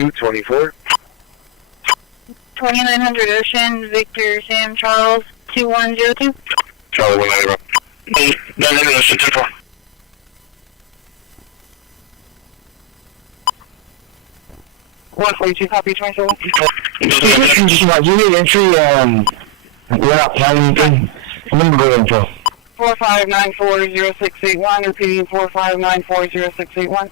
224. 2900 Ocean, Victor Sam Charles, 2102. Charlie 190. 900 Ocean 24. $142, copy 27. You need entry, we're not planning anything. Number info. 45940681, repeating 45940681.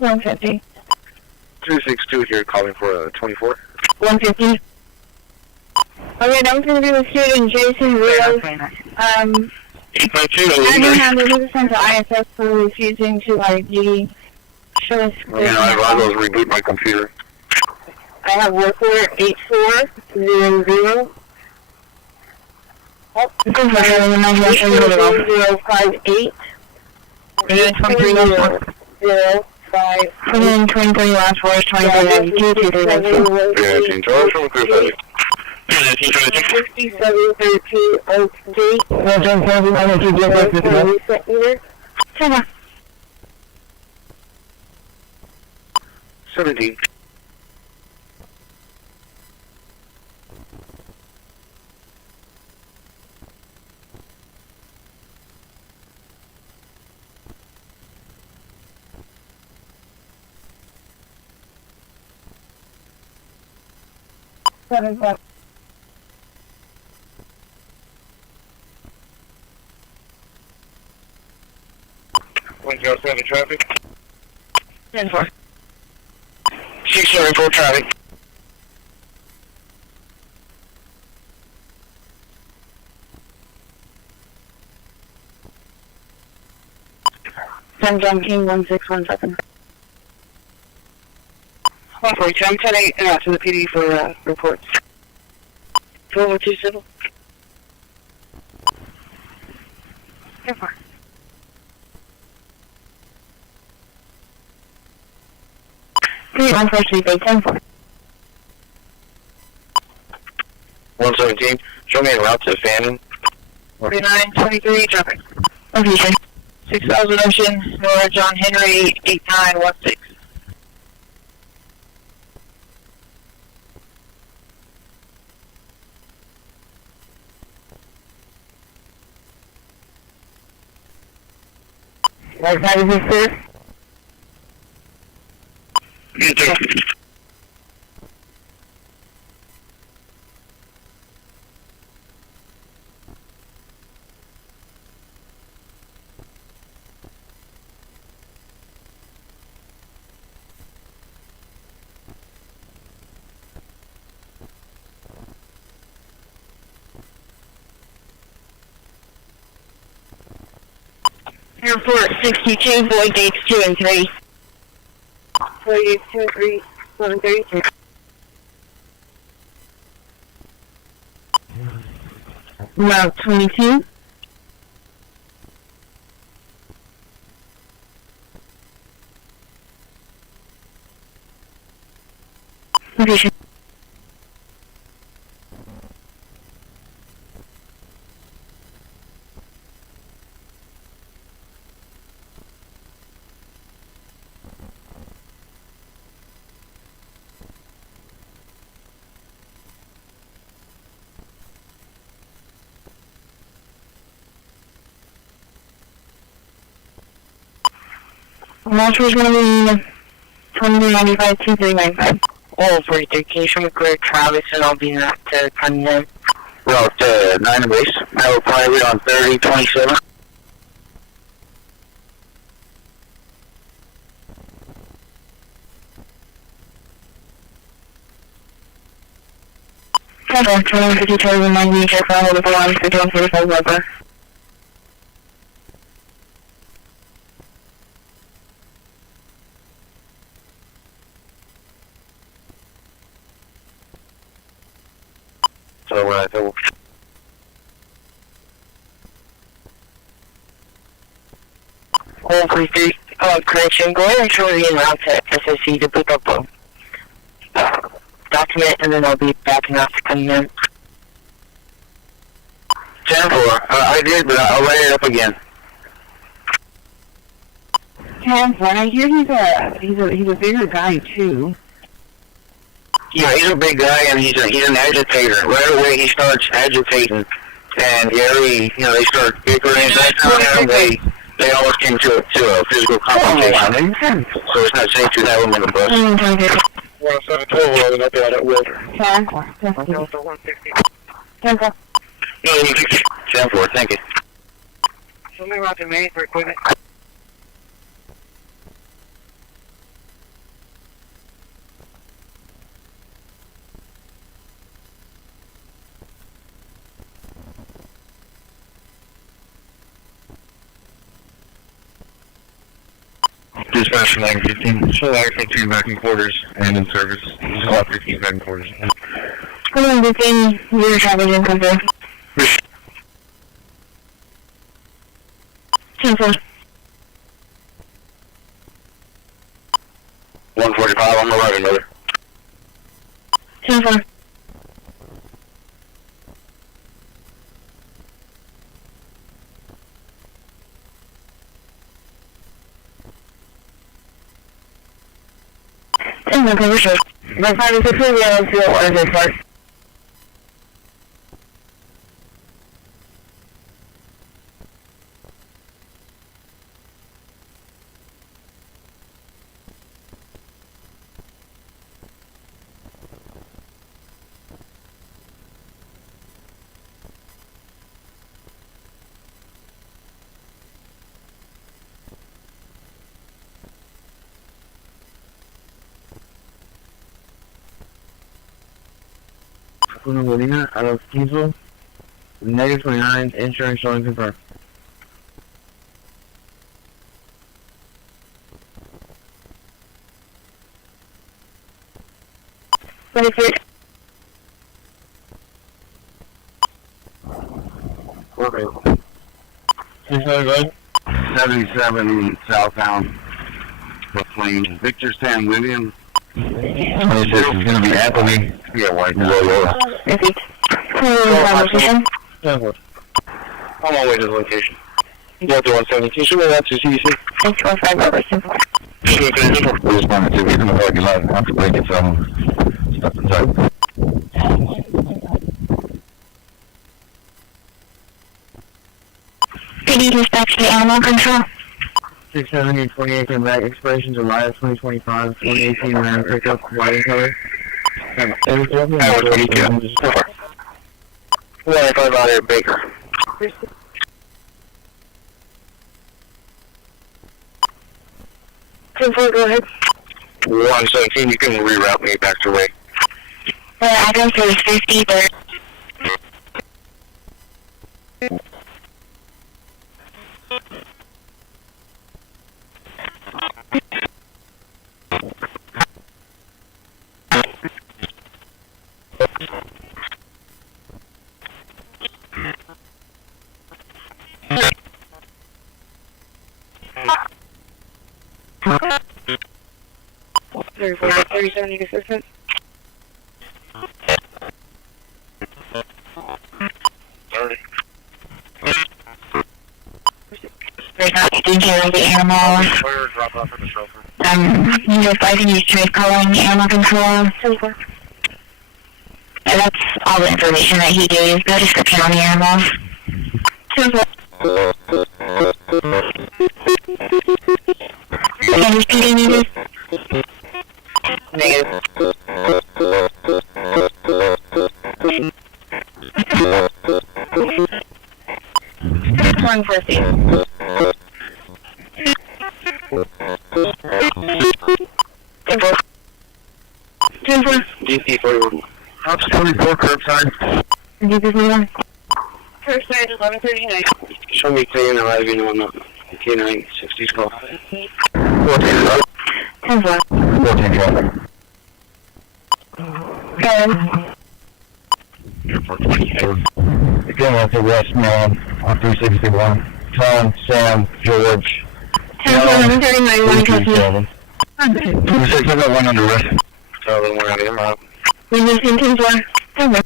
$150. 262 here calling for 24. $150. Okay, that was going to be with student Jason Rios. I don't have the sent to ISS for refusing to ID. Show us. I'll go reboot my computer. I have work order 8400. Oh, this is 058. 23 last voice 2092 17. One zero seven traffic. 10-4. 674 traffic. John King 1617. 142. I'm sending to the PD for reports. 402 civil. 10-4. On first week, 10-4. 117. Show me a route to Fannin. 4923 traffic. Okay, sir. 6000 Ocean, Nora John Henry 8916. What side is this, sir? You too. Airport 62, void dates 2 and 3. Void dates 2 and 3, 1133. Route 22. Location. Launch was going to be 2395, 2395. Oh, for education with Greg Travis, and I'll be not to condemn. Route 9 base. I will private on 3027. Hold on, 2150, 2190, check for all the belongs to 2145 Weber. So when I thought, Oh, please, correction, go ahead and show me around to SSC to pick up a document, and then I'll be backing off to condemn. 10-4. I did, but I'll write it up again. 10-4. I hear he's a bigger guy too. Yeah, he's a big guy, and he's an agitator. Right away, he starts agitating, and they start bickering. That's how they almost came to a physical confrontation. So it's not safe to have him in the bus. 172, we'll be out at Wilder. 10-4. 10-4. 10-4, thank you. Show me around to Maine for equipment. Dispatch 915. Show 15 back in quarters and in service. Show 15 back in quarters. Come on, Deacon. You're traveling in control. 10-4. 145 on the right, another. 10-4. Commercial. My 5 6 what is it for? Molina, out of Kiesel, negative 29, insurance showing confirmed. Okay. Okay. 77 southbound, Plain. Victor Sam William. This is going to be Anthony. Yeah, white. Okay. I'm on my way to the location. You got the 172. Show me that to CDC. 615 over 10-4. We responded to it in the parking lot after breaking some stuff inside. PD dispatch to animal control. 628 came back. Expiration July of 2025. 2018 Ram pickup. White and color. 105 out here, Baker. Go ahead. 117, you can reroute me back to Ray. The address is 53rd. Need assistance? There's not taking care of the animal. Drop off for the chauffeur. You just I can use trace calling animal control. And that's all the information that he gave. No description on the animals. Any PD needed? Negative. One christi. DC 41. Hops 24 curbside. DP1. Curbside 1139. Show me clean and I'll you on the K9 60's call. 10-4. 14 Okay. Airport 28. Again, that's a West man on 361. Tom, Sam, George. 10-4, 1139, one customer. 26, I got one under arrest. So then we're out of here. Windows 10-4. 10-4.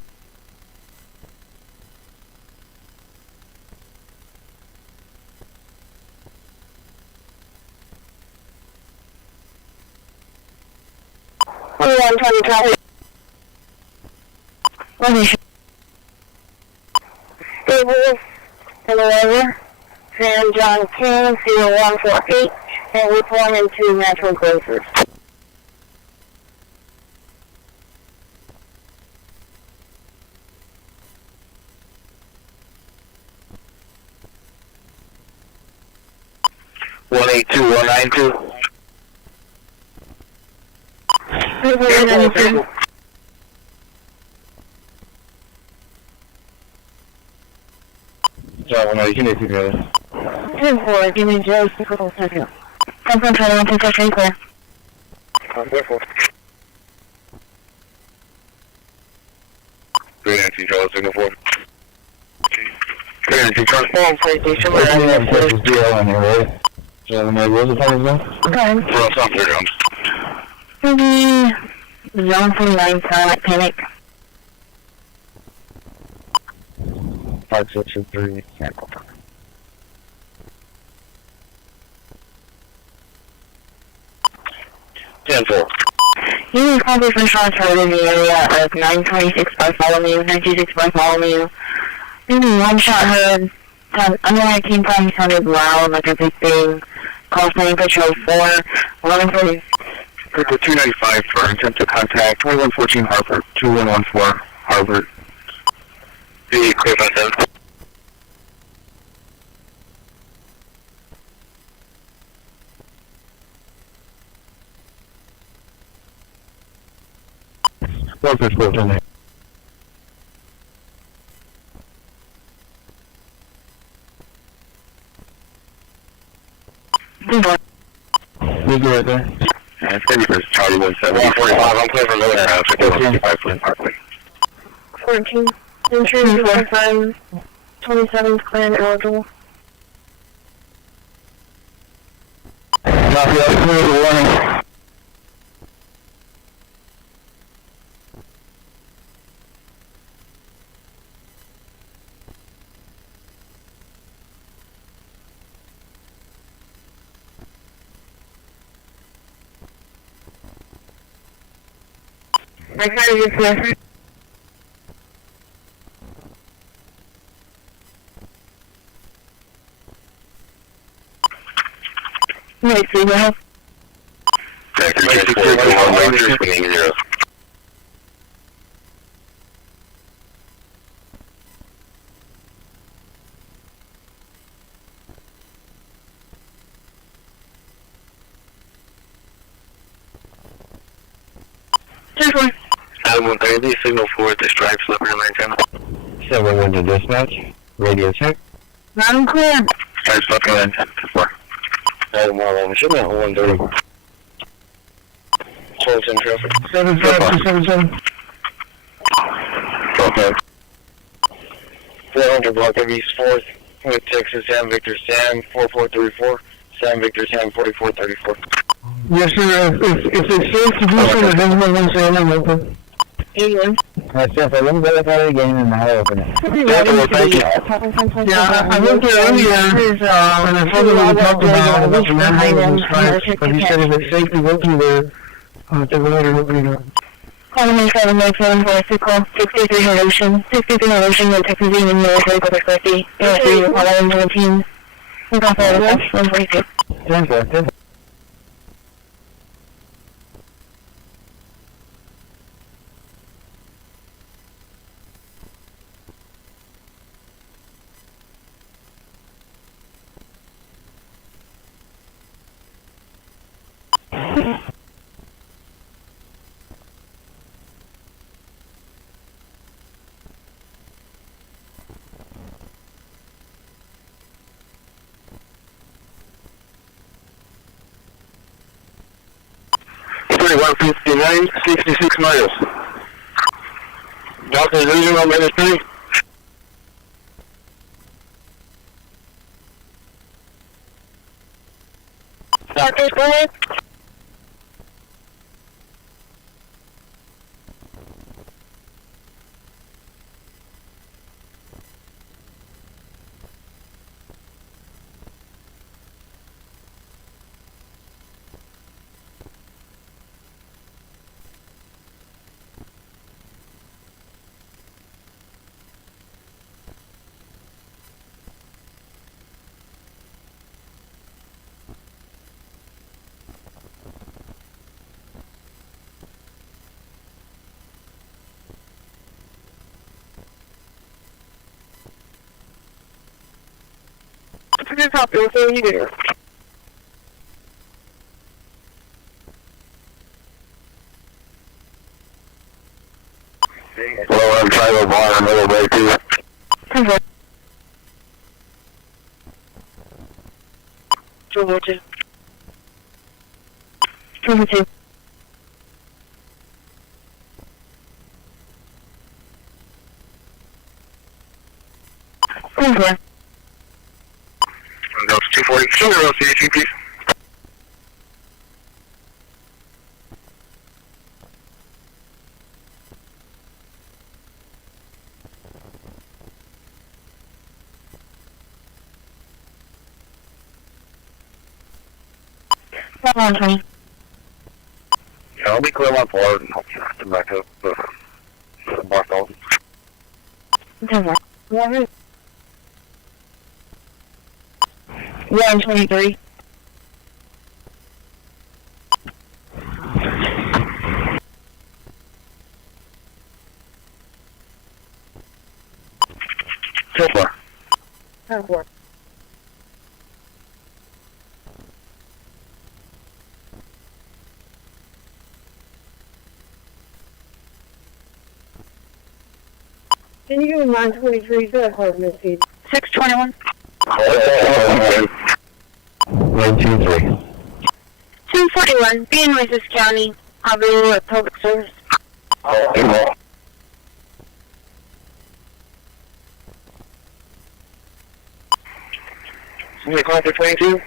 120 traffic. Location. Stable, hello over. San John King, 0148, and Route 1 and 2 natural grocers. One 192. John, no, you can do it. 10-4, give me Joe, 6-4. Confirm 21, 2 clear. Therefore. 392, Charlie, signal 4. 392, Charlie. PlayStation, What's the deal on here, right? So, what was the time again? Okay. We're on top there, John. Maybe Zone 49, silent panic. 5, 6, 3, can't go. Ten four. You need to call different shots right in the area of 926 by Bartholomew, 926 by Bartholomew. Maybe one shot heard. Under 19 probably sounded loud, like a big thing. Call sign Patrol 4, 1130. Circle 295 for intent to contact 2114 Harvard, 2114 Harvard. The equipment then. Corpus, what's in there? You go right there. Yeah, it's 30 Charlie 17. 145, I'm clear for Miller, 55 Flint Parkway. 14. Insurance 25, 27th clan eligible. Copy, I'll clear the warning. I got you, sir. Wait, see that? Thank you, 10-4, Adam 130, signal 4 at the Stripe Slipper and antenna. 7-1 to dispatch. Radio check. Loud and clear. Stripe Slipper and antenna, 4. Adam 111, shipment 130. 12-10 traffic. 7-5-2-7-7. 12-5. 400 block of East 4th with Texas Sam Victor Sam 4434. Sam Victor Sam 4434. Yes, sir. If it's safe to do so, then everyone say I'm open. Anyone? That's it. Let me verify it again and I'll open it. Yeah, I went there earlier and I told him we talked about the man stripes, but he said if it's safe to go through there, to go ahead and open it up. Calling me 797 for a call 63 Harassment, 63 Harassment, and Texas Union Military Corpus Christi, ASU, 1117. We got that, 142. 10-4. One 59, 66 miles. Dr. Losing on Ministry. Doctor, go ahead. Just help you. What are you doing? Well, I'm trying to bar in the middle way too. Okay. Two. 22. Okay. Goes 240. Show me real CHU, please. Okay. Yeah, I'll be clear my part and I'll try to back up the bar call. Okay. 123. So far. 10-4. Can you give me 923 to apartment, please? 621. 123. 241, being Mrs. County, available at public service. Somebody call for 22?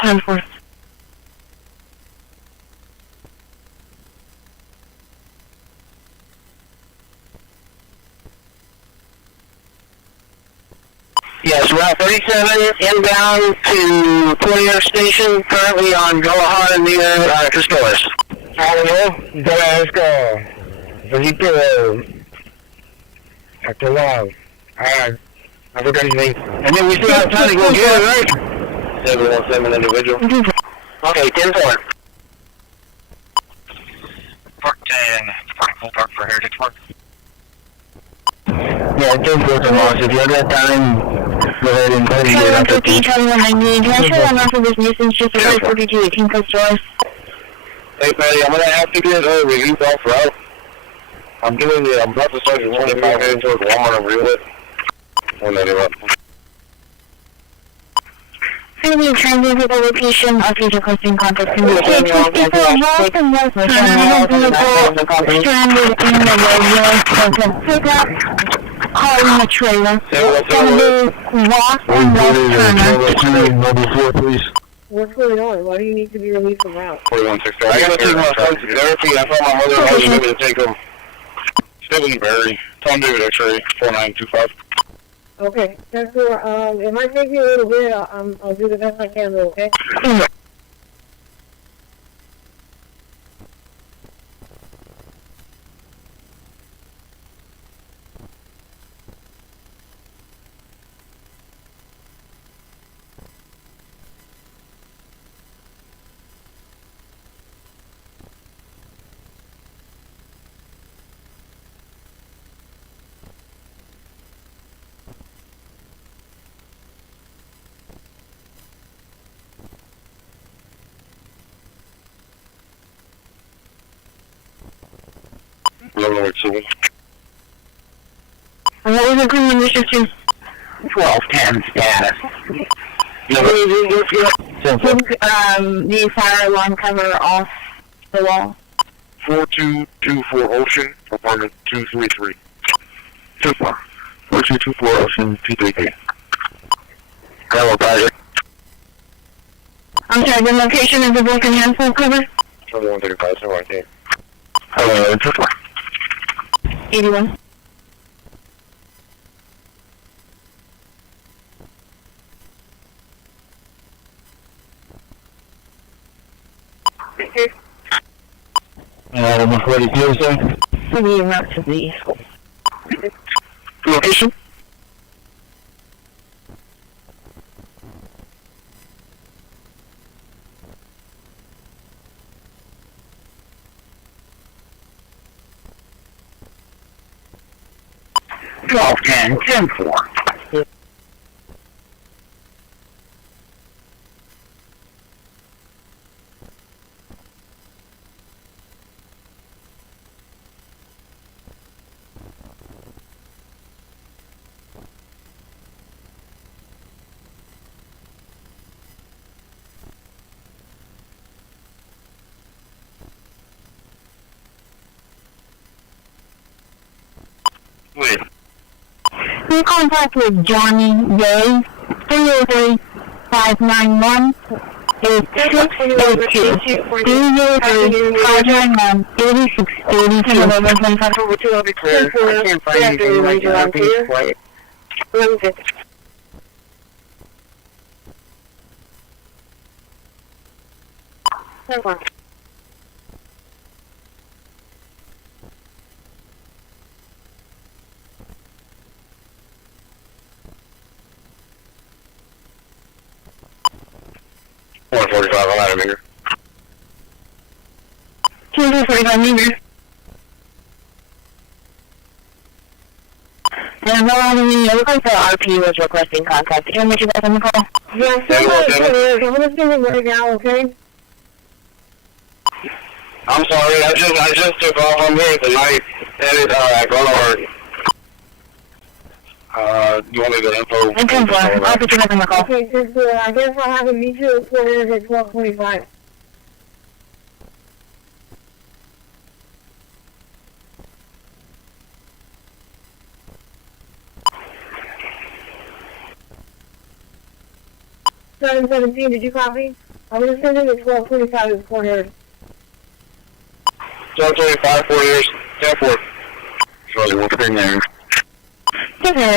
Time for it. Yes, Route 37 inbound to Courier Station, currently on Galahad near Castores. Hello, Glasgow. Vehicle. After long. Alright. Have a good evening. And then we still have time to go get it, right? 717 individual. Okay, 10-4. Park 10. Full park for Heritage Park. Yeah, 10-4 to Moss. If you have that time, go ahead and play it up. 15, 2190. Can I show one off of this nuisance just for 4218 Castores? Hey, Patty, I'm going to have to get a review off route. I'm about to start at 25 heading towards Walmart and reel it. When they do it. Can you transit to the location of your requesting contact communication? People lost and left stranded in the road so pick up, calling the trailer. Gonna be lost and left please. What's going on? Why do you need to be released from route? 4160. I gotta take my son to therapy. I thought my mother was going to take him. Stephen Berry. Tom David X-ray 4925. Okay, that's cool. It might take you a little bit. I'll do the best I can, though, okay? And what was the criminal restriction? 1210 status. The fire alarm cover off the wall. 4224 Ocean, apartment 233. 24. 4224 Ocean, 233. Hello, Project. I'm sorry, the location of the broken handful cover? 2135, so I think. Hello, 24. 81. Number 42, sir. For the route to the school. Location? 1210, 10-4. Wait. In contact with Johnny Heath, 303-591 8682. 303-591 8682. Over to clear. I can't find anything like that. I'm being quiet. 1150. One 45 on that meter. 245 meters. And well, it looks like the RP was requesting contact. Did you want me to back on the call? Yeah, I'm listening right now, okay? I'm sorry, I just took off on here tonight. That is, going over. You want me to go info? I'm 10-4. I'll put you back on the call. Okay, just, I guess I'll have to meet you at 1225. $717, did you copy? I'm gonna send it at 1225 in 4 years. 1225, 4 years, 10-4. Sorry, what's in there? Okay.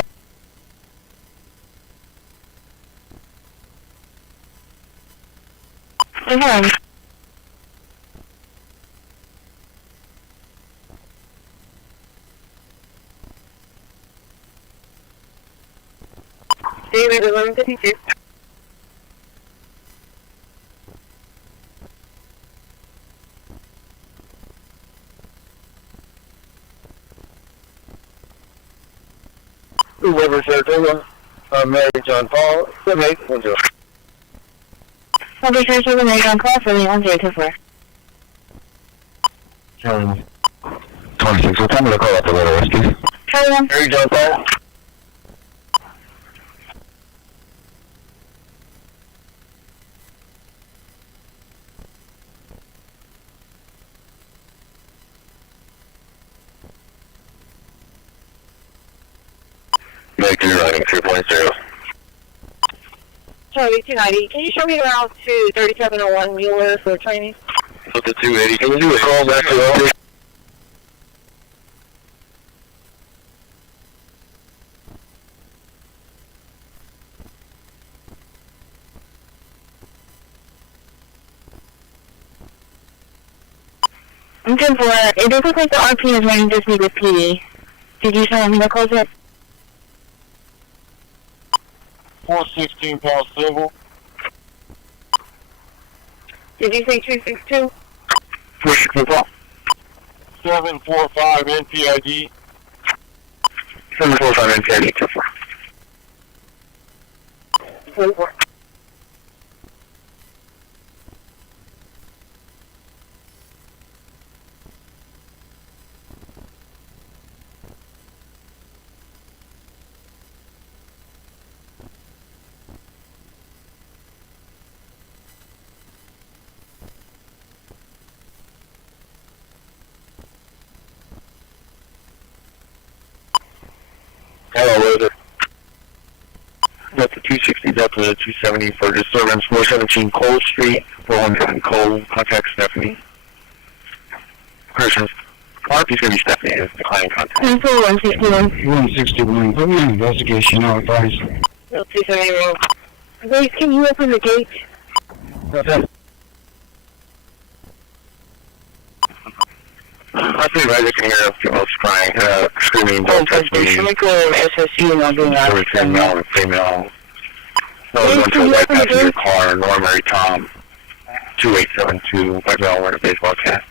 Okay. David, 1152. River Saratoga, Mary John Paul, 7810. I'll be sure to make on call for the 1024. 26, what time did I call out the Little Whiskey? Try one. Mary John Paul. Make your writing 3.0. Charlie 290, can you show me around to 3701 Mueller for training? Put the 280. Can you do a call back to all? I'm 10-4. It does look like the RP is running this week with PD. Did you show me the close it? 416 pound civil. Did you say 262? 745 NPID. 745 NPID. 24. Hello, what is it? Delta 260, Delta 270 for disturbance, 417 Cole Street, 400 Cole, contact Stephanie. Persons. RP's gonna be Stephanie, it's declining contact. 161. 161, put me on investigation now, advice. 271. Grace, can you open the gate? Okay. I think I just can hear a few folks crying, screaming, don't touch me. Should we go SSU and I'll do that? Male and female. No, one to white passenger car, Normary Tom, 2872, by Bell, where the baseball cat.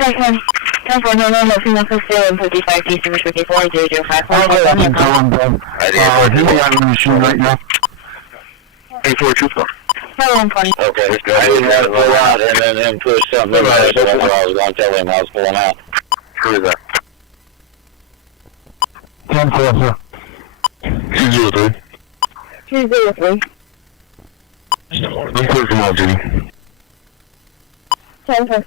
Second. 10-4, no, female pistol and 55 DC 54 005. I'm going, bro. He's on the machine right now. 8424. Okay, let's go. I didn't have to pull out and then push something in there, so I was going to tell him I was pulling out. Who is that? 10-4, sir. 203. 203. I'm clear from all duty. 10-4.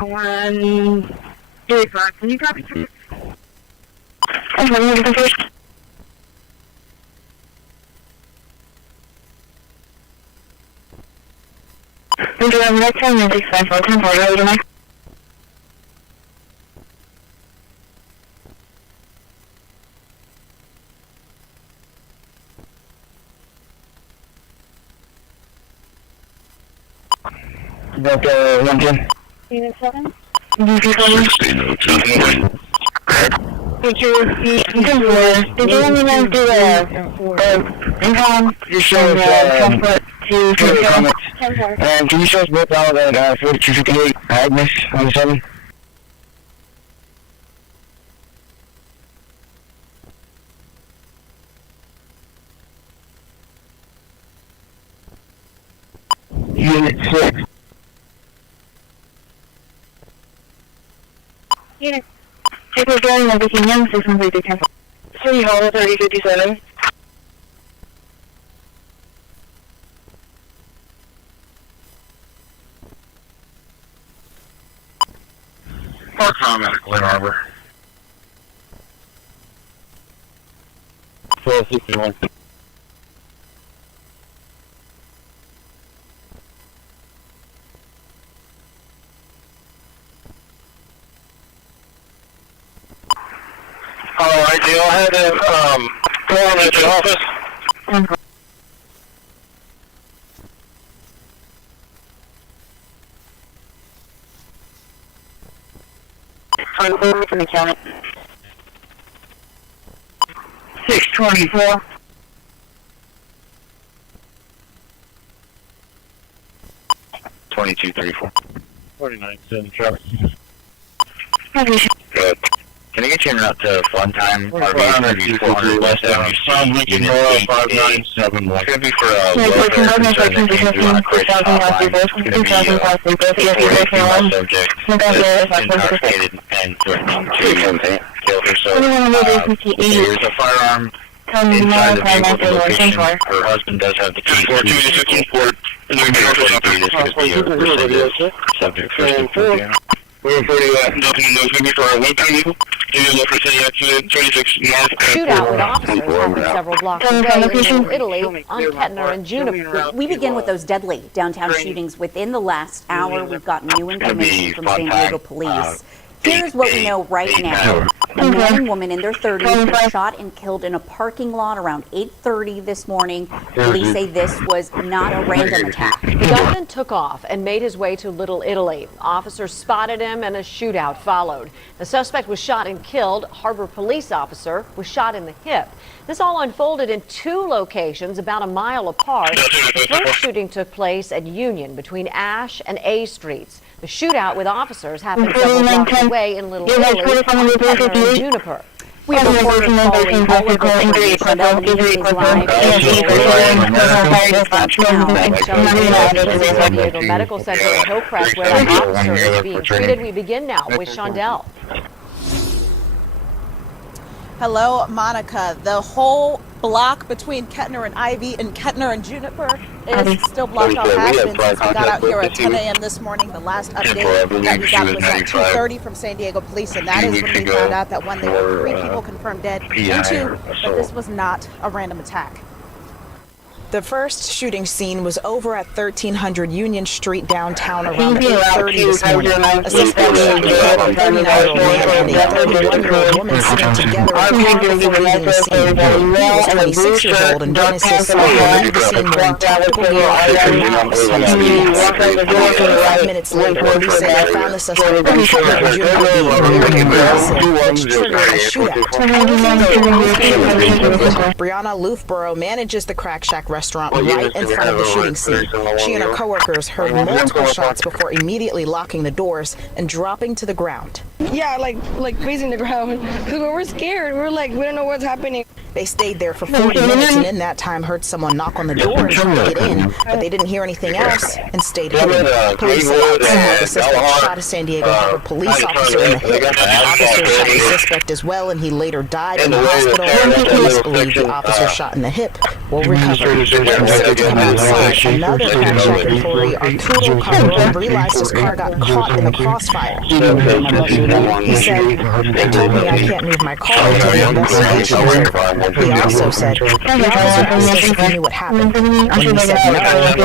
One, 35. Can you copy? Okay, we'll go first. We'll do our next time, 654, 10-4, ready to make? Got 110. Unit 7? Did you let me know do income? You showed comfort to and can you show us both out at 4258 Agnes on the 7? Unit 6. Unit 6 is going everything young, 613 10-4. 3 Hall 3057. Park comment, Glen Harbor. 1261. Alright, do y'all have him, go on at the office? I'm going from the county. 624. 2234. 49, send the truck. Okay. Good. Can I get you in route to Fun Time? RV 400 West Avenue C, Unit 8871. It's going to be for a welfare concern that came through on a crisis hotline. It's going to be for a female subject that's intoxicated and threatening to kill her. So there's a firearm inside the vehicle location. Her husband does have the keys to the vehicle. This could be a recidive subject for some. We're for nothing in those maybe for our one-time vehicle. And look for city accident 26 north. Shootout with officers happened several blocks away in Little Italy on Kettner and Juniper. We begin with those deadly downtown shootings within the last hour. We've got new information from San Diego police. Here's what we know right now. A man and woman in their 30s were shot and killed in a parking lot around 8:30 this morning. Police say this was not a random attack. The gunman took off and made his way to Little Italy. Officers spotted him and a shootout followed. The suspect was shot and killed. Harbor police officer was shot in the hip. This all unfolded in 2 locations about a mile apart. The first shooting took place at Union between Ash and A Streets. The shootout with officers happened several blocks away in Little Italy on Kettner and Juniper. We have reported following all of the police and LBC is live San Diego Medical Center in Hillcrest where an officer is being treated. We begin now with Shondell. Hello, Monica. The whole block between Kettner and Ivy and Kettner and Juniper is still blocked off. Has been since we got out here at 10 a.m. this morning. The last update that we got was at 2:30 from San Diego Police, and that is when we found out that there were 3 people confirmed dead and 2 that this was not a random attack. The first shooting scene was over at 1300 Union Street downtown around 8:30 this morning. A suspect shot and killed a 39-year-old man and a 31-year-old woman sitting together in a car before leaving the scene. He was 26 years old, and witnesses saw him leave the scene wearing tactical gear and miles on his pants. 45 minutes later, police said they found the suspect in Corpus, which triggered a shootout. Brianna Louthborough manages the Crack Shack restaurant right in front of the shooting scene. She and her coworkers heard multiple shots before immediately locking the doors and dropping to the ground. Yeah, like facing the ground. Because we were scared. We were like, we don't know what's happening. They stayed there for 40 minutes and in that time heard someone knock on the door and try to get in, but they didn't hear anything else and stayed hidden. Police said outside the suspect shot a San Diego Harbor police officer in the hip. The officer shot the suspect as well, and he later died in the hospital. Police believe the officer shot in the hip will recover. Witnesses came outside. Another Crack Shack employee, Arturo Carter, realized his car got caught in the crossfire. He said, "They told me I can't move my car until the investigation is over." He also said the officer asked if he knew what happened. When he said no,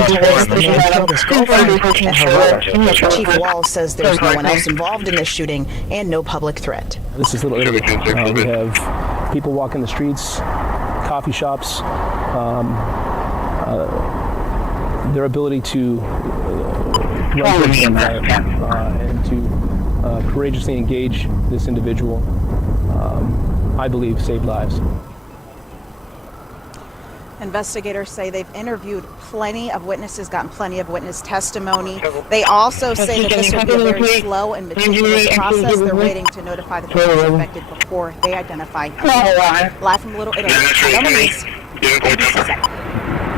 he told us the man killed his girlfriend and her brother. Chief Wall says there's no one else involved in this shooting and no public threat. This is Little Italy. We have people walking the streets, coffee shops. Their ability to run things and to courageously engage this individual, I believe, saved lives. Investigators say they've interviewed plenty of witnesses, gotten plenty of witness testimony. They also say that this will be a very slow and meticulous process. They're waiting to notify the persons affected before they identify. Live from Little Italy, ABC 7.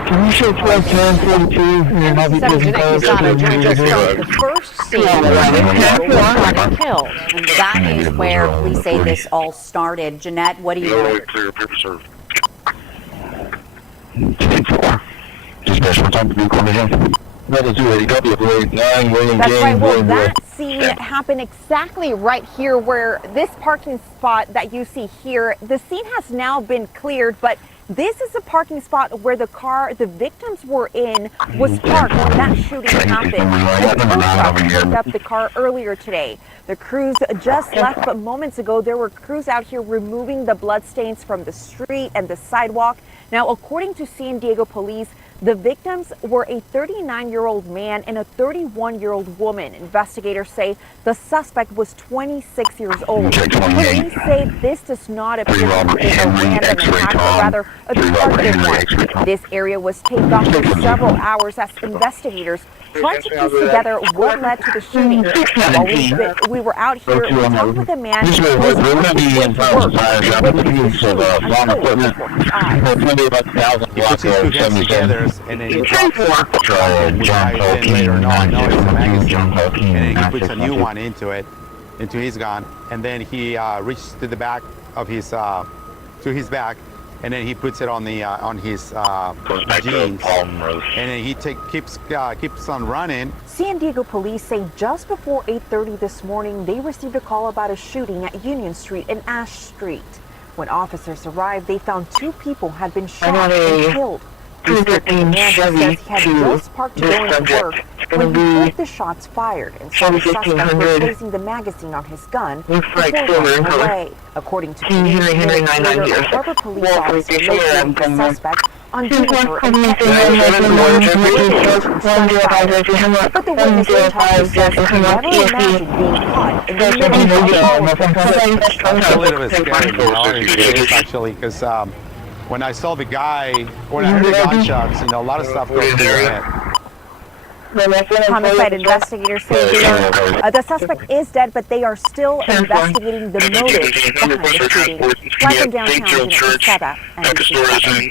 Can you show 12-10-42 and I'll be Jeanette Quisano joins us from the first scene where the killed. And that is where police say this all started. Jeanette, what do you know? That's right. Well, that scene happened exactly right here where this parking spot that you see here, the scene has now been cleared, but this is a parking spot where the car the victims were in was parked when that shooting happened. The tow truck picked up the car earlier today. The crews just left, but moments ago there were crews out here removing the bloodstains from the street and the sidewalk. Now, according to San Diego police, the victims were a 39-year-old man and a 31-year-old woman. Investigators say the suspect was 26 years old. Police say this does not appear to be a random attack, but rather a targeted one. This area was taped off for several hours as investigators tried to piece together what led to the shooting. While we were out here, we talked with a man who was working with work and witnessed He puts his two hands together and then he drops it, which I then later on noticed the magazine, and then he puts a new one into his gun, and then he reaches to the back of his to his back, and then he puts it on the his jeans, and then he keeps on running. San Diego police say just before 8:30 this morning, they received a call about a shooting at Union Street and Ash Street. When officers arrived, they found two people had been shot and killed. The man says he had just parked to go into work when he heard the shots fired and saw the suspect replacing the magazine on his gun before running away. According to police, a Harbor police officer located the suspect on Juniper and but the witness in talking says he never imagined being caught in the middle of all of this. That's a little bit scary, actually, because when I saw the guy, when I heard the gunshots, a lot of stuff goes through your head. Homicide investigators say the suspect is dead, but they are still investigating the motive behind the shooting. Live from downtown,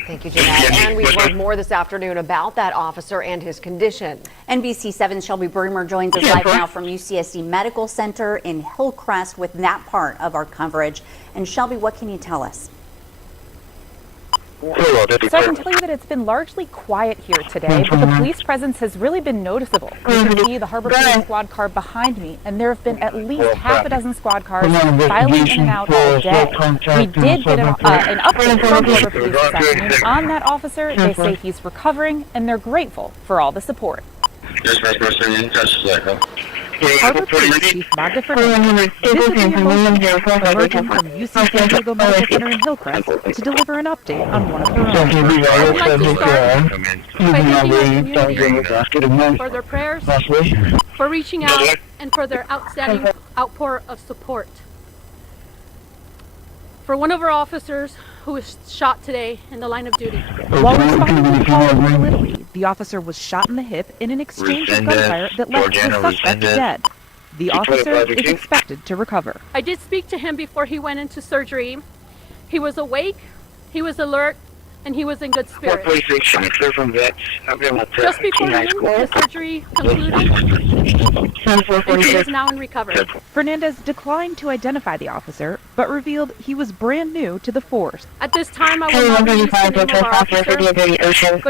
Thank you, Jeanette. And we've learned more this afternoon about that officer and his condition. NBC 7's Shelby Bremer joins us live now from UCSD Medical Center in Hillcrest with that part of our coverage. And Shelby, what can you tell us? So I can tell you that it's been largely quiet here today, but the police presence has really been noticeable. You can see the Harbor Police squad car behind me, and there have been at least half a dozen squad cars filing in and out all day. We did get an update from Harbor Police this afternoon on that officer. They say he's recovering, and they're grateful for all the support. Harbor Police Chief Magda Fernandez visiting a motion emerging from UC San Diego Medical Center in Hillcrest to deliver an update on one of her own. I'd like to start by thanking our community for their prayers, for reaching out, and for their outstanding outpour of support. For one of our officers who was shot today in the line of duty. While responding to the call of Little Italy, the officer was shot in the hip in an exchange of gunfire that left the suspect dead. The officer is expected to recover. I did speak to him before he went into surgery. He was awake, he was alert, and he was in good spirits. Just before noon, the surgery concluded, and he is now in recovery. Fernandez declined to identify the officer, but revealed he was brand new to the force. At this time, I will not release the name of our officer, but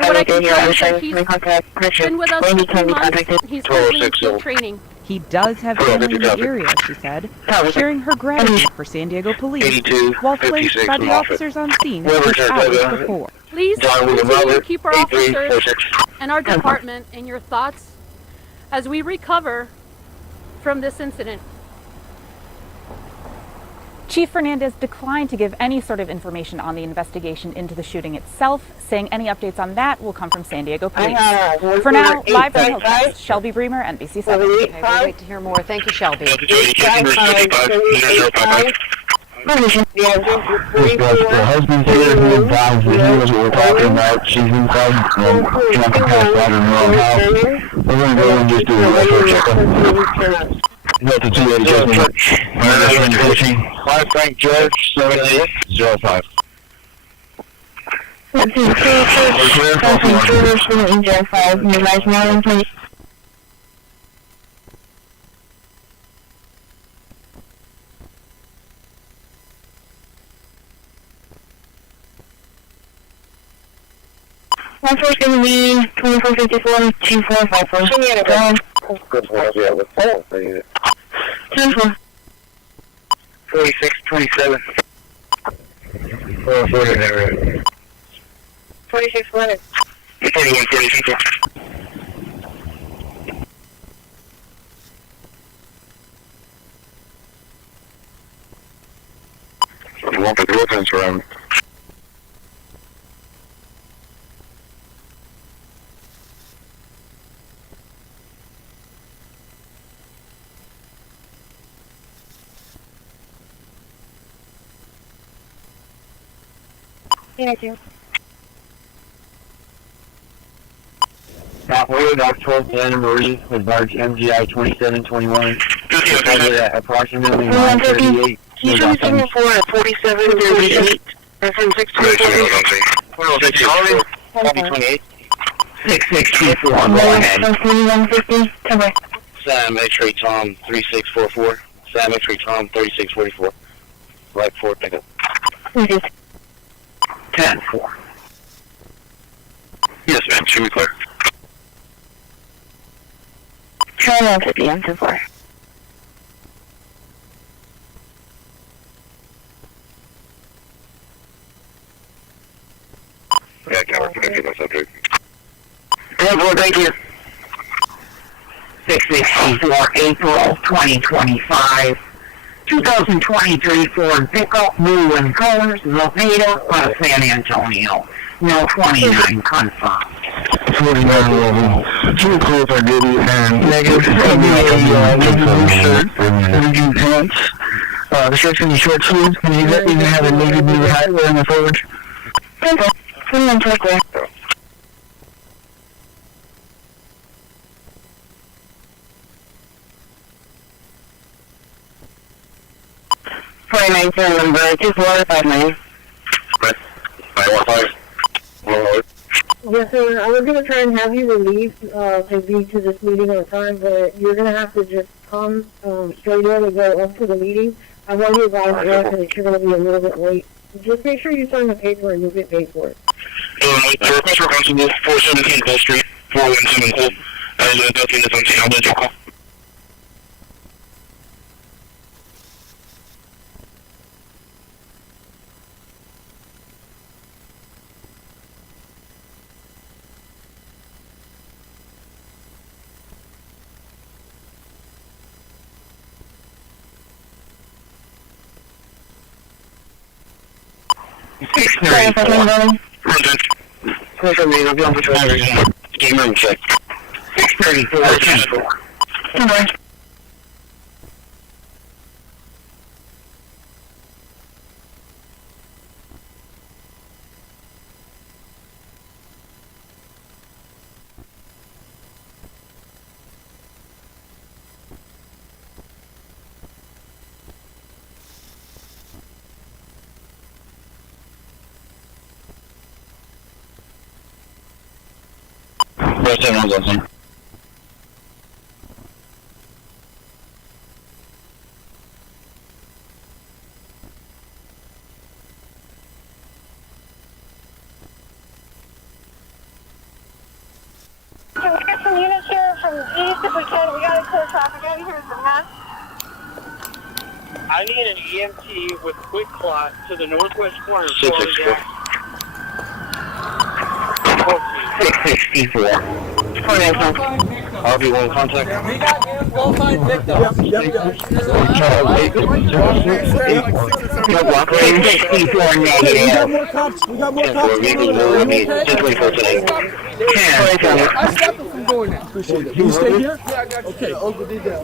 what I can tell you is that he's been with us for 2 months, and he's currently in team training. He does have family in the area, she said, sharing her gratitude for San Diego police, while flanked by the officers on scene just hours before. Please continue to keep our officers and our department in your thoughts as we recover from this incident. Chief Fernandez declined to give any sort of information on the investigation into the shooting itself, saying any updates on that will come from San Diego Police. For now, live from Hillcrest, Shelby Bremer, NBC7. Okay, we'll wait to hear more. Thank you, Shelby. The husband's here who advised that he was what we're talking about. She's inside drunk and passed out in her own house. We're going to go and just do a record check. Delta 280 just 5 Frank George 7805. That's going to be 2454 2454. Good one, yeah, with phone. 10-4. 4627. 440. 4611. 4146. You want the distance around. Halfway, Dock 12 Anna Marie with barge MGI 2721. Approximately 9:38. You should be signal for at 4738. FM 624. 6624. Go ahead. 150. Okay. Sam X-ray Tom 3644. Sam X-ray Tom 3644. Right 4 pickup. 10-4. Yes, ma'am. Should we clear? Try on 50 and 10-4. Yeah, camera connected my subject. 10-4, thank you. 664 April 2025. 2023 Ford pickup, blue in colors, located out of San Antonio. No 29 confirmed. 49 2 clothes are duty and negative. Navy blue shirt, navy blue pants. The shirt's gonna be short sleeves, and you even have a navy blue hat wearing the forward. Okay. 21 Turkey. Number 2459. 915. Yes, sir. I was going to try and have you relieved to be to this meeting on time, but you're going to have to just come straight in and go up to the meeting. I want you guys there because you're going to be a little bit late. Just make sure you sign the paperwork, you'll get paid for it. The request for constable 417 Bell Street, 417 Cole. Delphine is on scene. I'll let you call. Game check. 634. Come on. That's it. Can we get some units here from east if we can? We got to clear traffic out here. It's a mess. I need an EMT with quick clot to the northwest corner of 664. RB1 contact. We got you. We'll find victims. Yep. 664 negative. We got more cops. Just wait for today. I stopped him from doing that. Appreciate it. You stay here? Yeah, I got you. Okay. Uncle did that.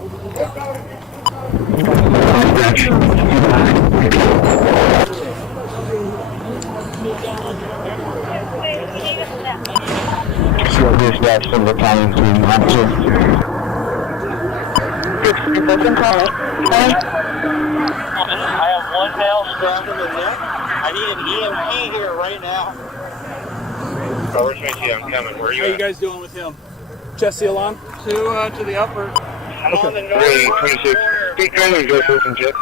So this that's from the time to answer. I have one male strapped in the neck. I need an EMT here right now. Robert Smith, I'm coming. Where are you How at? you guys doing with him? Chest seal on? To the upper. I'm on the north 26. Big training, go for some jet.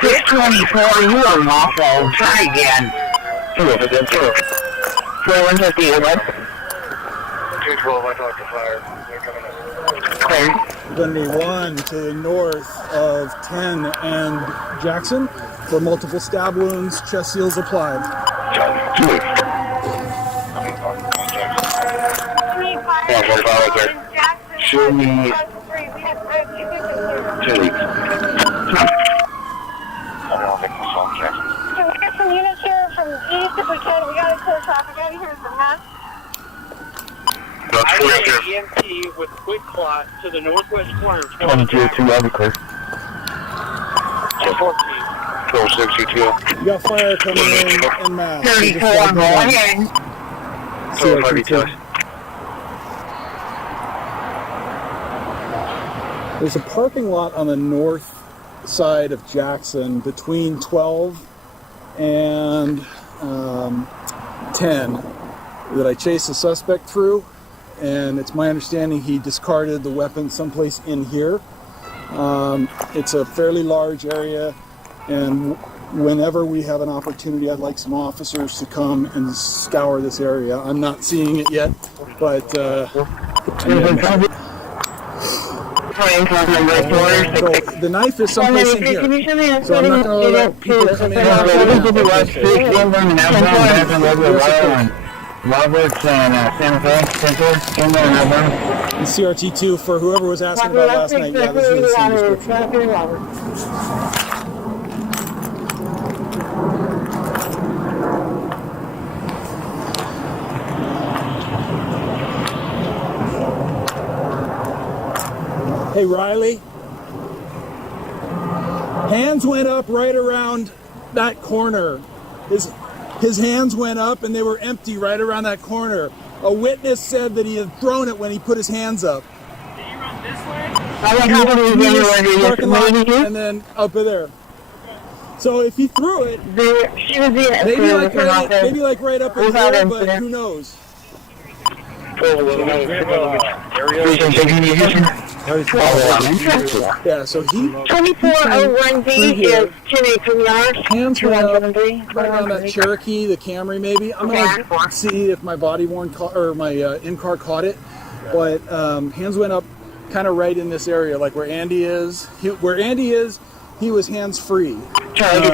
624, you are awful. Try again. 4150, what? 212, I talked to fire. They're coming up. Going to be one to the north of 10 and Jackson for multiple stab wounds, chest seals applied. Show me 2 weeks. Can we get some units here from east if we can? We got to clear traffic out here. It's a mess. I need an EMT with quick clot to the northwest corner of 22, I'll be clear. 1262. You got fire coming in mass. 34, go ahead. There's a parking lot on the north side of Jackson between 12 and 10 that I chased the suspect through, and it's my understanding he discarded the weapon someplace in here. It's a fairly large area, and whenever we have an opportunity, I'd like some officers to come and scour this area. I'm not seeing it yet, but the knife is someplace in here, so I'm not going to let people come in. Roberts and Santa Fe, Center, And CRT2 for whoever was asking about last night. Yeah, this is the same description. Hey, Riley. Hands went up right around that corner. His hands went up and they were empty right around that corner. A witness said that he had thrown it when he put his hands up. Did you run this way? Parking lot and then up there. So if he threw it, maybe like right up in here, but who knows? Yeah, so he... 2401B is 1083 yards. Hands went up right around that Cherokee, the Camry maybe. I'm going to see if my body-worn or my in-car caught it. But hands went up kind of right in this area, like where Andy is. Where Andy is, he was hands-free. Charlie,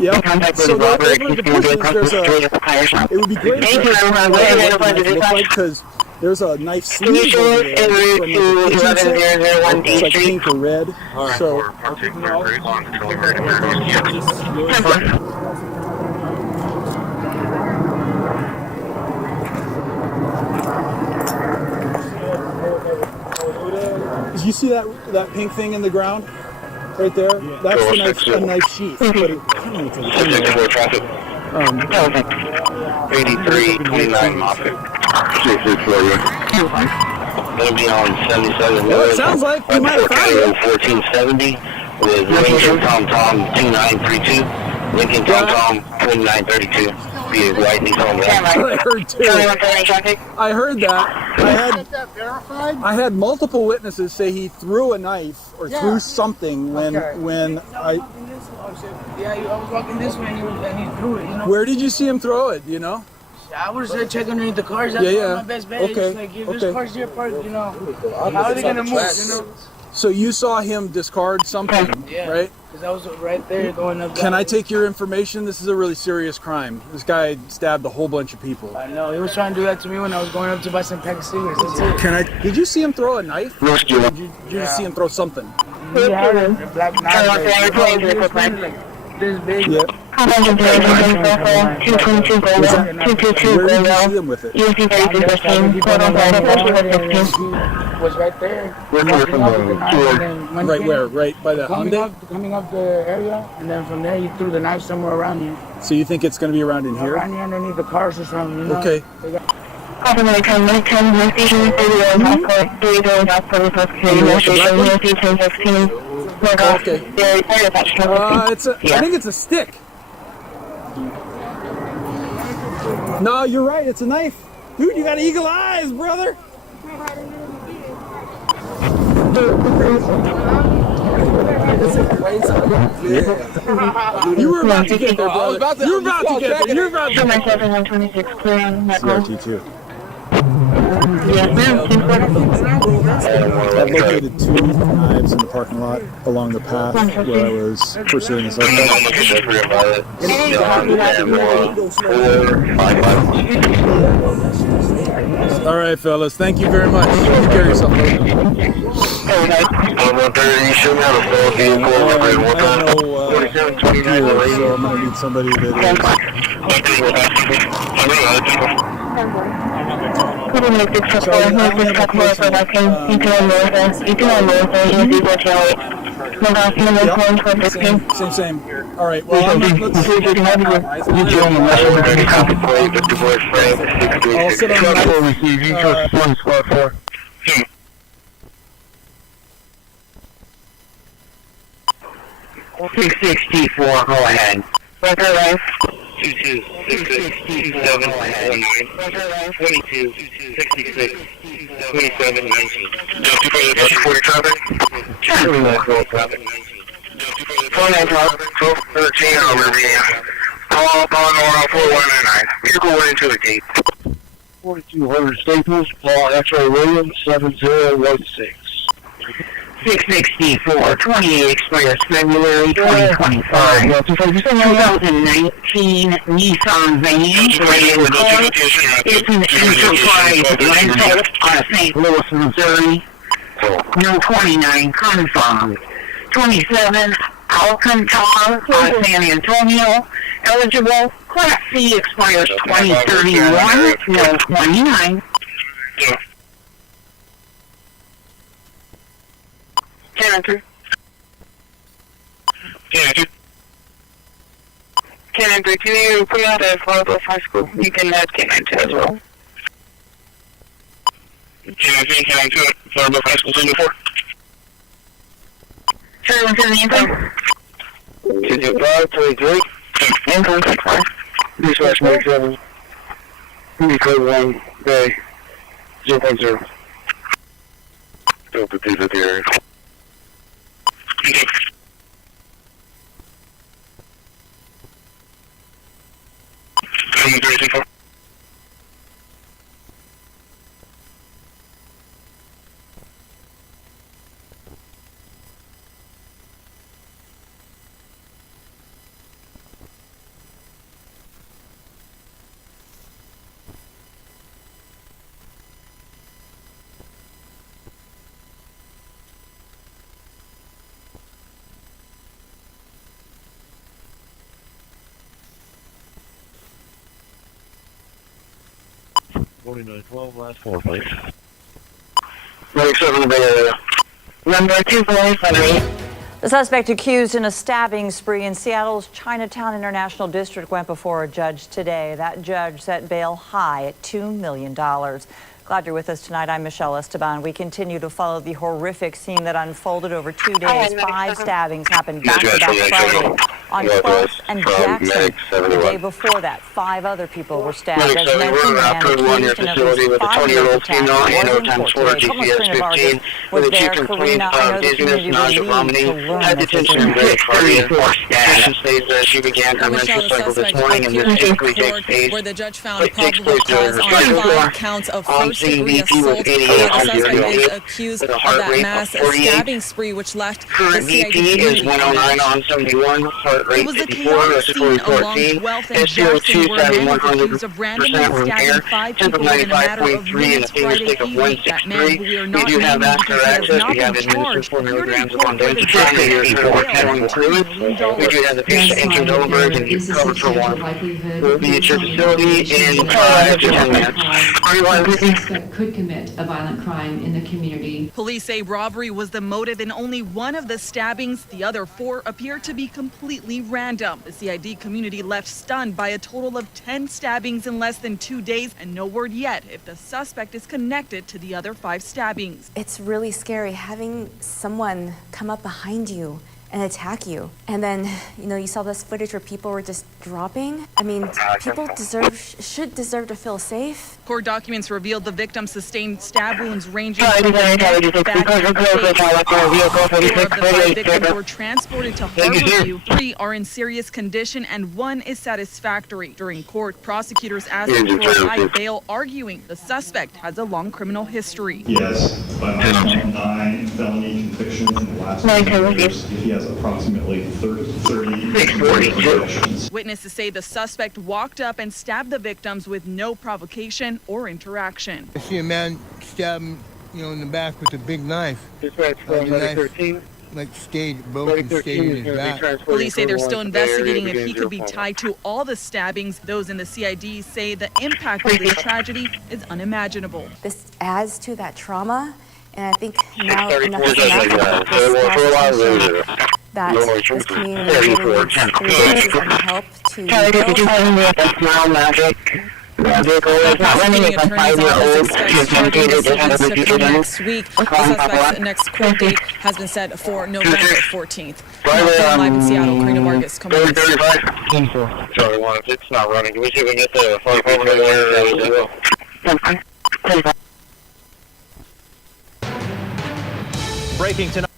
yeah. So over the bushes, it would be great because there's a knife sleeve over there from the it's like pink or red. So do you see that pink thing in the ground? Right there? That's a knife sheath. But it, 8329 Moffett. It'll be on 77. Well, it sounds like you might have found it. 1470 with Lincoln Tom 2932. Lincoln Tom 2932. Be a white Nissan. I heard too. I heard that. I had multiple witnesses say he threw a knife or threw something when I. Yeah, I was walking this way and he threw it. You know. Where did you see him throw it? You know. I was checking underneath the cars. That's my best bet. Okay. Like, if there's cars here parked, you know, how are they gonna move? You know. So you saw him discard something, right? Because I was right there going up. Can I take your information? This is a really serious crime. This guy stabbed a whole bunch of people. I know. He was trying to do that to me when I was going up to buy some pack of cigarettes. That's it. Did you see him throw a knife? Or did you just see him throw something? He had a black knife. Like this big. Yeah. Where did you see him with it? Was right there. Right where? Right by the Hyundai? Coming up the area, and then from there he threw the knife somewhere around here. So you think it's going to be around in here? Around here underneath the cars or something, you know? Okay. Okay. I think it's a stick. No, you're right. It's a knife. Dude, you got eagle eyes, brother. You were about to get there, brother. You were about to get there. You were about to get there. CRT2. I located 2 knives in the parking lot along the path where I was pursuing the suspect. All right, fellas. Thank you very much. Take care of yourself. I don't know, so I'm going to need somebody that Same. All right. Well, let's I'll sit on the 664, go ahead. Record life. 2266 Just before the 40 traffic. Charlie, traffic. 13 over the call up on 4199. Vehicle went into the gate. 4200 Staples, Paul X-Ray Williams, 7016. 664, 28 Express, February 2025. 2019 Nissan van, it's an enterprise rental out of St. Louis, Missouri. No 29 confirmed. 27 Alcantara out of San Antonio, eligible. Class C expires 2031, no 29. Can you put out at Florida High School? You can add K92 as well. K92 at Florida High School 74. Sure, what's in the info? 225, 23. Info 65. Dispatch 97. Code 1, Bay, 0.0. Delta 2 at the area. Last 4, please. 97 Bay Area. Number 248. The suspect accused in a stabbing spree in Seattle's Chinatown International District went before a judge today. That judge set bail high at $2 million. Glad you're with us tonight. I'm Michelle Esteban. We continue to follow the horrific scene that unfolded over 2 days. 5 stabbings happened back-to-back Friday on Corpus and Jackson. The day before that, 5 other people were stabbed. As mentioned, the man accused in at least 5 years attack was in court today. Public friend of ours was there. Karina, I know the community relieved to learn that this is she began her menstrual cycle this morning, and this typically takes place. Where the judge found probable cause on 5 counts of first-degree assault. The suspect is accused of that mass stabbing spree, which left the CID is 109 on 71, heart rate 54, respiratory 14, SCO2 7 100% room air, temp of 95.3, and a finger stick of 163. We do have vascular access. We have administered 4 milligrams of on-dose fluid. We do have the patient entered over and he's covered for 1. We'll be at your facility in 5 to 10 minutes. Suspect could commit a violent crime in the community. Police say robbery was the motive in only one of the stabbings. The other 4 appear to be completely random. The CID community left stunned by a total of 10 stabbings in less than 2 days, and no word yet if the suspect is connected to the other 5 stabbings. It's really scary having someone come up behind you and attack you. And then, you saw this footage where people were just dropping. I mean, people should deserve to feel safe. Court documents revealed the victim sustained stab wounds ranging from the neck, back, and face. 4 of the 5 victims were transported to Harborview. 3 are in serious condition and 1 is satisfactory. During court, prosecutors asked for a high bail, arguing the suspect has a long criminal history. Yes, by 9 felony convictions in the last 2 years. He has approximately 30 convictions. Witnesses say the suspect walked up and stabbed the victims with no provocation or interaction. I see a man stab him, in the back with a big knife. Dispatch from 13. Like broken in his back. Police say they're still investigating if he could be tied to all the stabbings. Those in the CID say the impact of this tragedy is unimaginable. This adds to that trauma, and I think now enough is enough that this community really needs and help to Prosecuting attorney's office expects charges to come next week. The suspect's next court date has been set for November 14th. Live in Seattle, Karina Vargas, coming in. Sorry, 1, if it's not running, can we see if we can get the phone over there? Breaking tonight.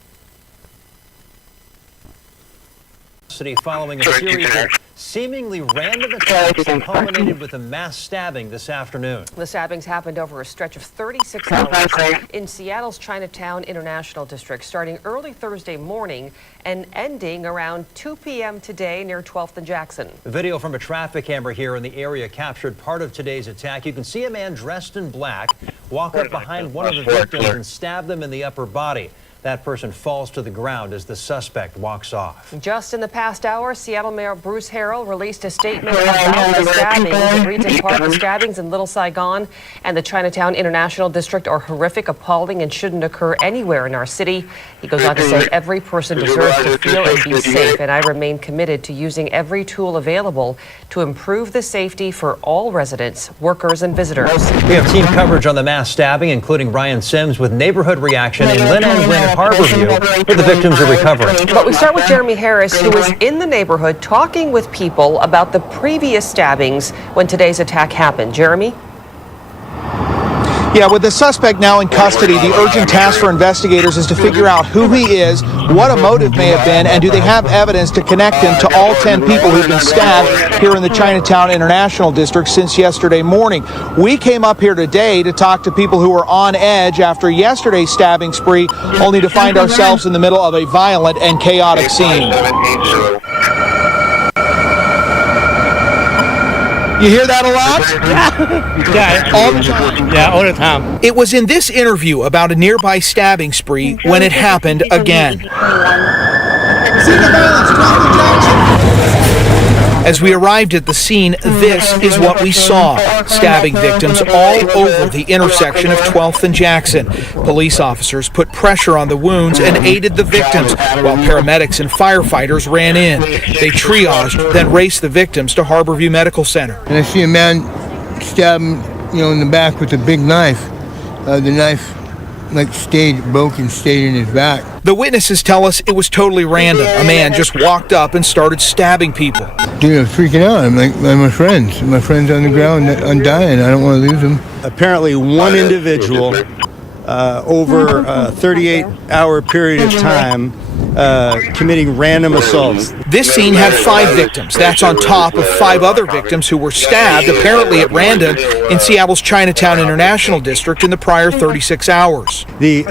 Following a series of seemingly random attacks that culminated with a mass stabbing this afternoon. The stabbings happened over a stretch of 36 hours in Seattle's Chinatown International District, starting early Thursday morning and ending around 2 p.m. today near 12th and Jackson. Video from a traffic camera here in the area captured part of today's attack. You can see a man dressed in black walk up behind one of the victims and stab them in the upper body. That person falls to the ground as the suspect walks off. Just in the past hour, Seattle Mayor Bruce Harrell released a statement about the stabbings. It reads in part, the stabbings in Little Saigon and the Chinatown International District are horrific, appalling, and shouldn't occur anywhere in our city. He goes on to say every person deserves to feel and be safe, and I remain committed to using every tool available to improve the safety for all residents, workers, and visitors. We have team coverage on the mass stabbing, including Ryan Sims with neighborhood reaction in Lynn and Gwen Harborview, where the victims are recovering. But we start with Jeremy Harris, who was in the neighborhood talking with people about the previous stabbings when today's attack happened. Jeremy? Yeah, with the suspect now in custody, the urgent task for investigators is to figure out who he is, what a motive may have been, and do they have evidence to connect him to all 10 people who've been stabbed here in the Chinatown International District since yesterday morning. We came up here today to talk to people who were on edge after yesterday's stabbing spree, only to find ourselves in the middle of a violent and chaotic scene. You hear that a lot? Yeah, all the time. Yeah, all the time. It was in this interview about a nearby stabbing spree when it happened again. As we arrived at the scene, this is what we saw. Stabbing victims all over the intersection of 12th and Jackson. Police officers put pressure on the wounds and aided the victims, while paramedics and firefighters ran in. They triaged, then raced the victims to Harborview Medical Center. And I see a man stab him, in the back with a big knife. The knife broke and stayed in his back. The witnesses tell us it was totally random. A man just walked up and started stabbing people. Dude, I'm freaking out. I'm like, my friends. My friends on the ground, I'm dying. I don't want to lose them. Apparently one individual over a 38-hour period of time committing random assaults. This scene had 5 victims. That's on top of 5 other victims who were stabbed, apparently at random, in Seattle's Chinatown International District in the prior 36 hours. The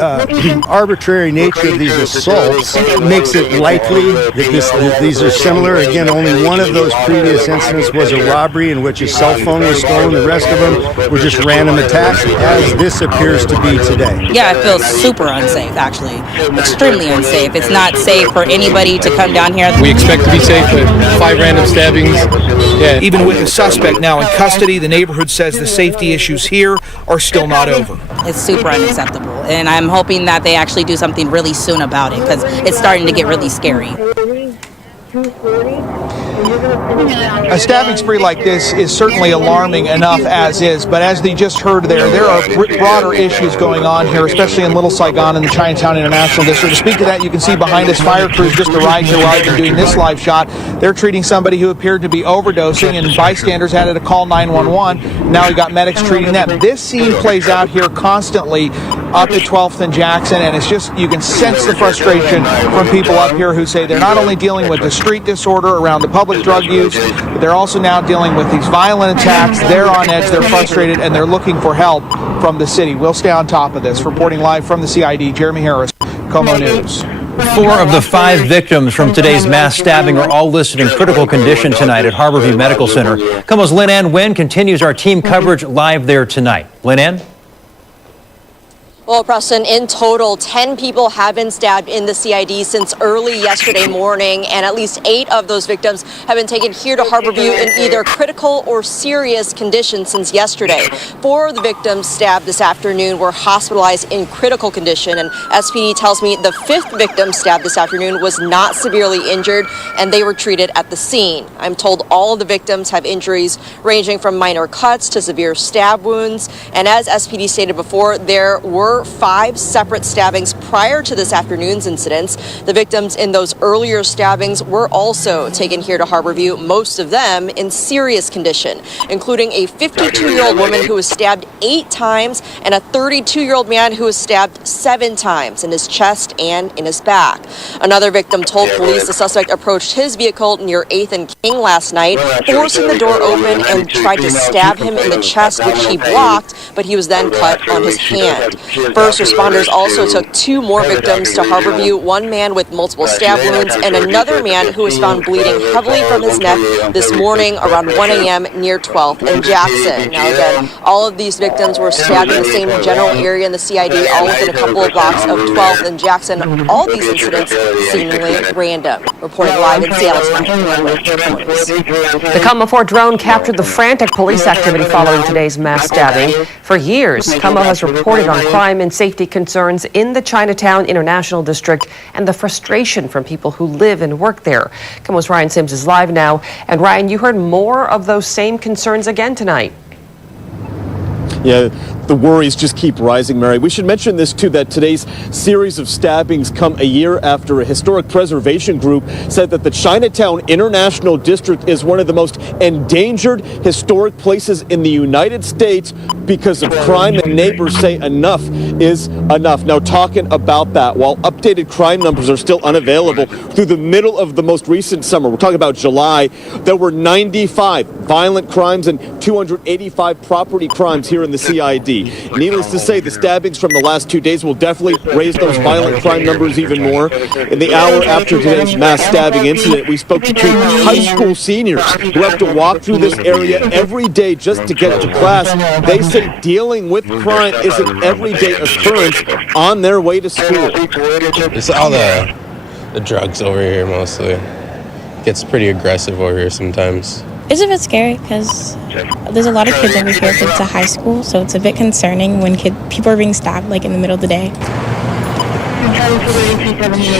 arbitrary nature of these assaults makes it likely that these are similar. Again, only one of those previous incidents was a robbery in which a cell phone was stolen. The rest of them were just random attacks, as this appears to be today. Yeah, it feels super unsafe, actually. Extremely unsafe. It's not safe for anybody to come down here. We expect to be safe with 5 random stabbings. Yeah. Even with the suspect now in custody, the neighborhood says the safety issues here are still not over. It's super unacceptable, and I'm hoping that they actually do something really soon about it, because it's starting to get really scary. A stabbing spree like this is certainly alarming enough as is, but as they just heard there are broader issues going on here, especially in Little Saigon and the Chinatown International District. To speak to that, you can see behind us fire crews just arrived here while I've been doing this live shot. They're treating somebody who appeared to be overdosing, and bystanders had to call 911. Now we got medics treating them. This scene plays out here constantly up at 12th and Jackson, and it's just, you can sense the frustration from people up here who say they're not only dealing with the street disorder around the public drug use, but they're also now dealing with these violent attacks. They're on edge, they're frustrated, and they're looking for help from the city. We'll stay on top of this. Reporting live from the CID, Jeremy Harris, Como News. 4 of the 5 victims from today's mass stabbing are all listed in critical condition tonight at Harborview Medical Center. Como's Lynn Ann Wynn continues our team coverage live there tonight. Lynn Ann? Well, Preston, in total, 10 people have been stabbed in the CID since early yesterday morning, and at least 8 of those victims have been taken here to Harborview in either critical or serious condition since yesterday. 4 of the victims stabbed this afternoon were hospitalized in critical condition, and SPD tells me the 5th victim stabbed this afternoon was not severely injured, and they were treated at the scene. I'm told all of the victims have injuries ranging from minor cuts to severe stab wounds, and as SPD stated before, there were 5 separate stabbings prior to this afternoon's incidents. The victims in those earlier stabbings were also taken here to Harborview, most of them in serious condition, including a 52-year-old woman who was stabbed 8 times and a 32-year-old man who was stabbed 7 times in his chest and in his back. Another victim told police the suspect approached his vehicle near 8th and King last night, forcing the door open and tried to stab him in the chest, which he blocked, but he was then cut on his hand. First responders also took 2 more victims to Harborview, one man with multiple stab wounds and another man who was found bleeding heavily from his neck this morning around 1 a.m. near 12th and Jackson. Now again, all of these victims were stabbed in the same general area in the CID, all within a couple of blocks of 12th and Jackson. All these incidents seemingly random. Reporting live in Seattle tonight. The Como 4 drone captured the frantic police activity following today's mass stabbing. For years, Como has reported on crime and safety concerns in the Chinatown International District and the frustration from people who live and work there. Como's Ryan Sims is live now. And Ryan, you heard more of those same concerns again tonight. Yeah, the worries just keep rising, Mary. We should mention this, too, that today's series of stabbings come a year after a historic preservation group said that the Chinatown International District is one of the most endangered historic places in the United States because of crime, and neighbors say enough is enough. Now, talking about that, while updated crime numbers are still unavailable through the middle of the most recent summer, we're talking about July, there were 95 violent crimes and 285 property crimes here in the CID. Needless to say, the stabbings from the last 2 days will definitely raise those violent crime numbers even more. In the hour after today's mass stabbing incident, we spoke to 2 high school seniors who have to walk through this area every day just to get to class. They say dealing with crime is an everyday occurrence on their way to school. It's all the drugs over here mostly. It gets pretty aggressive over here sometimes. It's a bit scary because there's a lot of kids over here. It's a high school, so it's a bit concerning when people are being stabbed like in the middle of the day.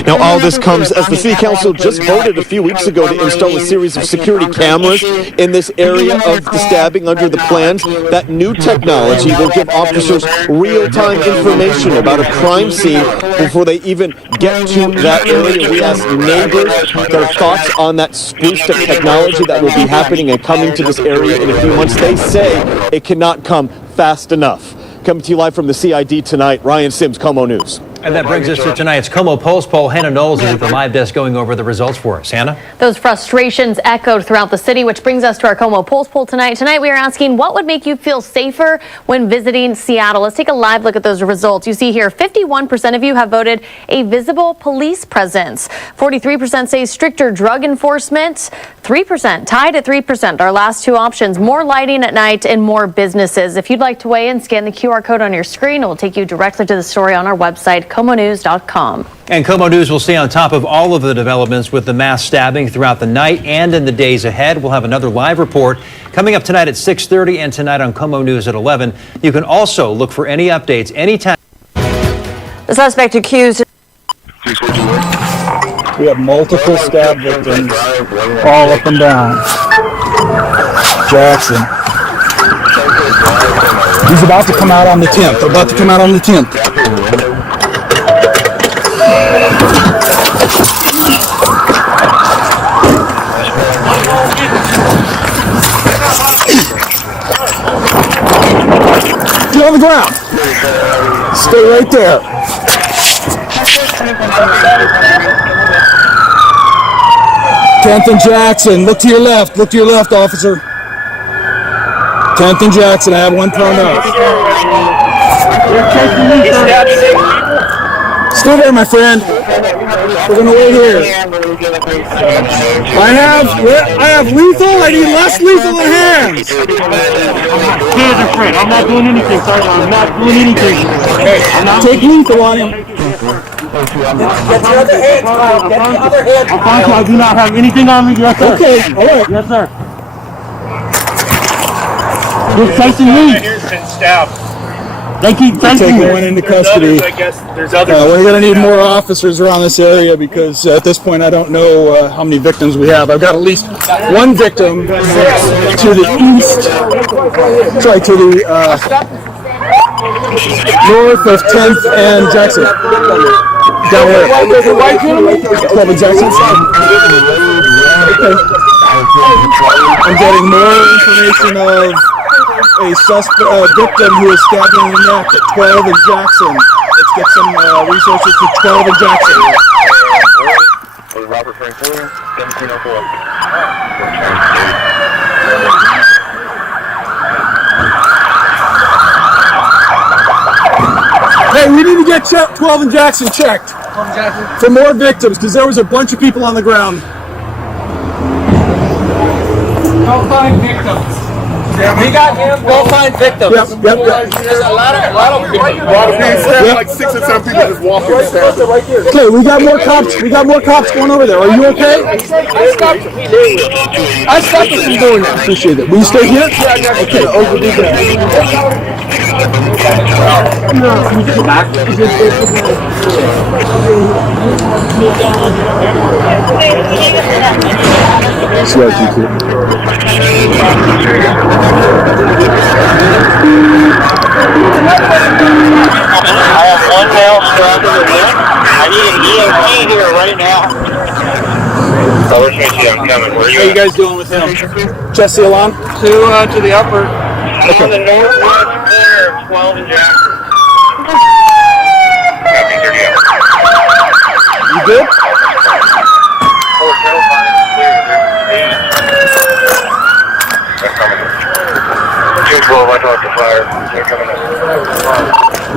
Now, all this comes as the City Council just voted a few weeks ago to install a series of security cameras in this area of the stabbing under the plans. That new technology will give officers real-time information about a crime scene before they even get to that area. We asked neighbors their thoughts on that spruced-up technology that will be happening and coming to this area in a few months. They say it cannot come fast enough. Coming to you live from the CID tonight, Ryan Sims, Como News. And that brings us to tonight's Como Polls poll. Hannah Knowles is at the live desk going over the results for us. Hannah? Those frustrations echoed throughout the city, which brings us to our Como Polls poll tonight. Tonight we are asking what would make you feel safer when visiting Seattle. Let's take a live look at those results. You see here 51% of you have voted a visible police presence. 43% say stricter drug enforcement. 3% tied at 3%. Our last 2 options, more lighting at night and more businesses. If you'd like to weigh in, scan the QR code on your screen. It will take you directly to the story on our website, comonews.com. And Como News will stay on top of all of the developments with the mass stabbing throughout the night and in the days ahead. We'll have another live report coming up tonight at 6:30 and tonight on Como News at 11. You can also look for any updates anytime. The suspect accused. We have multiple stab victims all up and down. Jackson. He's about to come out on the 10th. They're about to come out on the 10th. Get on the ground. Stay right there. 10th and Jackson. Look to your left. Look to your left, officer. 10th and Jackson. I have one thrown up. Stay there, my friend. We're gonna wait here. I have lethal. I need less lethal than hands. I'm not doing anything, sir. I'm not doing anything. Take lethal on him. Get the other hand, Kyle. Get the other hand. I'm fine, I do not have anything on me. Yes, sir. Okay, all right. Yes, sir. They're chasing me. They keep chasing me. Taking one into custody. We're going to need more officers around this area because at this point I don't know how many victims we have. I've got at least one victim to the east, to the north of 10th and Jackson. Down here. 12th and Jackson. Okay. I'm getting more information of a victim who is stabbed in the neck at 12 and Jackson. Let's get some resources to 12 and Jackson. Robert Frank Williams, 1704. Hey, we need to get 12 and Jackson checked for more victims because there was a bunch of people on the ground. Don't find victims. We got him. Go find victims. Yep. There's a lot of people. Like 6 or 7 people just walking. Okay, we got more cops. We got more cops going over there. Are you okay? I stopped you from doing that. Appreciate it. Will you stay here? Okay. Over I have one male strapped in the neck. I need an EMT here right now. Oh, where's Tracy? I'm coming. Where are you How you at? guys doing with him? Jesse along? To the upper. I'm on the northwest corner of 12 and Jackson. Copy, 30 out. You good? Two 12, I talked to fire. They're coming up.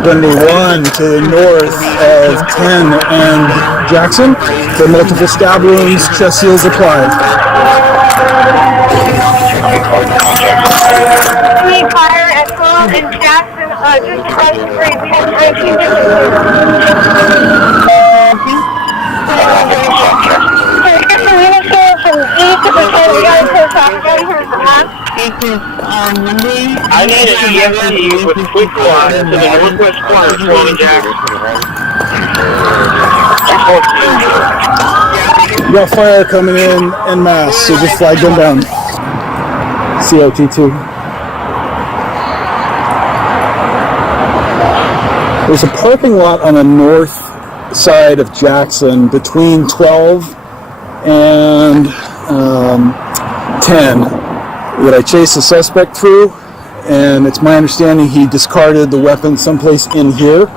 Runway 1 to the north of 10 and Jackson. For multiple stab wounds, chest seals applied. Fire at 12 and Jackson, just across the street. We have 19 I need an EMT with quick fire to the northwest corner of 12 and Jackson. You got fire coming in en masse, so just flag them down. COT2. There's a parking lot on the north side of Jackson between 12 and 10 that I chased the suspect through, and it's my understanding he discarded the weapon someplace in here.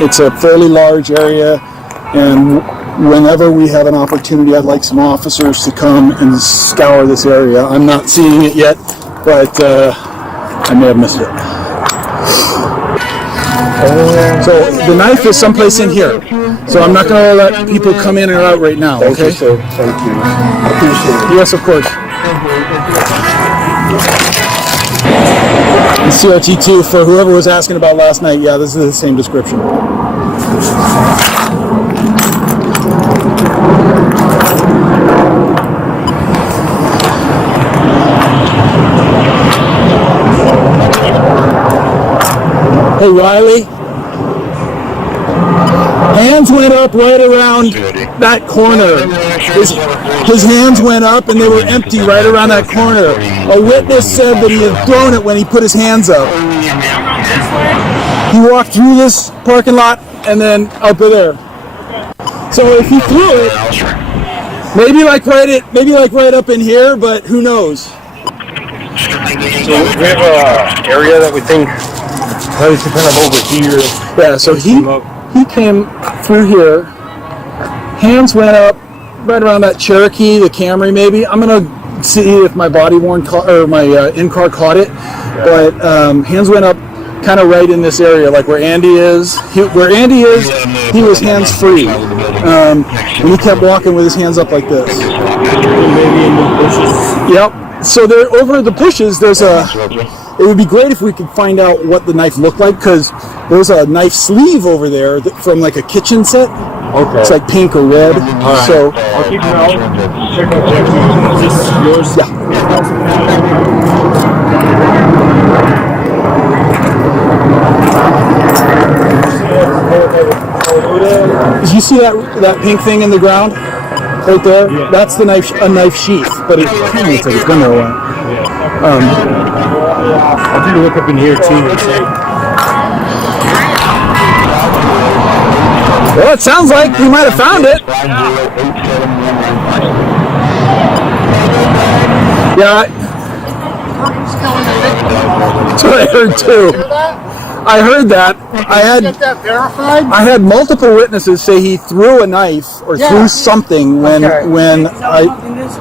It's a fairly large area, and whenever we have an opportunity, I'd like some officers to come and scour this area. I'm not seeing it yet, but I may have missed it. So the knife is someplace in here. So I'm not going to let people come in or out right now, okay? Thank you, sir. Thank you. I appreciate it. Yes, of course. And COT2, for whoever was asking about last night, yeah, this is the same description. Hey, Riley. Hands went up right around that corner. His hands went up and they were empty right around that corner. A witness said that he had thrown it when he put his hands up. He walked through this parking lot and then up there. So if he threw it, maybe like right up in here, but who knows? So we have an area that we think probably kind of over here. Yeah, so he came through here, hands went up right around that Cherokee, the Camry maybe. I'm gonna see if my body-worn or my in-car caught it, but hands went up kind of right in this area, like where Andy is. Where Andy is, he was hands-free, and he kept walking with his hands up like this. Maybe in the bushes. Yep. So there, over the bushes, there's a. It would be great if we could find out what the knife looked like, because there's a knife sleeve over there from like a kitchen set. Okay. It's like pink or red. Right. So I'll keep an eye out. Check out. Is this yours? Yeah. Did you see that pink thing in the ground? Right there? Yeah. That's the a knife sheath, but it kind of looks like it's been there a while. I'll do a look up in here too and say. Well, it sounds like we might have found it. Yeah. That's what I heard too. I heard that. I had multiple witnesses say he threw a knife or threw something when I was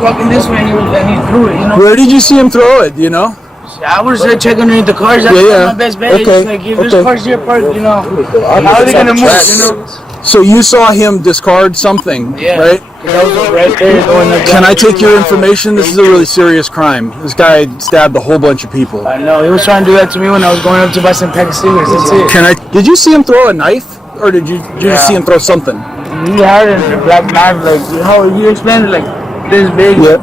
walking this way and he threw it, you know. Where did you see him throw it, you know? I was checking underneath the cars. That's my best bet. Okay. Like, if this car's here parked, you know, how are they going to move, you know? So you saw him discard something, right? That was right there going up. Can I take your information? This is a really serious crime. This guy stabbed a whole bunch of people. I know. He was trying to do that to me when I was going up to buy some pack of cigarettes. That's it. Did you see him throw a knife? Or did you just see him throw something? He had a black knife, like, you know, you explained it like this big. Yep.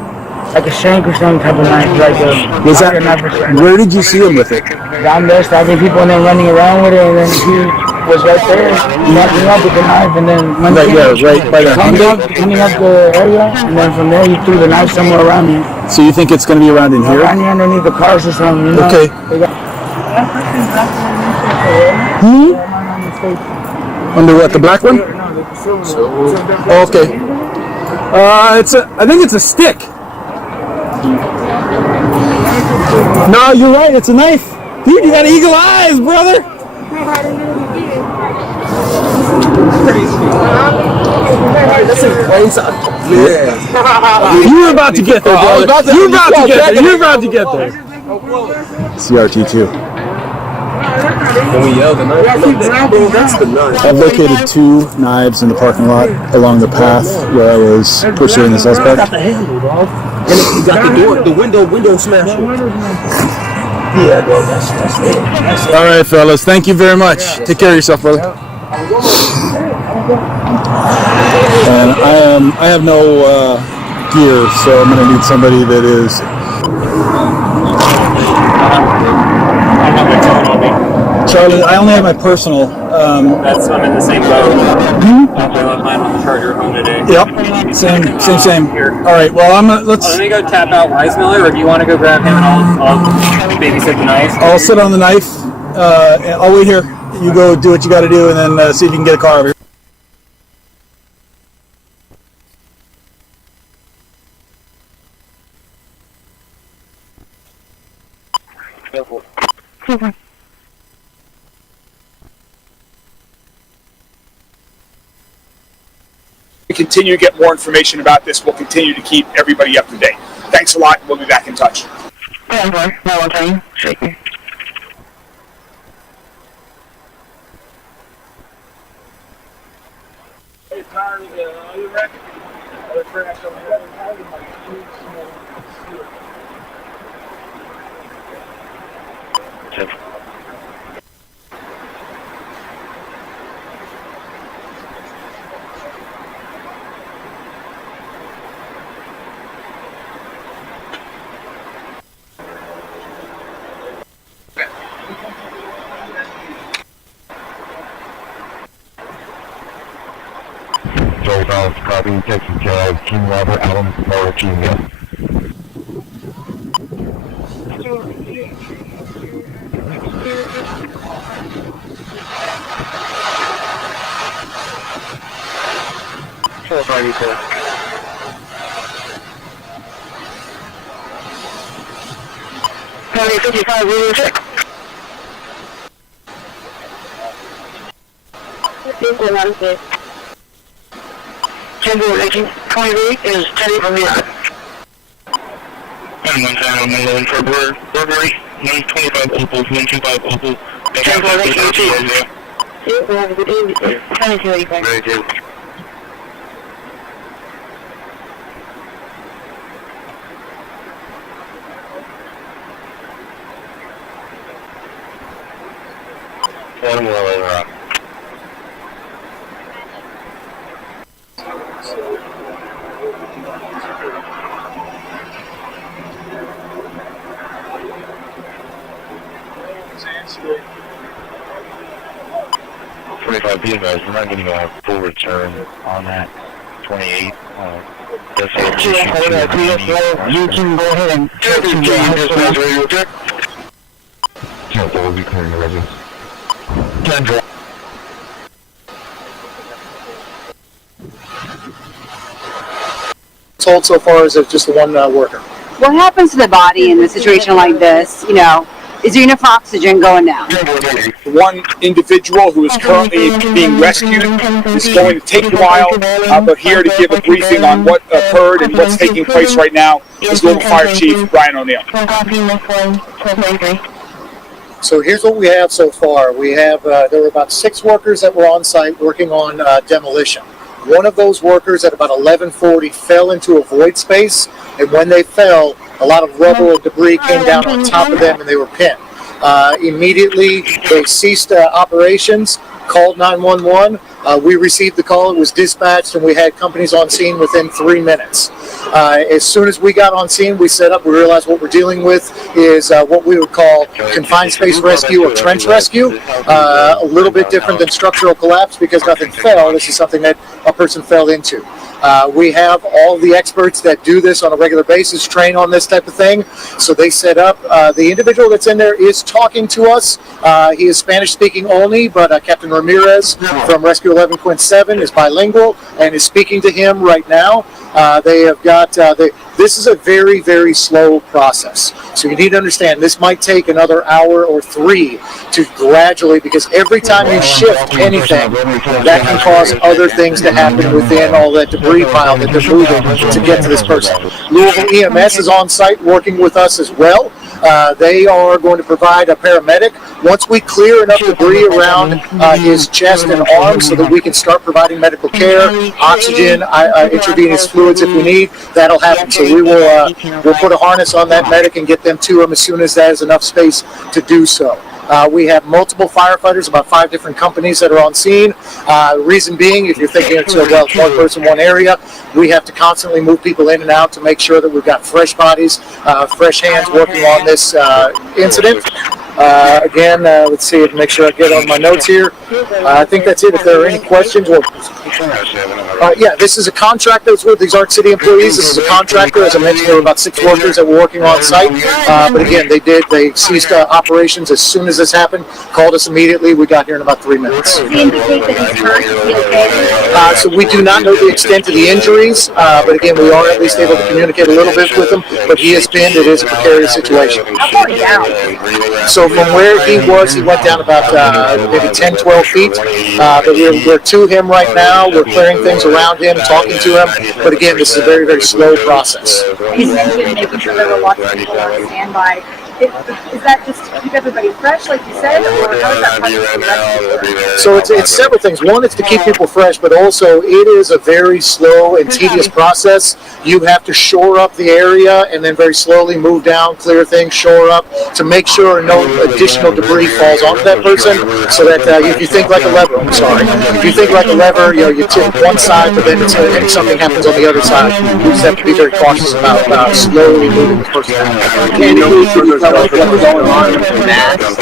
Like a shank or some type of knife. Where did you see him with it? Down there, stabbing people and then running around with it, and then he was right there. He had me up with the knife, and then Right by the coming up the area, and then from there he threw the knife somewhere around me. So you think it's going to be around in here? Around here underneath the cars or something, you know? Okay. Under what, the black one? Oh, okay. I think it's a stick. No, you're right. It's a knife. Dude, you got eagle eyes, brother. Yeah. You were about to get there, brother. You're about to get there. You're about to get there. CRT2. When we yelled the knife, that's the knife. I've located 2 knives in the parking lot along the path where I was pursuing the suspect. Got the handle, dog. And it got the door, the window smashed. Yeah, dog, that's it. All right, fellas. Thank you very much. Take care of yourself, brother. And I have no gear, so I'm going to need somebody that is. Charlie, I only have my personal. I'm in the same boat. I left mine on the charger home today. Yep. Same. All right. Well, let's. Let me go tap out Weissmiller, or do you want to go grab him and I'll babysit the knife? I'll sit on the knife. And I'll wait here. You go do what you got to do, and then see if you can get a car over here. We continue to get more information about this. We'll continue to keep everybody up to date. Thanks a lot. We'll be back in touch. Copy, taking care of King Robert Allen, Florida, Virginia. County 55, really check. Tango 1928 is 10 from the yard. And 1 down, 11 February, 125 Opal, 125 Opal. Tango 1928. Yeah, we'll have a good evening. 2285. Very good. One more later on. Guys, we're not getting a full return on that 28. You can go ahead and check the radio check. We'll be clearing the residence. 10 drop. Told so far is just the one worker. What happens to the body in a situation like this? You know, is there enough oxygen going down? One individual who is currently being rescued is going to take a while, but here to give a briefing on what occurred and what's taking place right now is Local Fire Chief Brian O'Neill. So here's what we have so far. We have, there were about 6 workers that were on site working on demolition. One of those workers at about 11:40 fell into a void space, and when they fell, a lot of rubble and debris came down on top of them and they were pinned. Immediately, they ceased operations, called 911. We received the call, it was dispatched, and we had companies on scene within 3 minutes. As soon as we got on scene, we set up, we realized what we're dealing with is what we would call confined space rescue or trench rescue. A little bit different than structural collapse because nothing fell. This is something that a person fell into. We have all the experts that do this on a regular basis train on this type of thing. So they set up, the individual that's in there is talking to us. He is Spanish speaking only, but Captain Ramirez from Rescue 11.7 is bilingual and is speaking to him right now. They have got, this is a very, very slow process. So you need to understand this might take another hour or 3 to gradually, because every time you shift anything, that can cause other things to happen within all that debris pile that they're moving to get to this person. Louisville EMS is on site working with us as well. They are going to provide a paramedic. Once we clear enough debris around his chest and arms so that we can start providing medical care, oxygen, intravenous fluids if we need, that'll happen. So we will we'll put a harness on that medic and get them to him as soon as there's enough space to do so. We have multiple firefighters, about 5 different companies that are on scene. Reason being, if you're thinking it's well, it's one person, one area, we have to constantly move people in and out to make sure that we've got fresh bodies, fresh hands working on this incident. Again, let's see, make sure I get on my notes here. I think that's it. If there are any questions, yeah, this is a contractor. These aren't city employees. This is a contractor. As I mentioned, there were about 6 workers that were working on site. But again, they ceased operations as soon as this happened, called us immediately. We got here in about 3 minutes. Does he indicate that he's hurt? Is he okay? So we do not know the extent of the injuries, but again, we are at least able to communicate a little bit with him. But he has been, it is a precarious situation. How far down? So from where he was, he went down about maybe 10, 12 feet. But we're to him right now. We're clearing things around him, talking to him. But again, this is a very, very slow process. You mentioned making sure there were lots of people on standby. Is that just to keep everybody fresh, like you said, or how is that part of the rescue? So it's several things. One, it's to keep people fresh, but also it is a very slow and tedious process. You have to shore up the area and then very slowly move down, clear things, shore up to make sure no additional debris falls onto that person. So that if you think like a lever, if you think like a lever, you tip one side, but then something happens on the other side. You just have to be very cautious about slowly moving the person down. What's going on with the mast?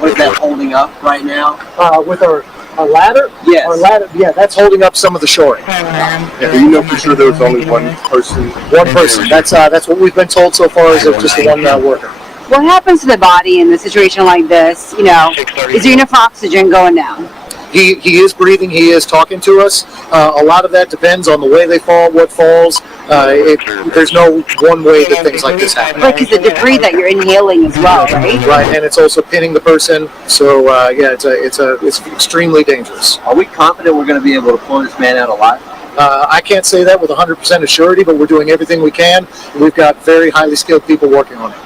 What is that holding up right now? With our ladder? Yes. Our ladder, yeah, that's holding up some of the shoring. Yeah, do you know for sure there was only one person? One person. That's what we've been told so far, is just one worker. What happens to the body in a situation like this? You know, is there enough oxygen going down? He is breathing. He is talking to us. A lot of that depends on the way they fall, what falls. There's no one way that things like this happen. Like, it's the debris that you're inhaling as well, right? Right, and it's also pinning the person. So yeah, it's extremely dangerous. Are we confident we're going to be able to pull this man out alive? I can't say that with 100% assurity, but we're doing everything we can. We've got very highly skilled people working on it.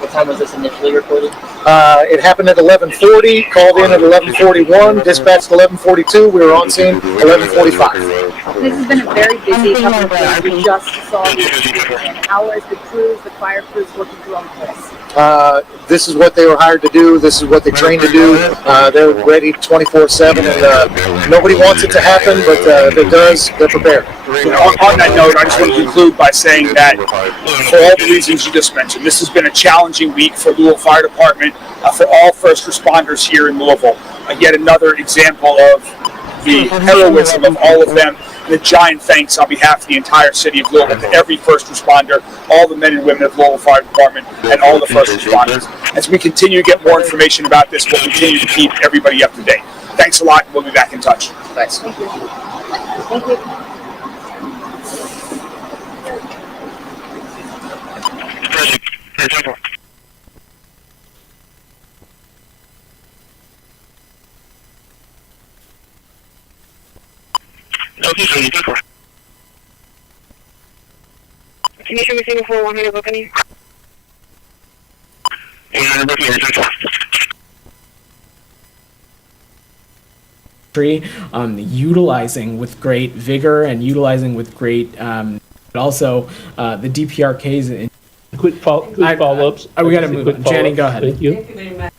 What time was this initially reported? It happened at 11:40, called in at 11:41, dispatched 11:42, we were on scene 11:45. This has been a very busy couple of days. We just saw the how is the crews, the fire crews working through all of this? This is what they were hired to do. This is what they trained to do. They're ready 24/7, and nobody wants it to happen, but if it does, they're prepared. On that note, I just want to conclude by saying that for all the reasons you just mentioned, this has been a challenging week for Louisville Fire Department, for all first responders here in Louisville. Yet another example of the heroism of all of them. And a giant thanks on behalf of the entire city of Louisville to every first responder, all the men and women of Louisville Fire Department, and all the first responders. As we continue to get more information about this, we'll continue to keep everybody up to date. Thanks a lot, and we'll be back in touch. Thanks. Thank you. Thank you. Can you show me Singapore 100 Booking? Utilizing with great vigor and utilizing with great, but also the DPRKs. Quick follow-ups. We got to move on. Jenny, go ahead. Thank you.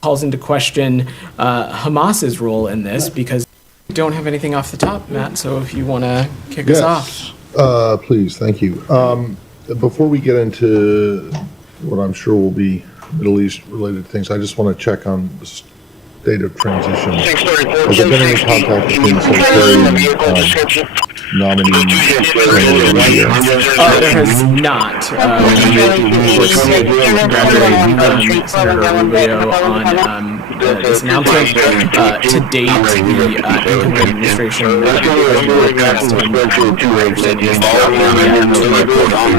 Calls into question Hamas's role in this because Don't have anything off the top, Matt, so if you want to kick us off. Please, thank you. Before we get into what I'm sure will be Middle East related things, I just want to check on the state of transition. Has there been any contact between Secretary nominee there has not. We of course congratulate Senator Rubio on this announcement. To date, the incoming administration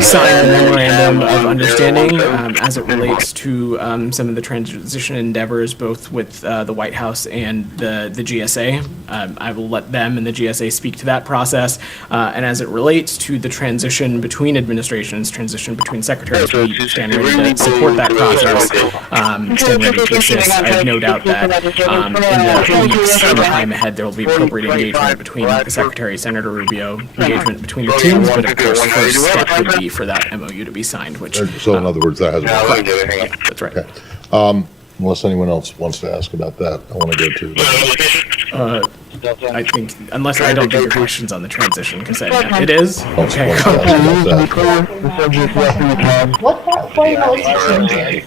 signed a memorandum of understanding as it relates to some of the transition endeavors, both with the White House and the GSA. I will let them and the GSA speak to that process. And as it relates to the transition between administrations, transition between secretaries, we stand ready to support that process, stand ready to assist. I have no doubt that in the weeks and time ahead, there will be appropriate engagement between the Secretary, Senator Rubio, engagement between the teams, but of course, the first step would be for that MOU to be signed, which... So in other words, that hasn't happened. That's right. Okay. Unless anyone else wants to ask about that, I want to go to... I think, unless I don't get your questions on the transition, because it is. Okay. What foreign policy changes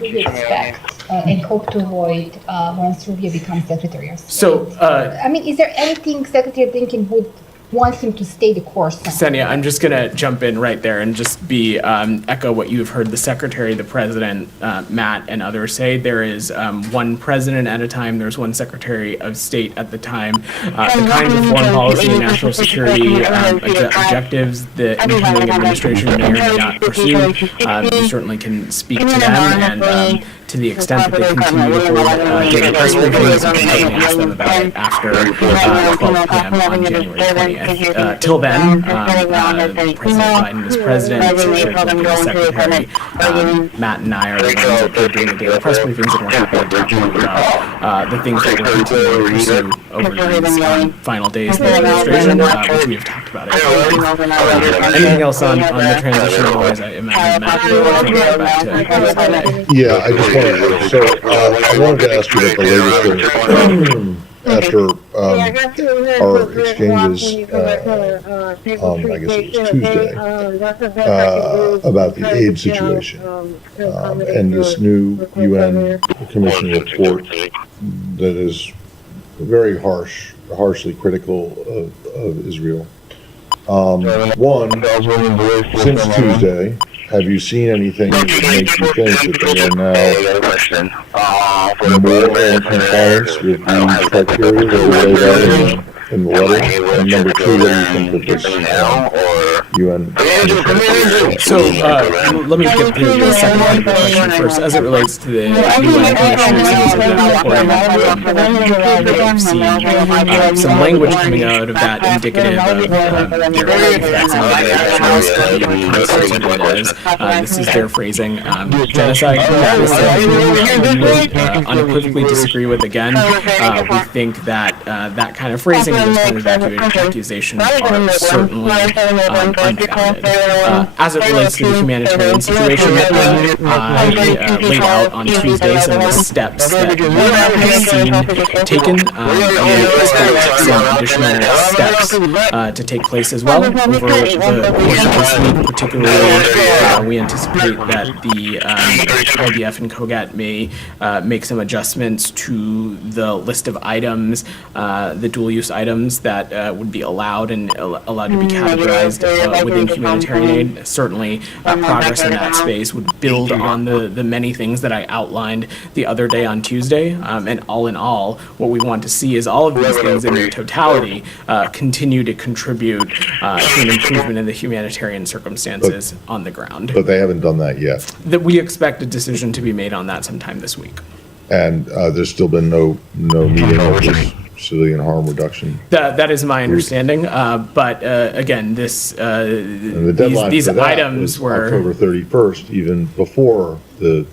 do you expect and hope to avoid once Rubio becomes Secretary of State? So, I mean, is there anything Secretary Blinken would want him to stay the course? Senia, I'm just going to jump in right there and just echo what you've heard the Secretary, the President, Matt, and others say. There is one President at a time. There's one Secretary of State at the time. The kinds of foreign policy and national security objectives the incoming administration may or may not pursue, you certainly can speak to them, and to the extent that they continue to hold daily press briefings, you can certainly ask them about it after 12 p.m. on January 20th. Till then, President Biden is president, Secretary Blinken is secretary. Matt and I are the ones that are doing the daily press briefings, and we're happy to talk about the things that we're continuing to pursue over these final days of the administration, which we have talked about it. Anything else on the transition? Otherwise, I imagine Matt will go back to Yeah, I just wanted to, so I wanted to ask you about the latest after our exchanges, I guess it was Tuesday, about the AIDS situation and this new UN Commission report that is very harshly critical of Israel. One, since Tuesday, have you seen anything that makes you think that they are now more in compliance with the criteria that were laid out in the letter? And number two, what do you think of this UN? So let me get to the second part of the question first. As it relates to the UN Commission, we've seen some language coming out of that indicative of their effects on other actions. This is their phrasing. Genocide, we would unequivocally disagree with. Again, we think that that kind of phrasing and those kind of accusations are certainly unfounded. As it relates to the humanitarian situation, I laid out on Tuesday some of the steps that we have seen taken, and expect some additional steps to take place as well. Over the course of this week, particularly, we anticipate that the IDF and COGAT may make some adjustments to the list of items, the dual-use items that would be allowed to be categorized within humanitarian aid. Certainly, progress in that space would build on the many things that I outlined the other day on Tuesday. And all in all, what we want to see is all of these things in their totality continue to contribute to an improvement in the humanitarian circumstances on the ground. But they haven't done that yet. That we expect a decision to be made on that sometime this week. And there's still been no meeting of this civilian harm reduction. That is my understanding. But again, these items were October 31st, even before the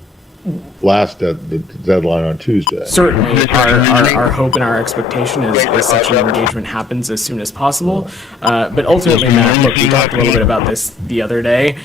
last the deadline on Tuesday. Certainly, our hope and our expectation is such an engagement happens as soon as possible. But ultimately, Matt, look, we talked a little bit about this the other day.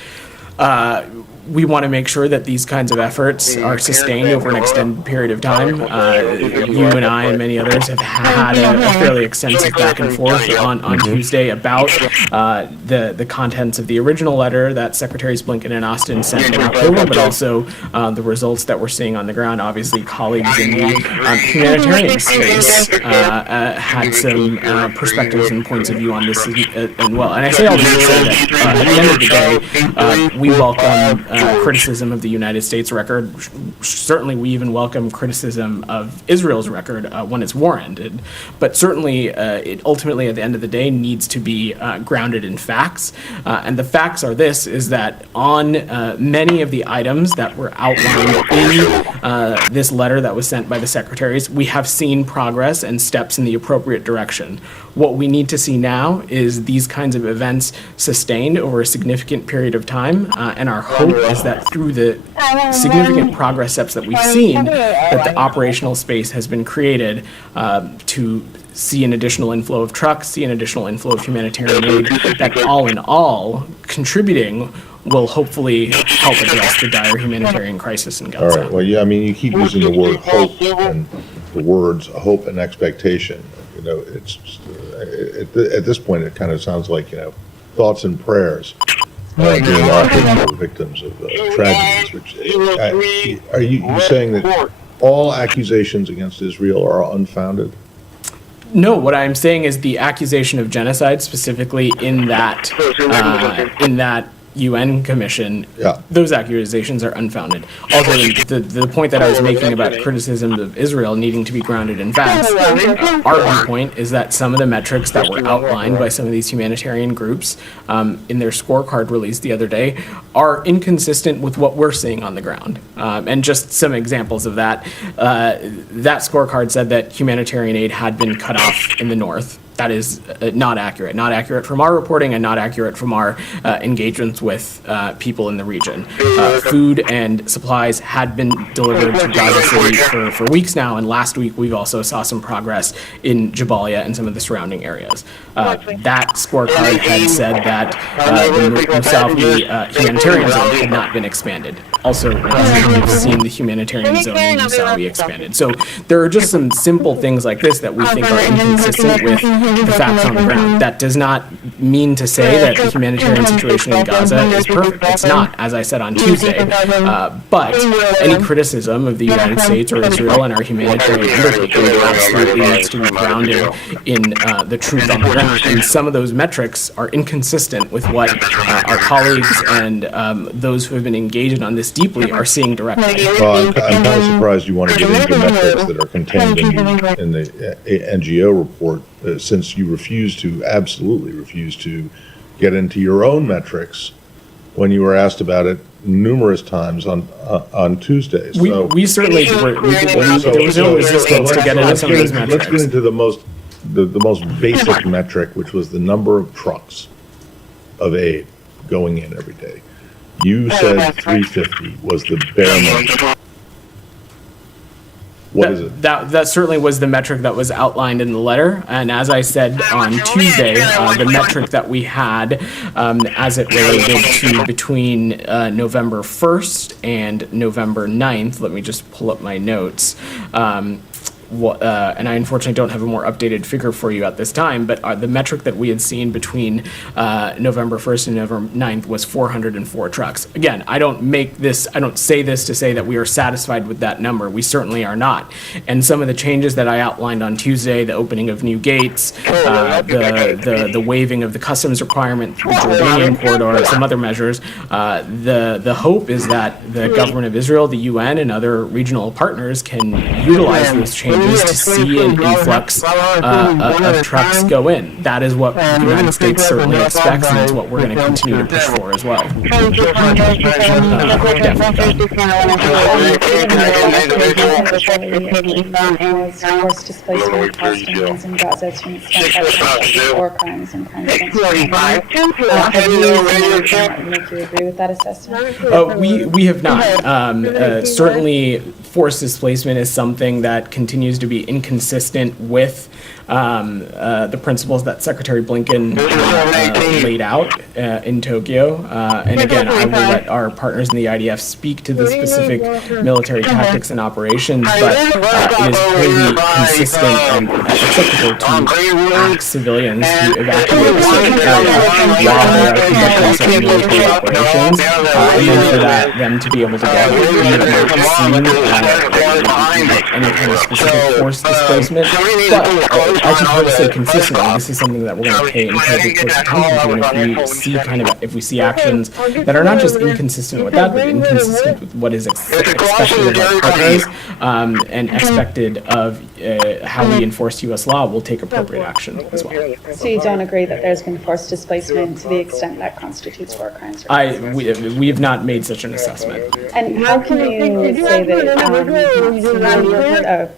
we want to make sure that these kinds of efforts are sustained over an extended period of time. You and I and many others have had a fairly extensive back and forth on Tuesday about the contents of the original letter that Secretaries Blinken and Austin sent in October, but also the results that we're seeing on the ground. Obviously, colleagues in the humanitarian space had some perspectives and points of view on this as well. And I say all this to say that at the end of the day, we welcome criticism of the United States record. Certainly, we even welcome criticism of Israel's record when it's warranted. But certainly, it ultimately, at the end of the day, needs to be grounded in facts. And the facts are is that on many of the items that were outlined in this letter that was sent by the secretaries, we have seen progress and steps in the appropriate direction. What we need to see now is these kinds of events sustained over a significant period of time, and our hope is that through the significant progress steps that we've seen, that the operational space has been created to see an additional inflow of trucks, see an additional inflow of humanitarian aid, that all in all, contributing will hopefully help address the dire humanitarian crisis in Gaza. All right. Well, yeah, I mean, you keep using the word hope and the words hope and expectation. You know, it's just, at this point, it kind of sounds like, you know, thoughts and prayers being offered for victims of tragedies. Which are you saying that all accusations against Israel are unfounded? No, what I'm saying is the accusation of genocide, specifically in that UN commission, those accusations are unfounded. Also, the point that I was making about criticism of Israel needing to be grounded in facts, our one point is that some of the metrics that were outlined by some of these humanitarian groups in their scorecard release the other day are inconsistent with what we're seeing on the ground. And just some examples of that. That scorecard said that humanitarian aid had been cut off in the north. That is not accurate. Not accurate from our reporting and not accurate from our engagements with people in the region. Food and supplies had been delivered to Gaza City for weeks now, and last week we've also saw some progress in Jabalia and some of the surrounding areas. That scorecard had said that the Musawi humanitarian zone had not been expanded. Also, we've seen the humanitarian zone in Musawi expanded. So there are just some simple things like this that we think are inconsistent with the facts on the ground. That does not mean to say that the humanitarian situation in Gaza is perfect. It's not, as I said on Tuesday. But any criticism of the United States or Israel and our humanitarian undertaking absolutely needs to be grounded in the truth on the ground. And some of those metrics are inconsistent with what our colleagues and those who have been engaged on this deeply are seeing directly. Well, I'm kind of surprised you want to get into metrics that are contained in the NGO report, since you absolutely refuse to get into your own metrics when you were asked about it numerous times on Tuesdays. So, we certainly were. There was no resistance to get into some of these metrics. Let's get into the most basic metric, which was the number of trucks of aid going in every day. You said 350 was the bare minimum. What is it? That certainly was the metric that was outlined in the letter. And as I said on Tuesday, the metric that we had as it related to between November 1st and November 9th, let me just pull up my notes. And I unfortunately don't have a more updated figure for you at this time, but the metric that we had seen between November 1st and November 9th was 404 trucks. Again, I don't say this to say that we are satisfied with that number. We certainly are not. And some of the changes that I outlined on Tuesday, the opening of new gates, the waiving of the customs requirement through the Jordanian corridor, some other measures, the hope is that the government of Israel, the UN, and other regional partners can utilize those changes to see an influx of trucks go in. That is what the United States certainly expects, and it's what we're going to continue to push for as well. Forced displacement of Palestinians in Gaza to an extent that war crimes and crimes against humanity. Do you agree with that assessment? We have not. Certainly forced displacement is something that continues to be inconsistent with the principles that Secretary Blinken laid out in Tokyo. And again, I will let our partners in the IDF speak to the specific military tactics and operations, but it is wholly consistent and acceptable to ask civilians to evacuate a certain area while they are conducting some military operations, and then for them to be able to go. We have not seen any kind of specific forced displacement, but as you've heard us say consistently, this is something that we're going to pay incredibly close attention to, and if we see actions that are not just inconsistent with that, but inconsistent with what is expected of our partners and expected of how we enforce U.S. law, we'll take appropriate action as well. So you don't agree that there's been forced displacement to the extent that constitutes war crimes? We have not made such an assessment. And how can you say that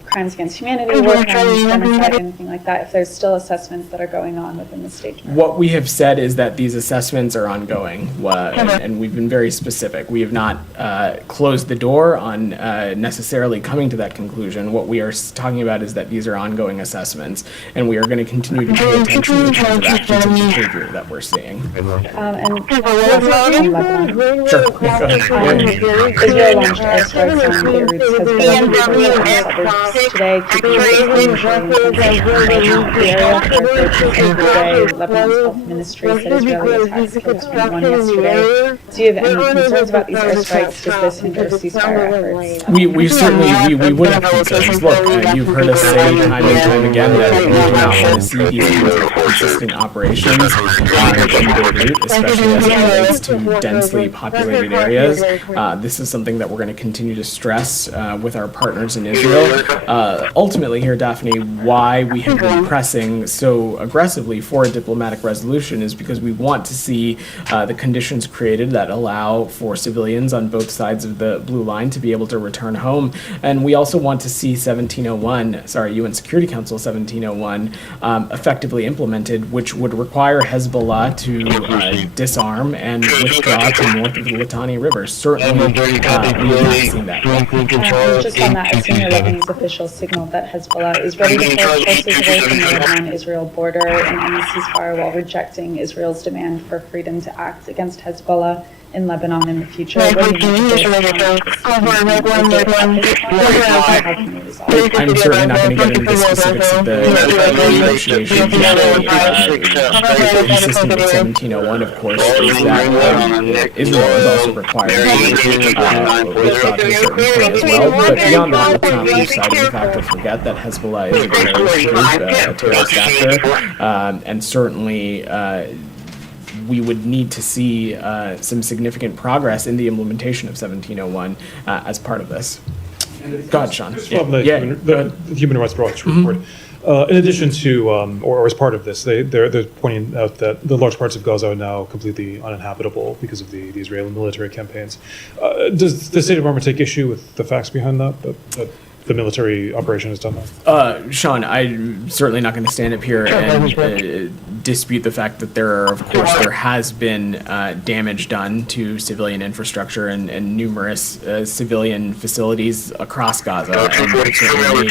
crimes against humanity, war crimes, genocide, anything like that, if there's still assessments that are going on within the state? What we have said is that these assessments are ongoing, and we've been very specific. We have not closed the door on necessarily coming to that conclusion. What we are talking about is that these are ongoing assessments, and we are going to continue to pay attention to the kinds of actions and behavior that we're seeing. And Lebanon. Sure. Go ahead. Israel launched airstrikes on Beirut's Hezbollah today, keeping Lebanon's health ministry said Israeli attacks killed 21 yesterday. Do you have any concerns about these airstrikes? Does this hinder ceasefire efforts? We certainly would have concerns. Look, you've heard us say time and time again that we do not want to see these kinds of consistent operations in Beirut, especially as it relates to densely populated areas. This is something that we're going to continue to stress with our partners in Israel. Ultimately here, Daphne, why we have been pressing so aggressively for a diplomatic resolution is because we want to see the conditions created that allow for civilians on both sides of the blue line to be able to return home. And we also want to see UN Security Council 1701 effectively implemented, which would require Hezbollah to disarm and withdraw to north of the Litani River. Certainly, we have not seen that. Just on that, a senior Lebanese official signaled that Hezbollah is ready to pull forces away from the Lebanon-Israel border and end the ceasefire while rejecting Israel's demand for freedom to act against Hezbollah in Lebanon in the future. I'm certainly not going to get into the specifics of the negotiations. Consistent with 1701, of course, is that Israel is also required to withdraw to a certain point as well. But beyond that, let's not lose sight of the fact or forget that Hezbollah is a terrorist group, a terrorist actor, and certainly we would need to see some significant progress in the implementation of 1701 as part of this. Go ahead, Sean. The Human Rights Watch report. In addition to, or as part of this, they're pointing out that the large parts of Gaza are now completely uninhabitable because of the Israeli military campaigns. Does the State Department take issue with the facts behind that the military operation has done that? Sean, I'm certainly not going to stand up here and dispute the fact that there has been damage done to civilian infrastructure and numerous civilian facilities across Gaza, and certainly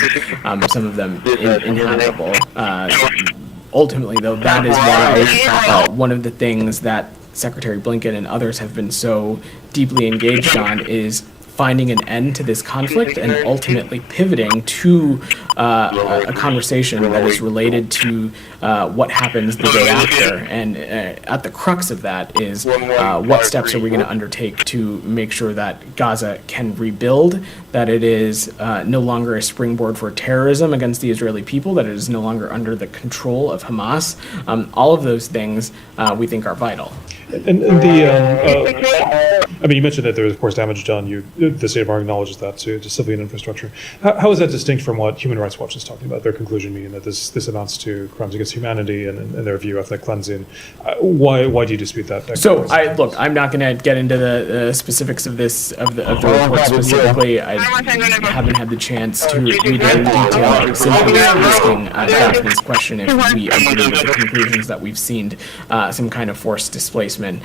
some of them inhabitable. Ultimately, though, that is why one of the things that Secretary Blinken and others have been so deeply engaged on is finding an end to this conflict and ultimately pivoting to a conversation that is related to what happens the day after. And at the crux of that is what steps are we going to undertake to make sure that Gaza can rebuild, that it is no longer a springboard for terrorism against the Israeli people, that it is no longer under the control of Hamas. All of those things we think are vital. And the, I mean, you mentioned that there was, of course, damage done. The State Department acknowledges that to civilian infrastructure. How is that distinct from what Human Rights Watch is talking about? Their conclusion being that this amounts to crimes against humanity and, in their view, ethnic cleansing. Why do you dispute that? So, I'm not going to get into the specifics of this of the report specifically. I haven't had the chance to read it in detail. Simply asking Daphne's question if we agree with the conclusions that we've seen some kind of forced displacement enforcement,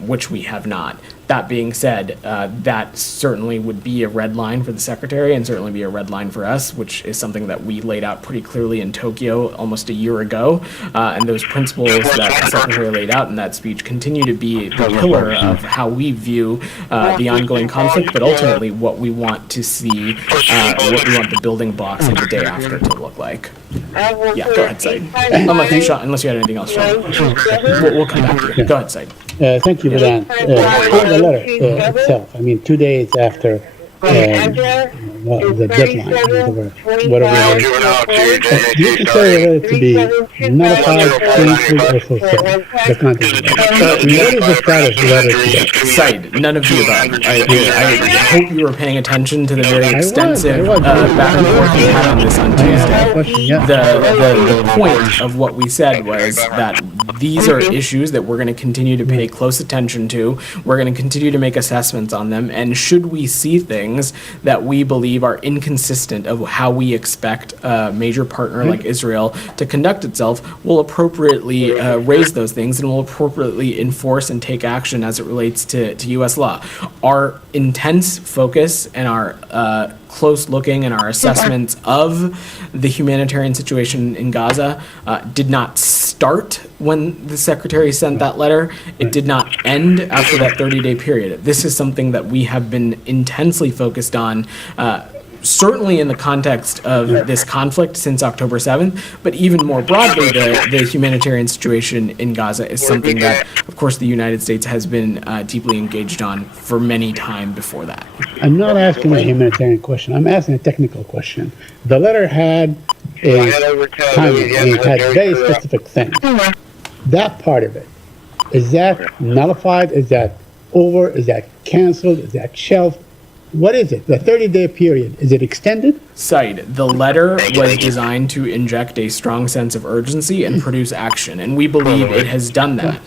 which we have not. That being said, that certainly would be a red line for the Secretary and certainly be a red line for us, which is something that we laid out pretty clearly in Tokyo almost a year ago. And those principles that the Secretary laid out in that speech continue to be the pillar of how we view the ongoing conflict, but ultimately what we want to see, what we want the building blocks of the day after to look like. Yeah, go ahead, Said. Unless you had anything else, Sean. We'll come back to you. Go ahead, Said. Thank you for that. The letter itself, I mean, 2 days after the deadline, whatever it is, do you consider it to be nullified, canceled, or fulfilled? The content of it. What is the status of the letter today? Said, none of the above. I hope you were paying attention to the very extensive back and forth we had on this on Tuesday. The point of what we said was that these are issues that we're going to continue to pay close attention to. We're going to continue to make assessments on them, and should we see things that we believe are inconsistent of how we expect a major partner like Israel to conduct itself, we'll appropriately raise those things and we'll appropriately enforce and take action as it relates to U.S. law. Our intense focus and our close looking and our assessments of the humanitarian situation in Gaza did not start when the Secretary sent that letter. It did not end after that 30-day period. This is something that we have been intensely focused on, certainly in the context of this conflict since October 7th, but even more broadly, the humanitarian situation in Gaza is something that, of course, the United States has been deeply engaged on for many time before that. I'm not asking a humanitarian question. I'm asking a technical question. The letter had a timing. It had very specific things. That part of it, is that nullified? Is that over? Is that canceled? Is that shelved? What is it? The 30-day period, is it extended? Said, the letter was designed to inject a strong sense of urgency and produce action, and we believe it has done that.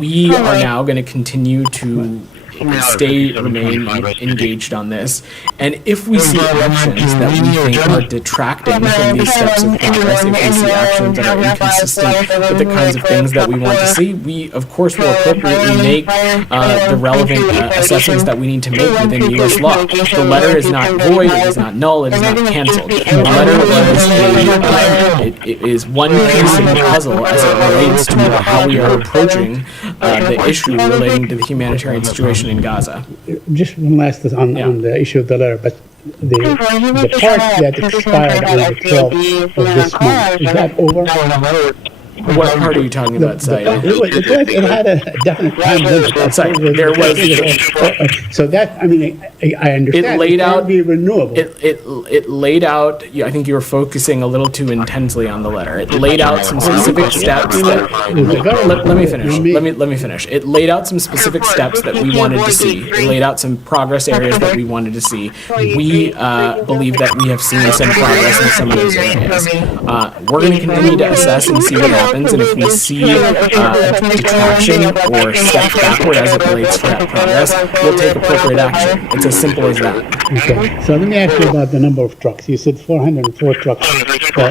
We are now going to continue to remain engaged on this, and if we see actions that we think are detracting from these steps of progress, if we see actions that are inconsistent with the kinds of things that we want to see, we of course will appropriately make the relevant assessments that we need to make within U.S. law. The letter is not void, it is not null, it is not canceled. The letter it is one piece in the puzzle as it relates to how we are approaching the issue relating to the humanitarian situation in Gaza. Just one last on the issue of the letter, but the part that expired on the 12th of this month, is that over? What part are you talking about, Said? It had a definite time limit. There was. So that, I mean, I understand. It laid out. Be renewable. It laid out. I think you were focusing a little too intensely on the letter. It laid out some specific steps. Let me finish. Let me finish. It laid out some specific steps that we wanted to see. It laid out some progress areas that we wanted to see. We believe that we have seen some progress in some of those areas. We're going to continue to assess and see what happens. And if we see detraction or step backward as it relates to that progress, we'll take appropriate action. It's as simple as that. Okay. So let me ask you about the number of trucks. You said 404 trucks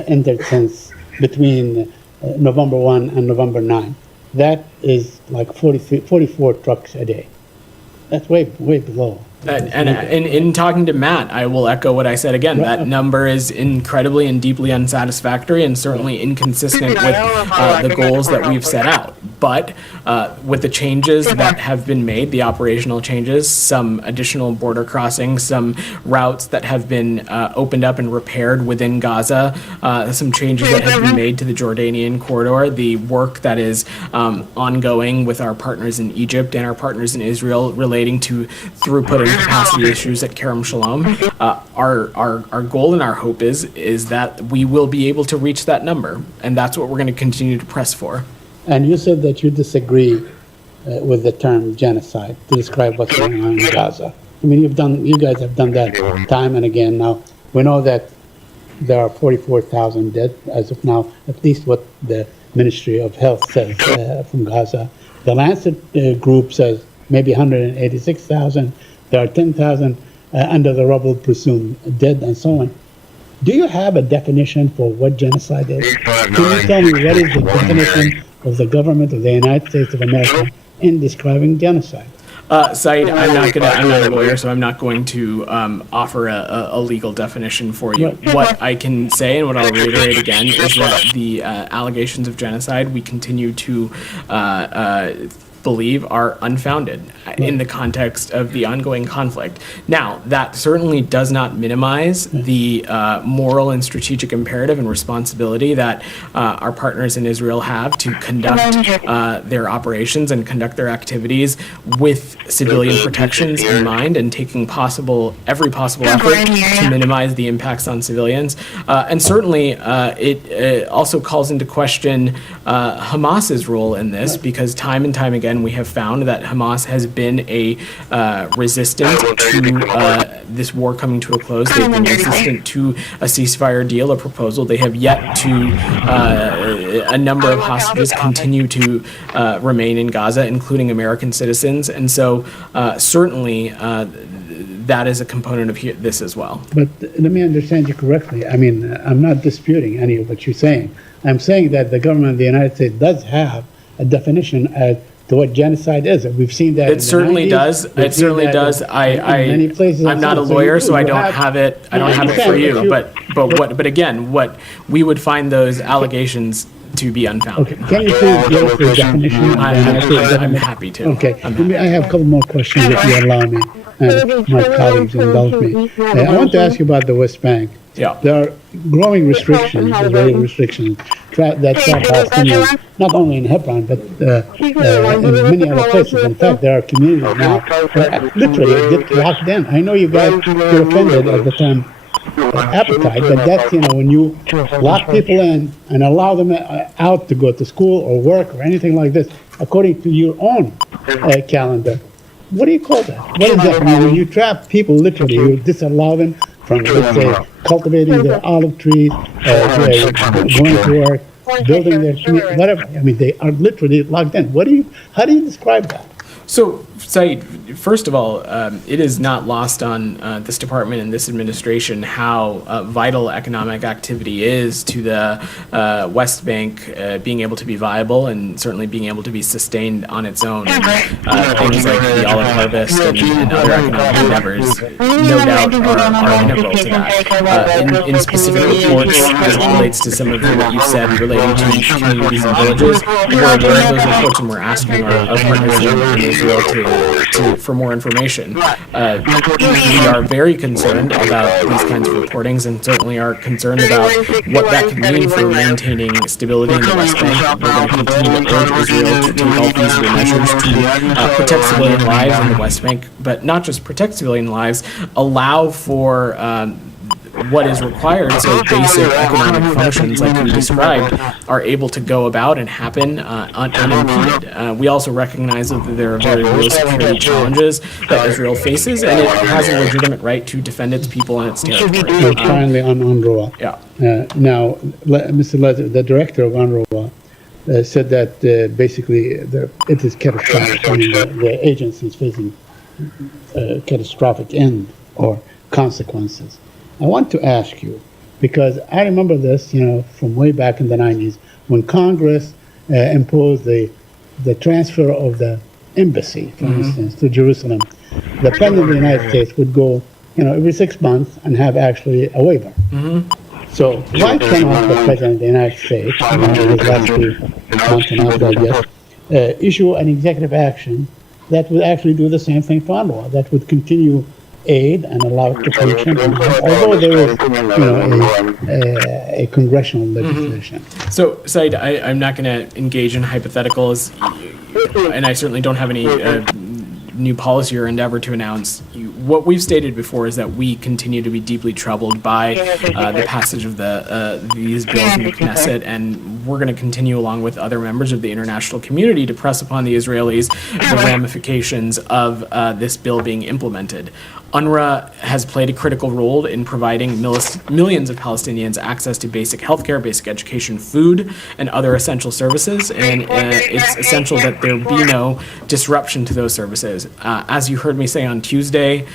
entered since between November 1 and November 9. That is like 44 trucks a day. That's way below. And in talking to Matt, I will echo what I said again. That number is incredibly and deeply unsatisfactory and certainly inconsistent with the goals that we've set out. But with the changes that have been made, the operational changes, some additional border crossings, some routes that have been opened up and repaired within Gaza, some changes that have been made to the Jordanian corridor, the work that is ongoing with our partners in Egypt and our partners in Israel relating to throughput and capacity issues at Kerem Shalom. Our goal and our hope is that we will be able to reach that number, and that's what we're going to continue to press for. And you said that you disagree with the term genocide to describe what's going on in Gaza. I mean, you guys have done that time and again. Now we know that there are 44,000 dead as of now, at least what the Ministry of Health says from Gaza. The Lancet group says maybe 186,000. There are 10,000 under the rubble presumed dead and so on. Do you have a definition for what genocide is? Can you tell me what is the definition of the government of the United States of America in describing genocide? Said, I'm not a lawyer, so I'm not going to offer a legal definition for you. What I can say, and what I'll reiterate again, is that the allegations of genocide we continue to believe are unfounded in the context of the ongoing conflict. Now, that certainly does not minimize the moral and strategic imperative and responsibility that our partners in Israel have to conduct their operations and conduct their activities with civilian protections in mind and taking every possible effort to minimize the impacts on civilians. And certainly it also calls into question Hamas's role in this, because time and time again we have found that Hamas has been a resistant to this war coming to a close. They've been resistant to a ceasefire deal, a proposal. They have yet to, a number of hostages continue to remain in Gaza, including American citizens. And so certainly that is a component of this as well. But let me understand you correctly. I mean, I'm not disputing any of what you're saying. I'm saying that the government of the United States does have a definition as to what genocide is. We've seen that. It certainly does. It certainly does. I'm not a lawyer, so I don't have it. I don't have it for you. But again, what we would find those allegations to be unfounded. Okay. Can you please give us the definition? I'm happy to. Okay. I have a couple more questions if you allow me, and my colleagues indulge me. I want to ask you about the West Bank. Yeah. There are growing restrictions, Israeli restrictions, that trap Palestinians, not only in Hebron, but in many other places. In fact, there are communities now that literally get locked in. I know you guys were offended at the time, appetite, but that's, when you lock people in and allow them out to go to school or work or anything like this, according to your own calendar. What do you call that? What is that? I mean, when you trap people, literally, you disallow them from, let's say, cultivating their olive trees, going to work, building their community, whatever. I mean, they are literally locked in. How do you describe that? So, Said, first of all, it is not lost on this department and this administration how vital economic activity is to the West Bank being able to be viable and certainly being able to be sustained on its own. Things like the olive harvest and other economic endeavors, no doubt, are integral to that. In specific reports, as it relates to some of what you said relating to communities and villages, we're aware of those reports and we're asking our partners in Israel for more information. We are very concerned about these kinds of reportings and certainly are concerned about what that could mean for maintaining stability in the West Bank. We're going to continue to urge Israel to take all feasible measures to protect civilian lives in the West Bank, but not just protect civilian lives, allow for what is required so basic economic functions like we described are able to go about and happen unimpeded. We also recognize that there are very real security challenges that Israel faces, and it has a legitimate right to defend its people and its territory. Finally, on UNRWA. Yeah. Now, Mr. Lezer, the director of UNRWA, said that basically it is catastrophic. I mean, the agency is facing catastrophic end or consequences. I want to ask you, because I remember this, from way back in the 90s, when Congress imposed the transfer of the embassy, for instance, to Jerusalem. The President of the United States would go, every 6 months and have actually a waiver. So why cannot the President of the United States, his last 2 months and after, I guess, issue an executive action that would actually do the same thing for UNRWA, that would continue aid and allow it to function, although there is, a congressional legislation. So, Said, I'm not going to engage in hypotheticals, and I certainly don't have any new policy or endeavor to announce. What we've stated before is that we continue to be deeply troubled by the passage of these bills in the Knesset, and we're going to continue along with other members of the international community to press upon the Israelis the ramifications of this bill being implemented. UNRWA has played a critical role in providing millions of Palestinians access to basic healthcare, basic education, food, and other essential services, and it's essential that there be no disruption to those services. As you heard me say on Tuesday,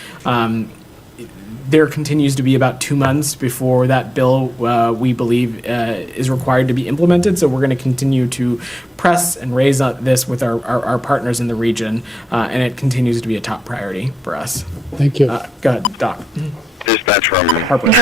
There continues to be about 2 months before that bill, we believe, is required to be implemented. So we're going to continue to press and raise this with our partners in the region, and it continues to be a top priority for us. Thank you. Go ahead, Doc. Dispatch from Harper. I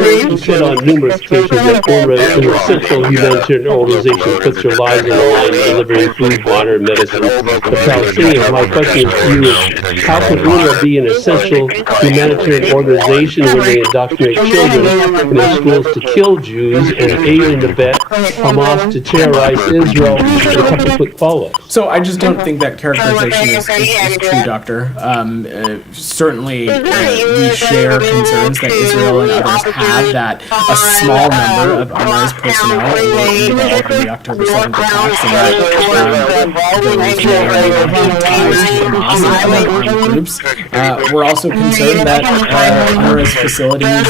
know you said on numerous occasions that UNRWA is an essential humanitarian organization puts their lives on the line delivering food, water, and medicine to Palestinians. My question to you is, how can UNRWA be an essential humanitarian organization when they indoctrinate children in their schools to kill Jews and aid and abet Hamas to terrorize Israel? A couple quick follow-ups. So I just don't think that characterization is true, Doctor. Certainly, we share concerns that Israel and others have that a small number of UNRWA's personnel were involved in the October 7th attacks, and that those may or may not have ties to Hamas and other armed groups. We're also concerned that UNRWA's facilities, in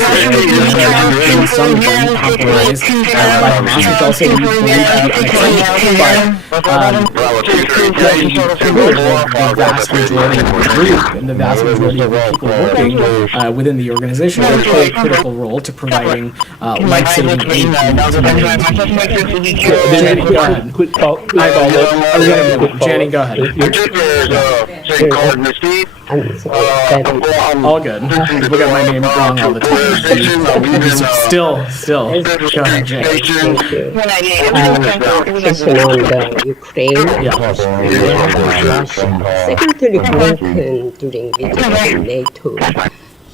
some of them, compromised by Hamas, which also we believe to be unacceptable. But the vast majority of the group and the vast majority of the people working within the organization will play a critical role to providing life-saving aid to Jenny, go ahead. Jenny, go ahead. All good. Look at my name wrong all the time. Still. Go ahead, Jenny. Question on the Ukraine. Secretary Blinken, during visit in NATO,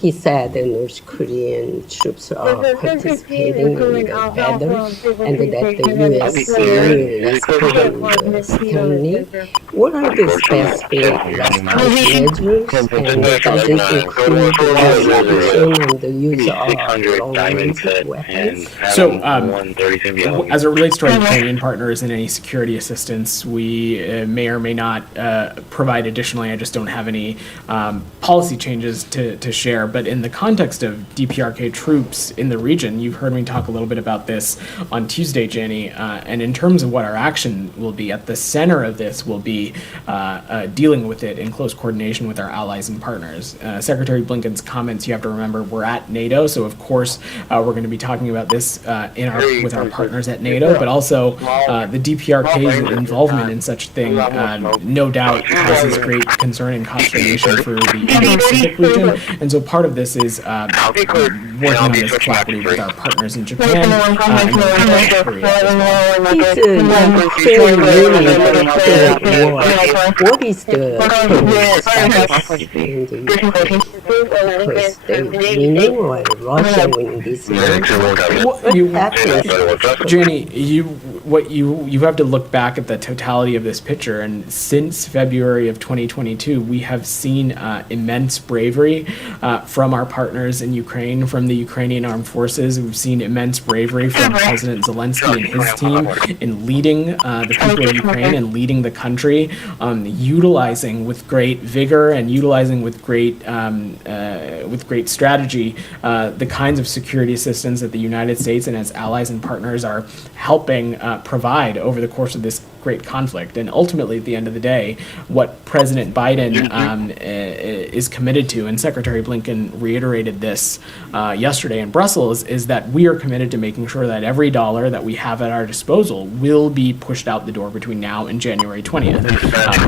he said the North Korean troops are participating in the battle and that the U.S. will respond strongly. What are the specific response measures, and does it include the restriction on the use of long-range weapons? So, as it relates to our Ukrainian partners and any security assistance, we may or may not provide additionally. I just don't have any policy changes to share. But in the context of DPRK troops in the region, you've heard me talk a little bit about this on Tuesday, Jenny, and in terms of what our action will be, at the center of this will be dealing with it in close coordination with our allies and partners. Secretary Blinken's comments, you have to remember, we're at NATO, so of course we're going to be talking about this with our partners at NATO, but also the DPRK's involvement in such thing no doubt causes great concern and consternation for the Indo-Pacific region, and so part of this is working on this collaboratively with our partners in Japan and Korea as well. What is the status in the winning or Russia winning this Jenny, you have to look back at the totality of this picture, and since February of 2022, we have seen immense bravery from our partners in Ukraine, from the Ukrainian armed forces. We've seen immense bravery from President Zelensky and his team in leading the people of Ukraine and leading the country, utilizing with great vigor and utilizing with great strategy the kinds of security assistance that the United States and its allies and partners are helping provide over the course of this great conflict. And ultimately, at the end of the day, what President Biden is committed to, and Secretary Blinken reiterated this yesterday in Brussels, is that we are committed to making sure that every dollar that we have at our disposal will be pushed out the door between now and January 20th.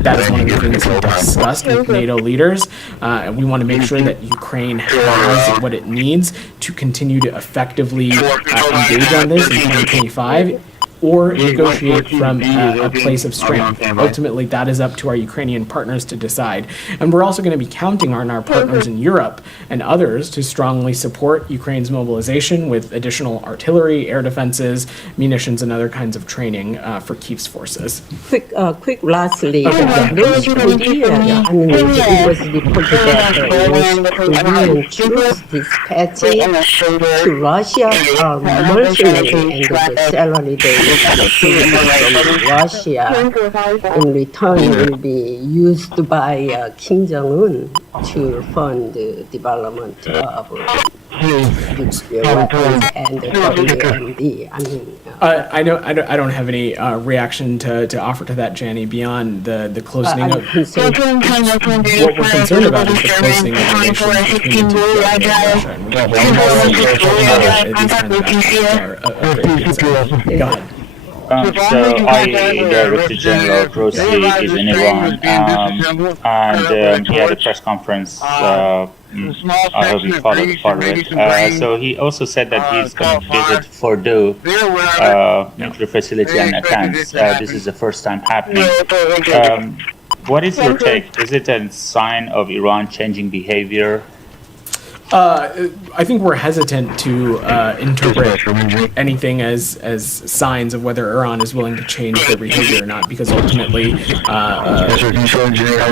That is one of the things we discussed with NATO leaders. And we want to make sure that Ukraine has what it needs to continue to effectively engage on this in 2025. Or negotiate from a place of strength. Ultimately, that is up to our Ukrainian partners to decide. And we're also going to be counting on our partners in Europe and others to strongly support Ukraine's mobilization with additional artillery, air defenses, munitions, and other kinds of training for Kyiv's forces. Quick, lastly, North Korea, I mean, it was reported that North Korean troops dispatching to Russia are mercenary and the salary they from Russia in return will be used by Kim Jong-un to fund the development of nuclear weapons and the WMD. I don't have any reaction to offer to that, Janny, beyond the closing of. What we're concerned about is the closing of relations between the two countries and Russia. And these kinds of actions are a great concern. Go ahead. So IAEA Director General Grossi is in Iran, and he had a press conference. I hope you followed part of it. So he also said that he's going to visit Fordo nuclear facility and Natanz. This is the first time happening. What is your take? Is it a sign of Iran changing behavior? I think we're hesitant to interpret anything as signs of whether Iran is willing to change their behavior or not, because ultimately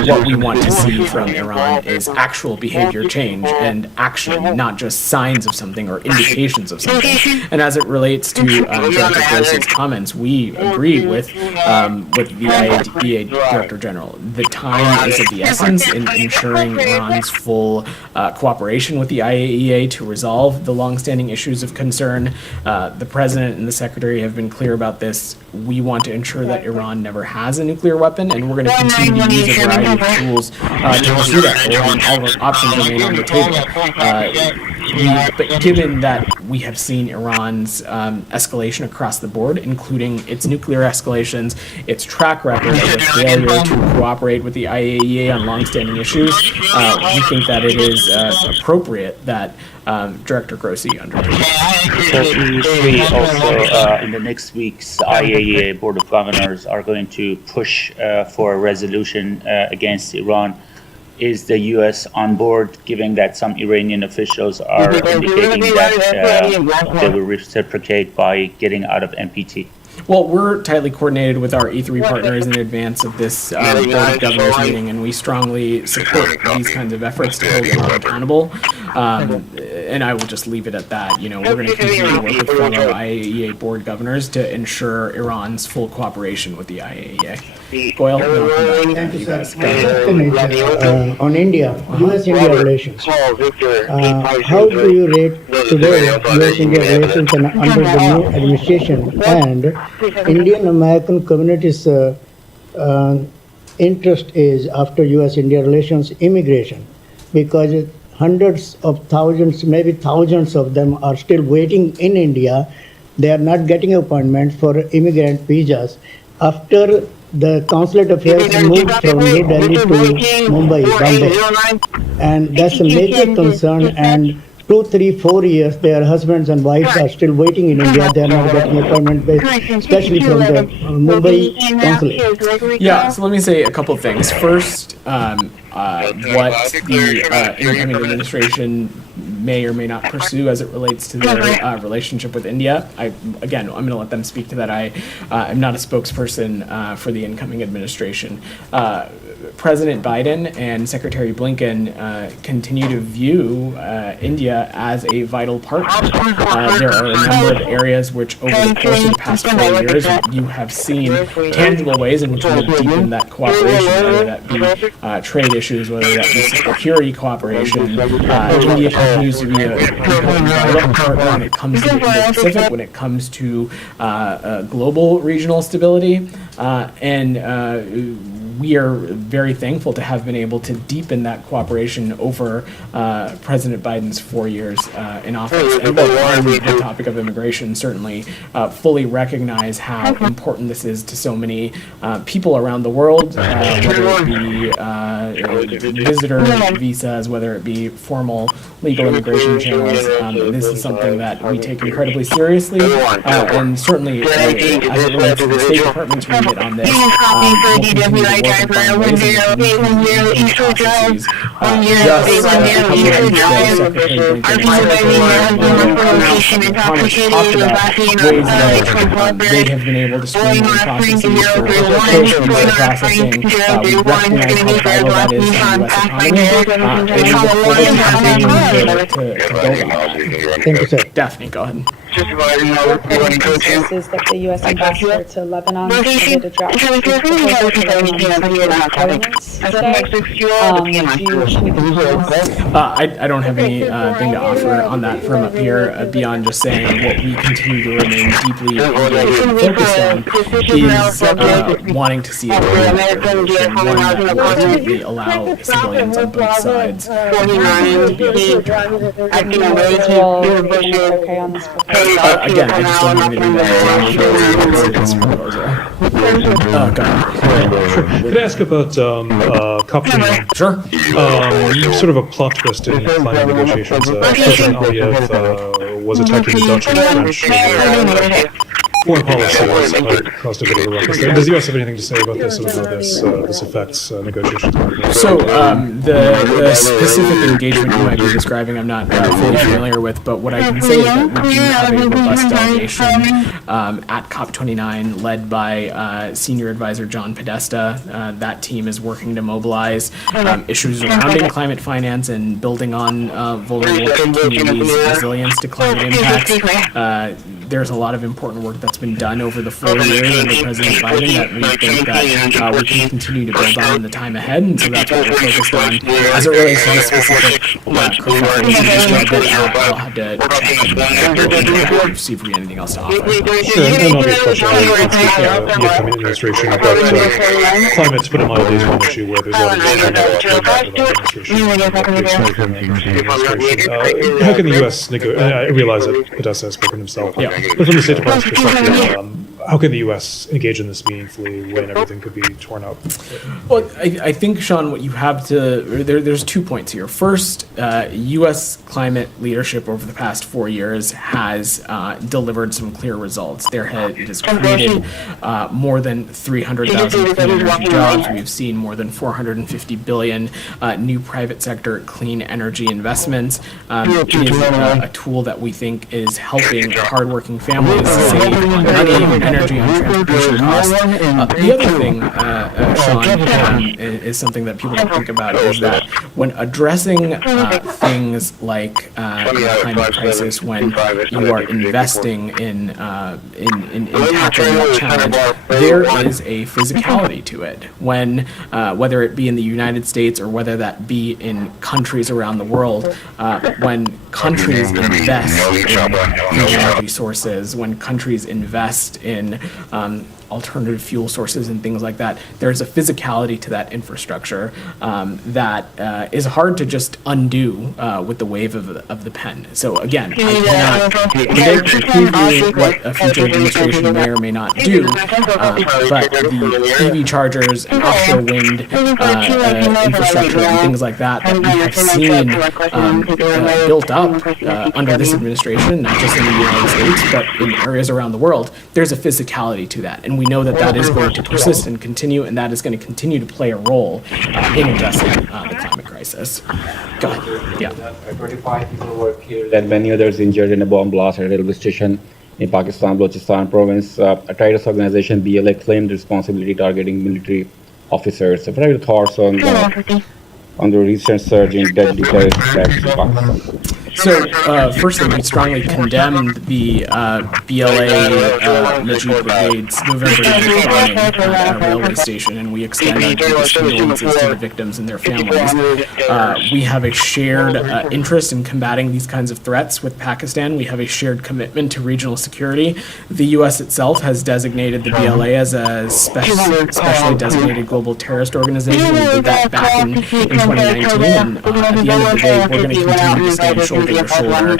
what we want to see from Iran is actual behavior change and action, not just signs of something or indications of something. And as it relates to Director Grossi's comments, we agree with the IAEA Director General. The time is of the essence in ensuring Iran's full cooperation with the IAEA to resolve the longstanding issues of concern. The President and the Secretary have been clear about this. We want to ensure that Iran never has a nuclear weapon, and we're going to continue to use a variety of tools to pursue that. All the options remain on the table. But given that we have seen Iran's escalation across the board, including its nuclear escalations, its track record of its failure to cooperate with the IAEA on longstanding issues, we think that it is appropriate that Director Grossi undertakes. So you see also in the next week's IAEA Board of Governors are going to push for a resolution against Iran. Is the U.S. on board, given that some Iranian officials are indicating that they will reciprocate by getting out of NPT? Well, we're tightly coordinated with our E3 partners in advance of this Board of Governors meeting, and we strongly support these kinds of efforts to hold Iran accountable. And I will just leave it at that. We're going to continue to work with fellow IAEA Board Governors to ensure Iran's full cooperation with the IAEA. Goyle, thank you, sir. On India, U.S.-India relations. How do you rate today U.S.-India relations under the new administration and Indian-American community's interest is after U.S.-India relations immigration? Because hundreds of thousands, maybe thousands of them are still waiting in India. They are not getting appointments for immigrant visas. After the consulate affairs moved from New Delhi to Mumbai, Bombay, and that's a major concern. And 2, 3, 4 years, their husbands and wives are still waiting in India. They are not getting appointment, especially from the Mumbai consulate. Yeah, so let me say a couple of things. First, what the incoming administration may or may not pursue as it relates to their relationship with India. I'm going to let them speak to that. I'm not a spokesperson for the incoming administration. President Biden and Secretary Blinken continue to view India as a vital partner. There are a number of areas which, over the course of the past 4 years, you have seen tangible ways in which we have deepened that cooperation, whether that be trade issues, whether that be security cooperation. India continues to be a important vital partner when it comes to the Indo-Pacific, when it comes to global regional stability, and we are very thankful to have been able to deepen that cooperation over President Biden's 4 years in office. And on the topic of immigration, certainly fully recognize how important this is to so many people around the world, whether it be visitor visas, whether it be formal legal immigration channels. This is something that we take incredibly seriously, and certainly as it relates to the State Department's remit on this, we'll continue to work and find ways in which we can processes. Just a couple of weeks ago, Secretary Blinken and Secretary talked about ways that they have been able to streamline processes for post-visa processing. We recognize how vital that is to the U.S. economy, and we look forward to continuing to build on that. Thank you, sir. Daphne, go ahead. sources that the U.S. ambassador to Lebanon submitted a draft peace proposal to Lebanon's governance today. I don't have anything to offer on that from up here beyond just saying what we continue to remain deeply engaged and focused on is wanting to see a resolution, one that will ultimately allow civilians on both sides to be able to again, I just don't have anything that this proposal. Could I ask about COP29? Sure. Sort of a plot twist in climate negotiations. President Aliyev was attacking the Dutch and French foreign policy was caused a bit of a ruckus there. Does the U.S. have anything to say about this and how this affects negotiations? So the specific engagement you might be describing, I'm not fully familiar with, but what I can say is that we do have a robust delegation at COP29 led by Senior Advisor John Podesta. That team is working to mobilize issues surrounding climate finance and building on vulnerable communities' resilience to climate impacts. There's a lot of important work that's been done over the 4 years under President Biden that we think that we can continue to build on in the time ahead, and so that's what we're focused on. As it relates to the specific I'll have to check and see if we have anything else to offer. Sure, and obvious question the upcoming administration, but climate's put in mildly is one issue where there's a lot of administration. How can the U.S. I realize that Podesta has spoken himself. Yeah. But from the State Department's perspective, how can the U.S. engage in this meaningfully when everything could be torn up? Well, I think, Sean, what you have to there's 2 points here. First, U.S. climate leadership over the past 4 years has delivered some clear results. It has created more than 300,000 clean energy jobs. We've seen more than 450 billion new private sector clean energy investments. It is a tool that we think is helping hardworking families save on money and energy on transportation costs. The other thing, Sean, is something that people don't think about is that when addressing things like the climate crisis, when you are investing in tackling that challenge, there is a physicality to it. When whether it be in the United States or whether that be in countries around the world, when countries invest in energy sources, when countries invest in alternative fuel sources and things like that, there's a physicality to that infrastructure that is hard to just undo with the wave of the pen. So again, I cannot preview what a future administration may or may not do, but the EV chargers and offshore wind infrastructure and things like that we have seen built up under this administration, not just in the United States, but in areas around the world, there's a physicality to that. And we know that that is going to persist and continue, and that is going to continue to play a role in addressing the climate crisis. Go ahead. Yeah. 25 people were killed and many others injured in a bomb blast at a railway station in Pakistan, Balochistan province. A terrorist organization, BLA, claimed responsibility targeting military officers. So what are your thoughts on the recent surge in deadly terrorist attacks in Pakistan? So, firstly, we strongly condemned the BLA Najib Brigade's November 9th bombing at a railway station, and we extend our deepest condolences to the victims and their families. We have a shared interest in combating these kinds of threats with Pakistan. We have a shared commitment to regional security. The U.S. itself has designated the BLA as a specially designated global terrorist organization. We did that back in 2019, and at the end of the day, we're going to continue to stand shoulder to shoulder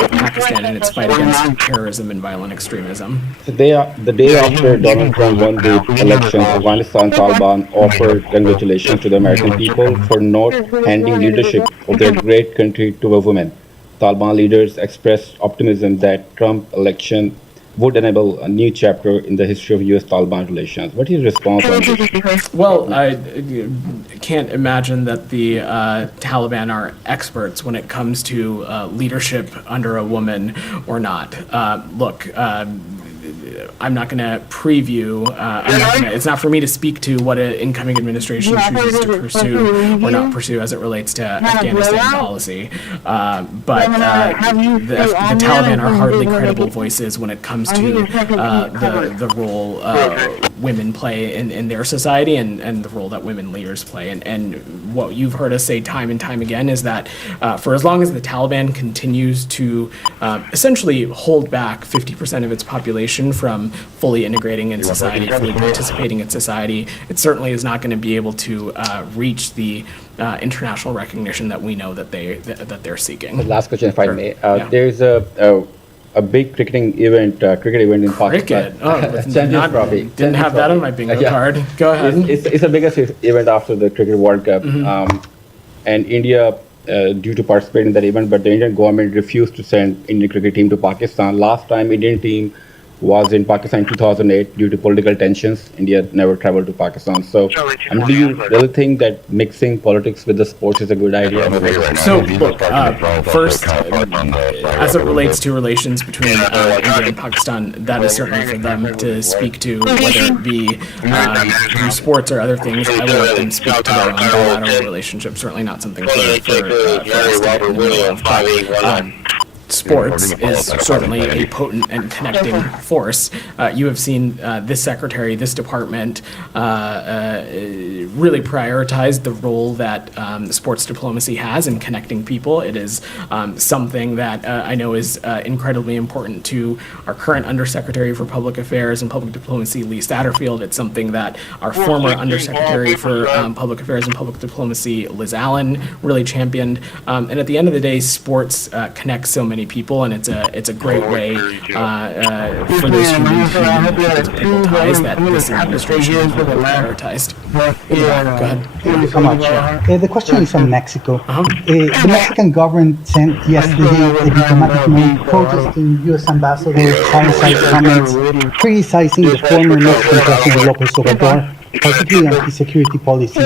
with Pakistan in its fight against terrorism and violent extremism. The day after Donald Trump won the election, Afghanistan Taliban offered congratulations to the American people for not handing leadership of their great country to a woman. Taliban leaders expressed optimism that Trump election would enable a new chapter in the history of U.S.-Taliban relations. What is your response on this? Well, I can't imagine that the Taliban are experts when it comes to leadership under a woman or not. Look, I'm not going to preview. It's not for me to speak to what an incoming administration chooses to pursue or not pursue as it relates to Afghanistan policy. But the Taliban are hardly credible voices when it comes to the role women play in their society and the role that women leaders play. And what you've heard us say time and time again is that for as long as the Taliban continues to essentially hold back 50% of its population from fully integrating in society, fully participating in society, it certainly is not going to be able to reach the international recognition that we know that they're seeking. The last question, if I may. There's a big cricket event in Pakistan. Didn't have that on my bingo card. Go ahead. It's the biggest event after the Cricket World Cup. And India, due to participate in that event, but the Indian government refused to send Indian cricket team to Pakistan. Last time Indian team was in Pakistan in 2008 due to political tensions. India never traveled to Pakistan. So, do you really think that mixing politics with the sports is a good idea? So, look, first, as it relates to relations between India and Pakistan, that is certainly for them to speak to, whether it be through sports or other things. I will let them speak to their own bilateral relationship. Certainly not something for us to get in the middle of. But, sports is certainly a potent and connecting force. You have seen this secretary, this department really prioritize the role that sports diplomacy has in connecting people. It is something that I know is incredibly important to our current Undersecretary for Public Affairs and Public Diplomacy, Lee Satterfield. It's something that our former Undersecretary for Public Affairs and Public Diplomacy, Liz Allen, really championed. And at the end of the day, sports connects so many people, and it's a great way for those human people ties that this administration has really prioritized. Go ahead. Thank you so much. The question is from Mexico. The Mexican government sent yesterday a diplomatic note protesting U.S. Ambassador Salazar's comments criticizing the former Mexican President López Obrador, particularly on his security policy.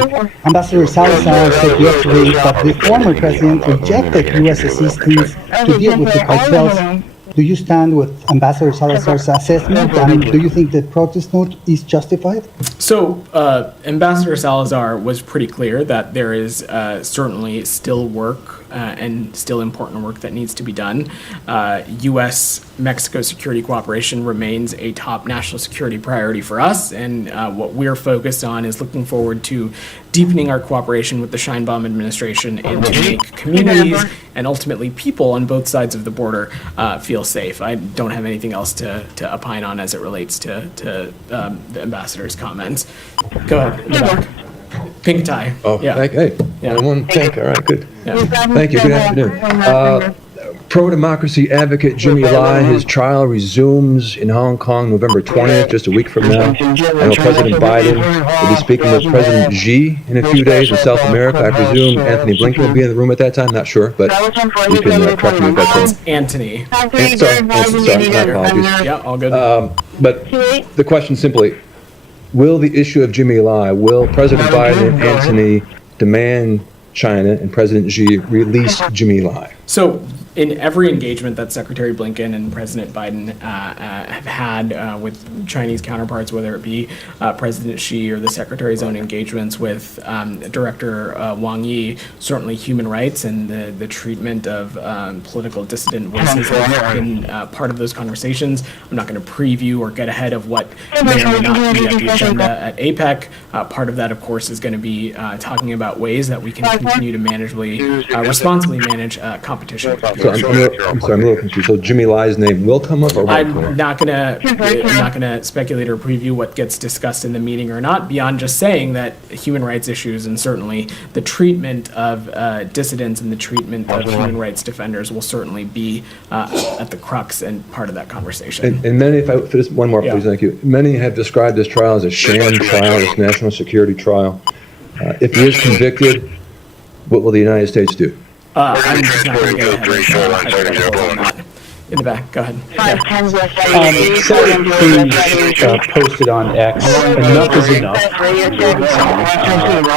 Ambassador Salazar said yesterday that the former president rejected U.S. assistance to deal with the cartels. Do you stand with Ambassador Salazar's assessment, and do you think the protest note is justified? So, Ambassador Salazar was pretty clear that there is certainly still work and still important work that needs to be done. U.S.-Mexico security cooperation remains a top national security priority for us, and what we're focused on is looking forward to deepening our cooperation with the Sheinbaum administration and to make communities and ultimately people on both sides of the border feel safe. I don't have anything else to opine on as it relates to the ambassador's comments. Go ahead, in the back. Pink tie. Oh, yeah. Hey, Yeah. one pink. All right, good. Yeah. Thank you. Good afternoon. Pro-democracy advocate Jimmy Lai, his trial resumes in Hong Kong November 20th, just a week from now. I know President Biden will be speaking with President Xi in a few days in South America. I presume Anthony Blinken will be in the room at that time. Not sure, but you can correct me if that's wrong. Anthony. Sorry, my apologies. Yeah, all good. But the question simply, will the issue of Jimmy Lai, will President Biden and Anthony demand China and President Xi release Jimmy Lai? So, in every engagement that Secretary Blinken and President Biden have had with Chinese counterparts, whether it be President Xi or the Secretary's own engagements with Director Wang Yi, certainly human rights and the treatment of political dissident voices have been part of those conversations. I'm not going to preview or get ahead of what may or may not be at the agenda at APEC. Part of that, of course, is going to be talking about ways that we can continue to responsibly manage competition. So I'm sorry, I'm a little confused. So Jimmy Lai's name will come up, or won't come up? I'm not gonna speculate or preview what gets discussed in the meeting or not, beyond just saying that human rights issues and certainly the treatment of dissidents and the treatment of human rights defenders will certainly be at the crux and part of that conversation. And many, just one more, please, thank you. Many have described this trial as a sham trial, this national security trial. If he is convicted, what will the United States do? I'm just not going to get ahead of that. In the back, go ahead. Senator Cruz posted on X, enough is enough.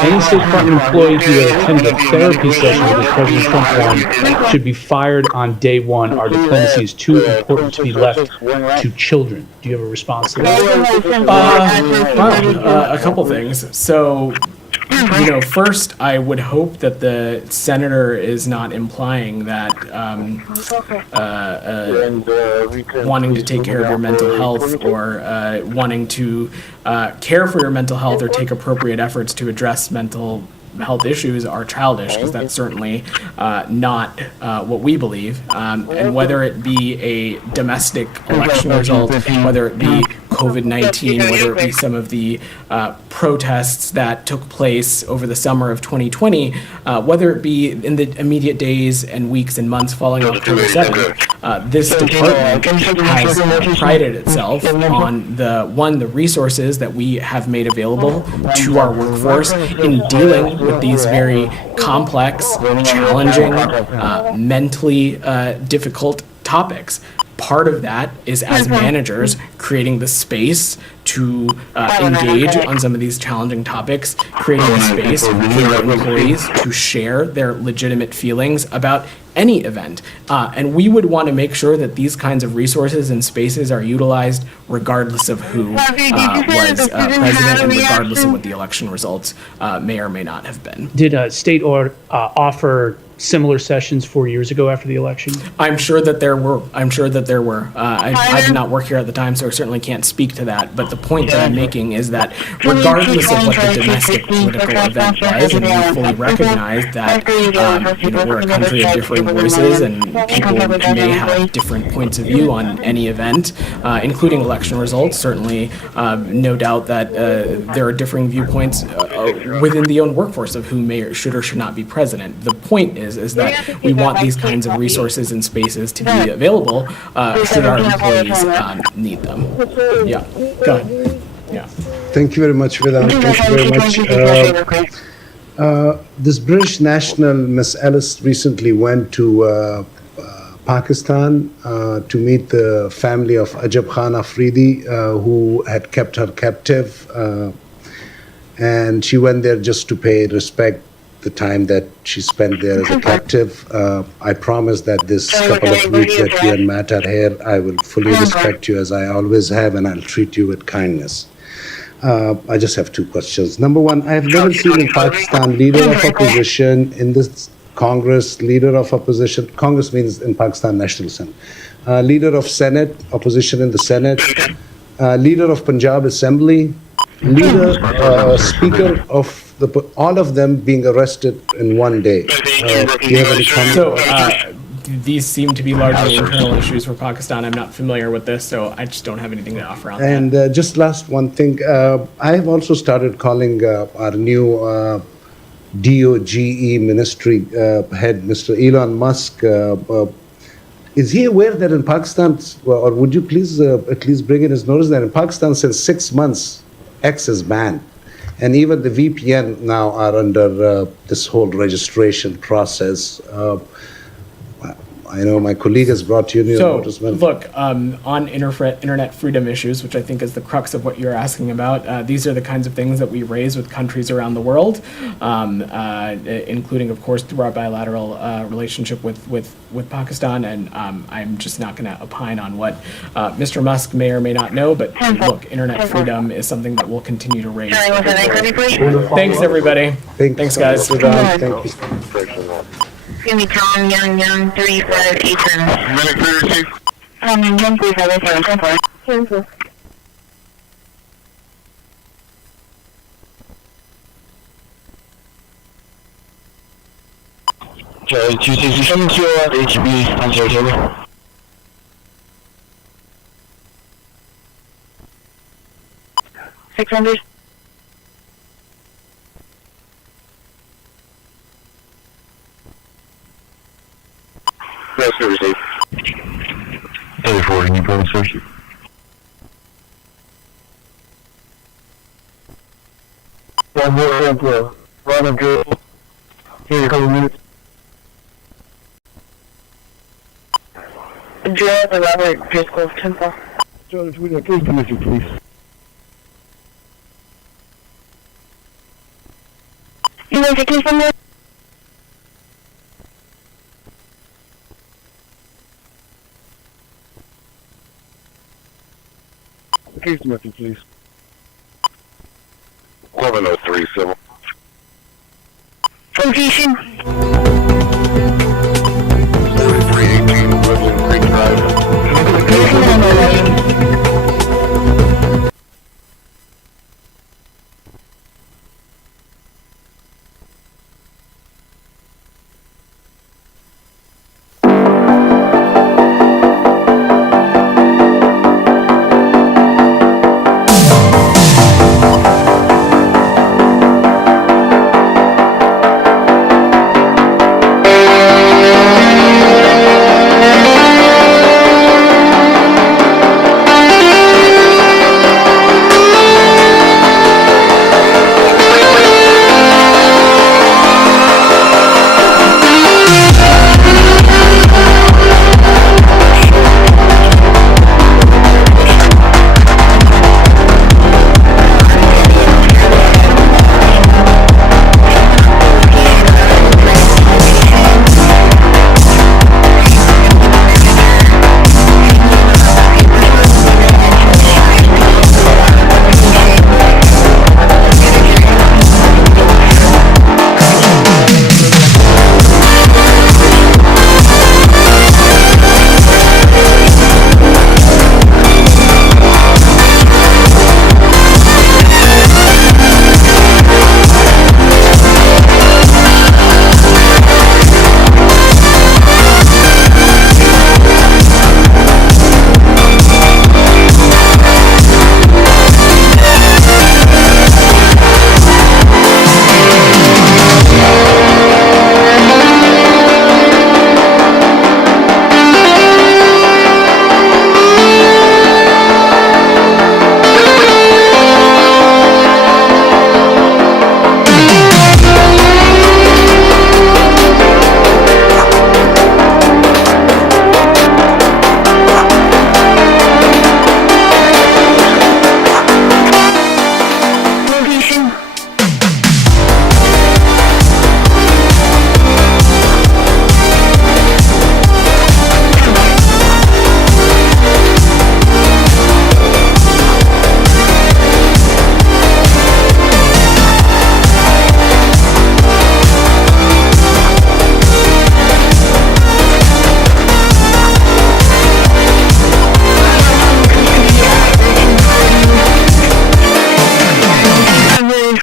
Any State Department employee who attended a therapy session with the President Trump one should be fired on day one. Our diplomacy is too important to be left to children. Do you have a response to that? A couple things. So, first, I would hope that the senator is not implying that wanting to take care of your mental health or wanting to care for your mental health or take appropriate efforts to address mental health issues are childish, because that's certainly not what we believe. And whether it be a domestic election result, whether it be COVID-19, whether it be some of the protests that took place over the summer of 2020, whether it be in the immediate days and weeks and months following October 7th, this department has prided itself on the resources that we have made available to our workforce in dealing with these very complex, challenging, mentally difficult topics. Part of that is, as managers, creating the space to engage on some of these challenging topics, creating the space for your employees to share their legitimate feelings about any event. And we would want to make sure that these kinds of resources and spaces are utilized regardless of who was president and regardless of what the election results may or may not have been. Did state offer similar sessions 4 years ago after the election? I'm sure that there were. I did not work here at the time, so I certainly can't speak to that. But the point that I'm making is that regardless of what the domestic political event was, and we fully recognize that we're a country of differing voices and people may have different points of view on any event, including election results. Certainly, no doubt that there are differing viewpoints within the own workforce of who may or should not be president. The point is that we want these kinds of resources and spaces to be available should our employees need them. Yeah, go ahead. Yeah. Thank you very much, Vedant. Thank you very much. This British national, Miss Ellis, recently went to Pakistan to meet the family of Ajab Khan Afridi, who had kept her captive. And she went there just to pay respect the time that she spent there as a captive. I promise that this couple of weeks that you and Matt are here, I will fully respect you as I always have, and I'll treat you with kindness. I just have two questions. Number one, I have never seen in Pakistan leader of opposition in this Congress, leader of opposition, Congress means in Pakistan National Assembly, leader of Senate, opposition in the Senate, leader of Punjab Assembly, leader, speaker of all of them being arrested in one day. Do you have any comments? So, these seem to be largely internal issues for Pakistan. I'm not familiar with this, so I just don't have anything to offer on that. And just last one thing, I have also started calling our new DOGE ministry head, Mr. Elon Musk. Is he aware that in Pakistan, or would you please at least bring in his notice that in Pakistan since 6 months, X is banned? And even the VPN now are under this whole registration process. I know my colleague has brought you news. So, look, on internet freedom issues, which I think is the crux of what you're asking about, these are the kinds of things that we raise with countries around the world, including, of course, through our bilateral relationship with Pakistan. And I'm just not going to opine on what Mr. Musk may or may not know. But look, internet freedom is something that we'll continue to raise. Thanks, everybody. Thanks, guys. Thank you. Give me Tom Young 3587. Young 3587. Charlie 267 HB on Saratoga. $600. Yes, sir, received. 34, new problem, sir. One more, run and drill. Here, a couple minutes. Jail the Robert Driscoll Temple. Judge, we got case permission, please. You want to take from there? Case permission, please. 1103 civil. Location. 3318 Woodland Creek Drive.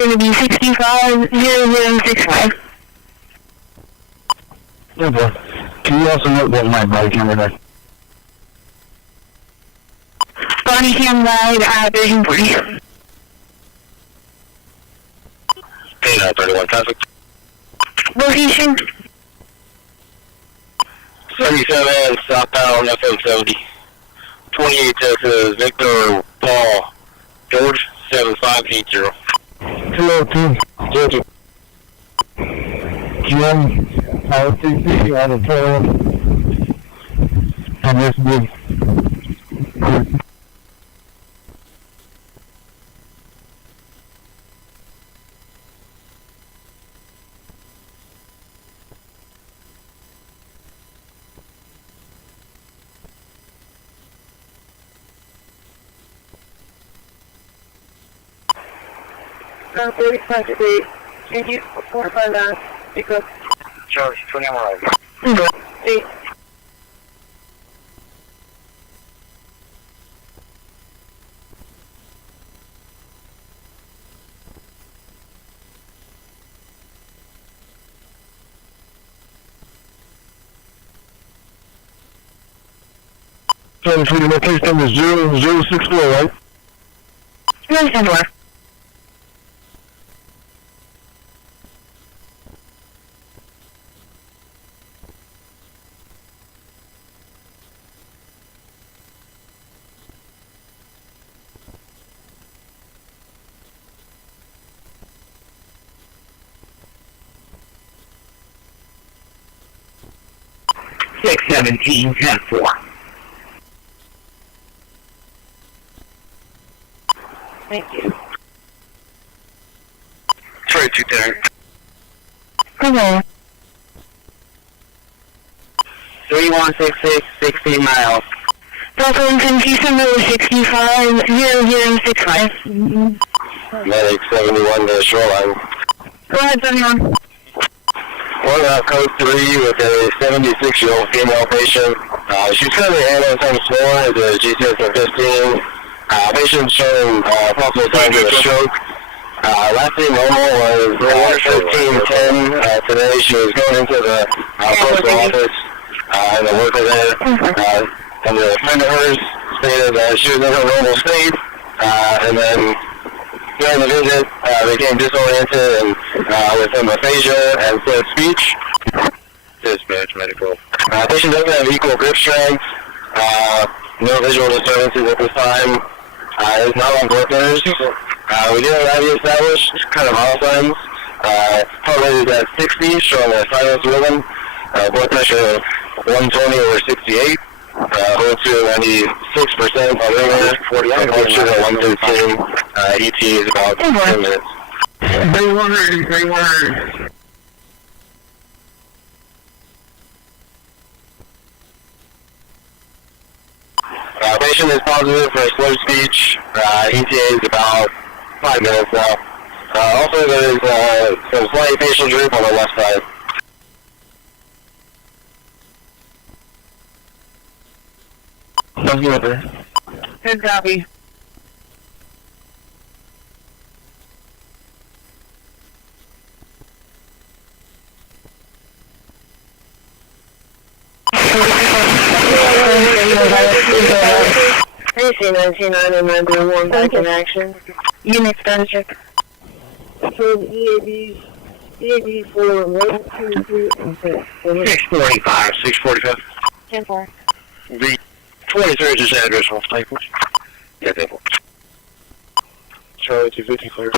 going to be 650065. Oh boy. Can you also note that my body camera died? Body cam died at 1340. 31 traffic. Location? 77 southbound FM 70. 28 Texas, Victor Paul George 7580. 202. Georgia. GM, RTC, auditorium. And this big. Around 35 degrees. Thank you. 45 hours. Pick up. Charge 20 on arrival. 8. So, for the case number 0064, right? Yes, and where? Six 17 10 4. Thank you. Sorry, 210. Come on. 3166, 16 miles. Delta Lincoln, Houston, 650065. Medic 71 to the shoreline. Go ahead, 71. One code 3 with a 76-year-old female patient. She's currently handling some sore as a GCS of 15. Patient showing possible signs of a stroke. Last thing normal was 13:10. Today she was going into the postal office and the worker there. And a friend of hers stated that she was in her normal state. And then during the visit, became disoriented and with hemiphagia and slurred speech. Dispatch medical. Patient doesn't have equal grip strength. No visual disturbances at this time. Is not on blood thinners. We did have already established kind of vital signs. Heart rate is at 60, showing a silence rhythm. Blood pressure of 120 over 68. O2 96% on ringer. Blood sugar 113. ET is about 10 minutes. 3100, 3100. Patient is positive for slurred speech. ETA is about 5 minutes now. Also, there is some slight facial droop on the left side. Good copy. AC 199 and 931 back in action. Unit status check. So EADs for 123 and 645. 645. 10-4. The 23rd is address on Staples. Yeah, thank you. Charlie 250 clear.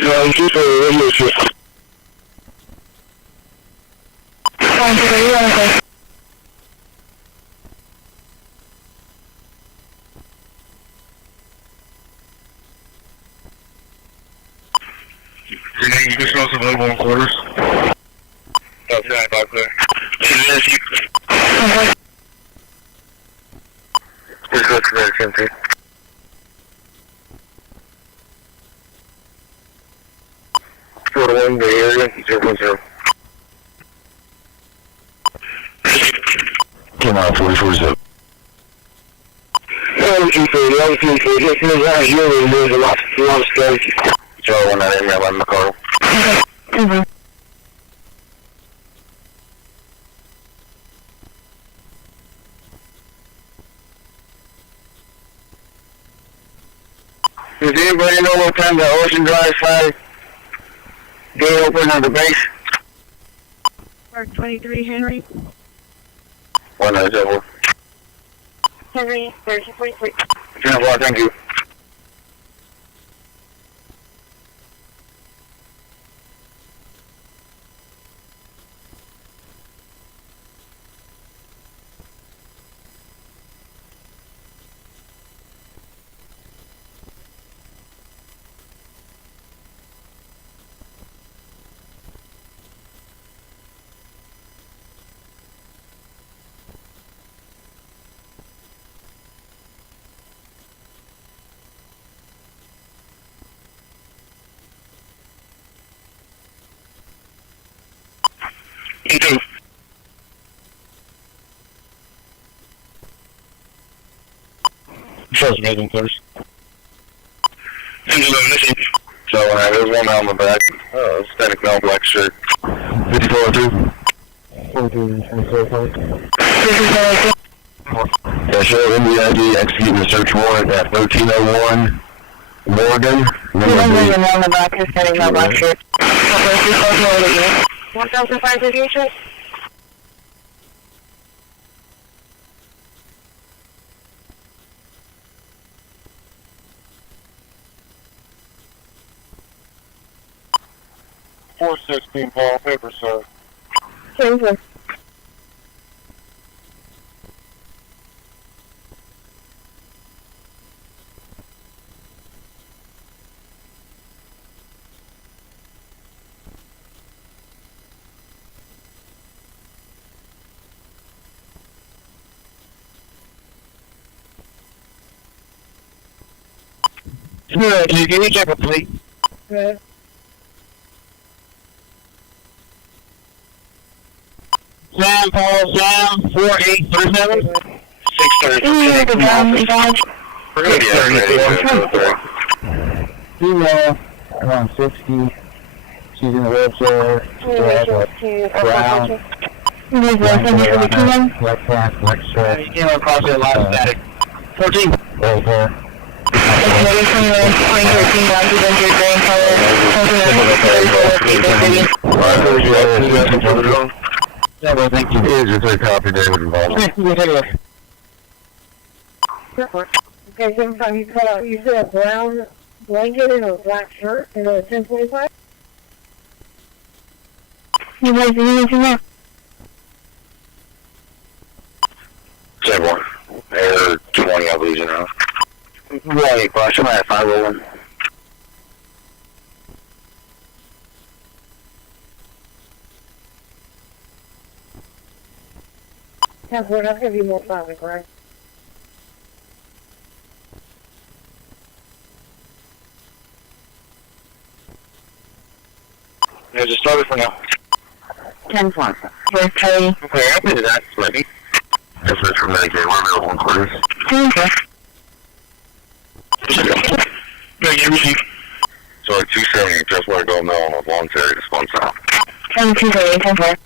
No, keep a radio shift. You just also available in quarters. That's right, back there. Just go to the center. Four to one, the area, 0.0. 10 mile 44. There's a lot of strategy. Charlie 198, Maryland, McCall. Does anybody know what time the Ocean Drive 5 gate open on the base? Park 23, Henry. 197. Henry, 3043. 10-4, thank you. You too. Charles Megan, please. 10-11, this is. So, there's one on the back. Static male, black shirt. 5402. 43, 24, Yeah, show MDID executing the search warrant at 1301 Morgan. $416 Paul, paper, sir. Sir. Can you check a plate? Right. Sam, Paul, Sam, 4837. 630. Around 60. She's in the wheelchair. Brown. Left flank, left shirt. You came across a lot of static. 14. Over. Yeah, well, thank you. Just a copy, David involved. Okay, sometime you cut out, you said a brown blanket and a black shirt and a 1045? You guys need anything else? Said one. Air 20, I believe, you know. Yeah, crush him at 501. Yeah, we're not going to be more traffic, right? Yeah, just start it for now. 10-4. Where's Kelly? Okay, I'll do that. Ready? This is for Medicaid. We're available in quarters. Okay. So at 270, just want to go mill on a voluntary response out. 10-2, 10-4.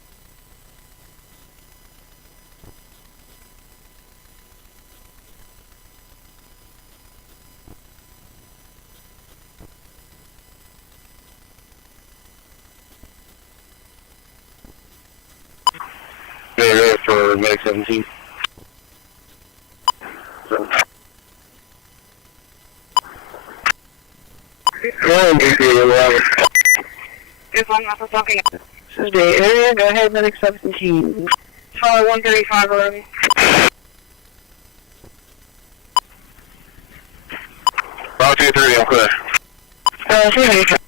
They're for Medic 17. If I'm not talking. This is the area. Go ahead, Medic 17. Follow 135 already. Route 230, I'm clear. 235.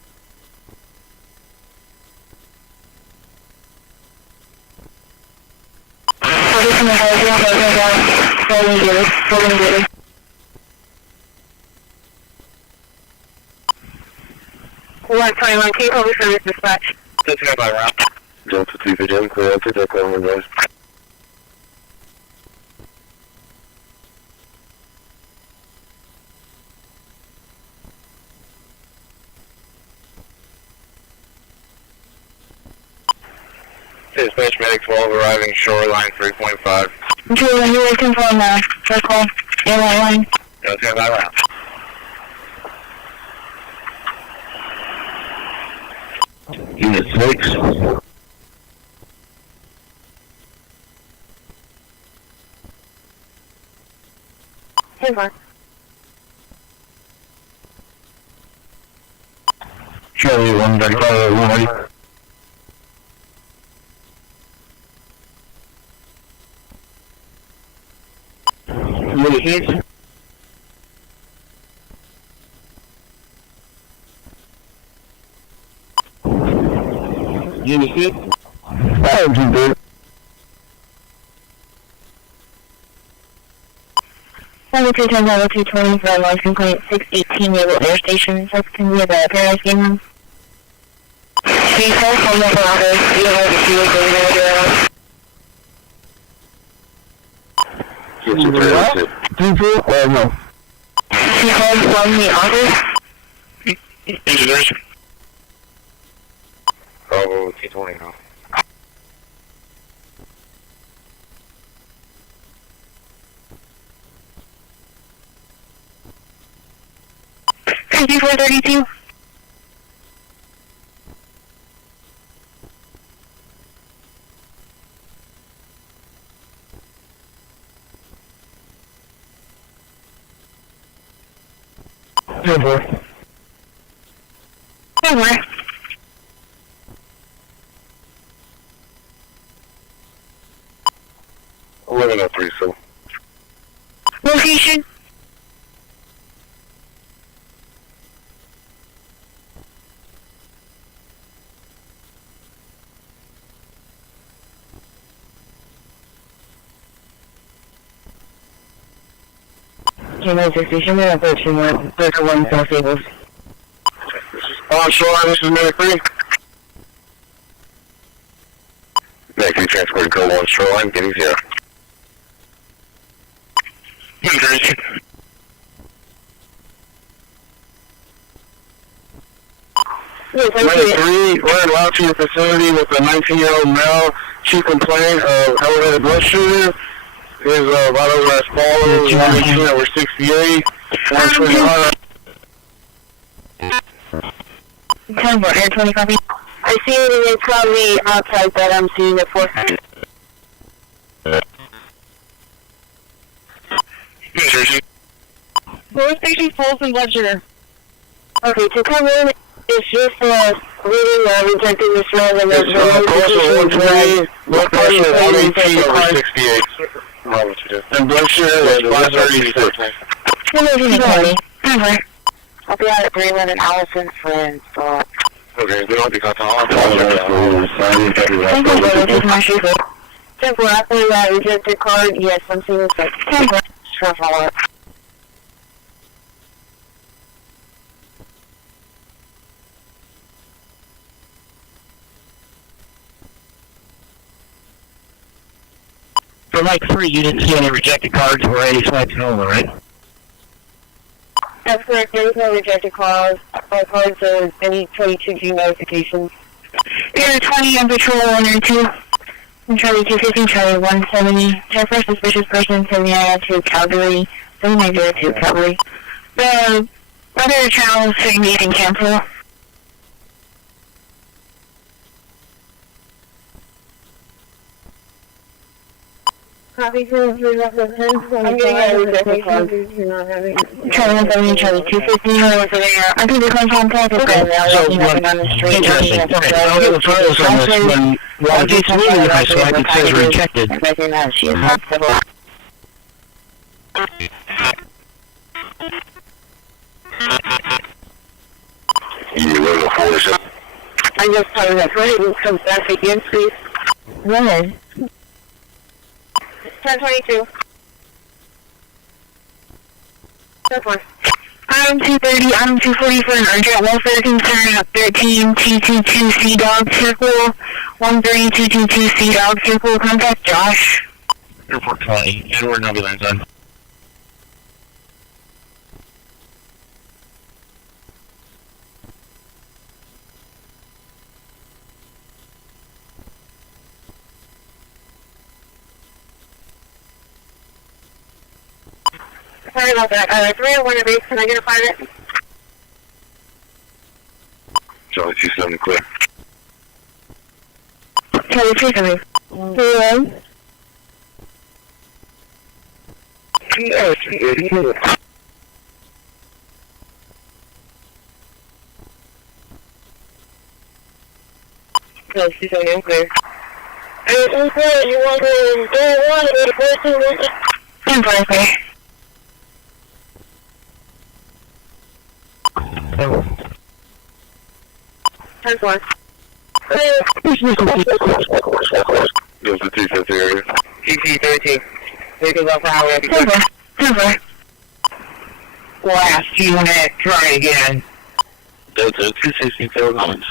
What time on Cape Public Service Dispatch? That's got my route. Delta 250, I'm clear. I'll take that call and guys. Dispatch Medic 12 arriving shoreline 3.5. Julie, you're looking for the circle airline line? Let's get that route. Unit 6. Hey, Mark. Charlie 135, Johnny Heath. Johnny Heath. Level 2 times level 220 for noise complaint 618 Naval Air Station. So can we have a Paradise game room? She says on the office, you have to see what no. She calls from the office? Engineers. Oh, T20 now. 5432. Over. Over. Living up 3, so. Location. General Station, 31 South Tables. Onshore, this is Medic 3. Medic 3 transported code 1 shoreline, getting 0. Medic 3, we're in route to your facility with a 19-year-old male. Chief complaint of elevated blood sugar. His vitals are as follows: 118 over 68, 120 Air 20 copy. I see it, and it's probably outside that I'm seeing it for. Police station pulse and blood sugar. Okay, to come in, it's just reading, rejecting this man, and there's no notification. blood pressure 118 over 68. And blood sugar is 536. Over. I'll be out at Greenland and Allison's friends, so. Okay, we don't be got to all. Temporarily, that rejected card, yes, I'm seeing this like temporary. Sure, follow up. For Mike 3, you didn't see any rejected cards or any swipes over, right? That's correct. There was no rejected calls or cards or any 22G notifications. Air 20 on patrol 102. And Charlie 250, Charlie 170. Check for suspicious person from the area to Calgary. 7902 Calgary. The other channels saying you can cancel. Copy from I'm getting a rejected card. Charlie 170, Charlie 250, I think the contact is going now. So, interesting. Okay, I'll get the photos on this when it's moving with my swipe, it says rejected. I just told that right, comes back again, please. When? 1022. Go for it. Item 230, item 240 for an urgent welfare concern at 13222 Dog Circle, 13222 Dog Circle. Contact Josh. Airport 20, Edward ambulance on. Sorry about that. 301 base, can I get a private? Charlie 270 clear. Charlie 270. 301. Yeah, 280. Charlie 270, clear. And you want to do one, I'm clear. That's one. Goes to 250 area. CC 13. Vehicles off the highway. Cover. Last unit, try again. Delta 260 Philippines.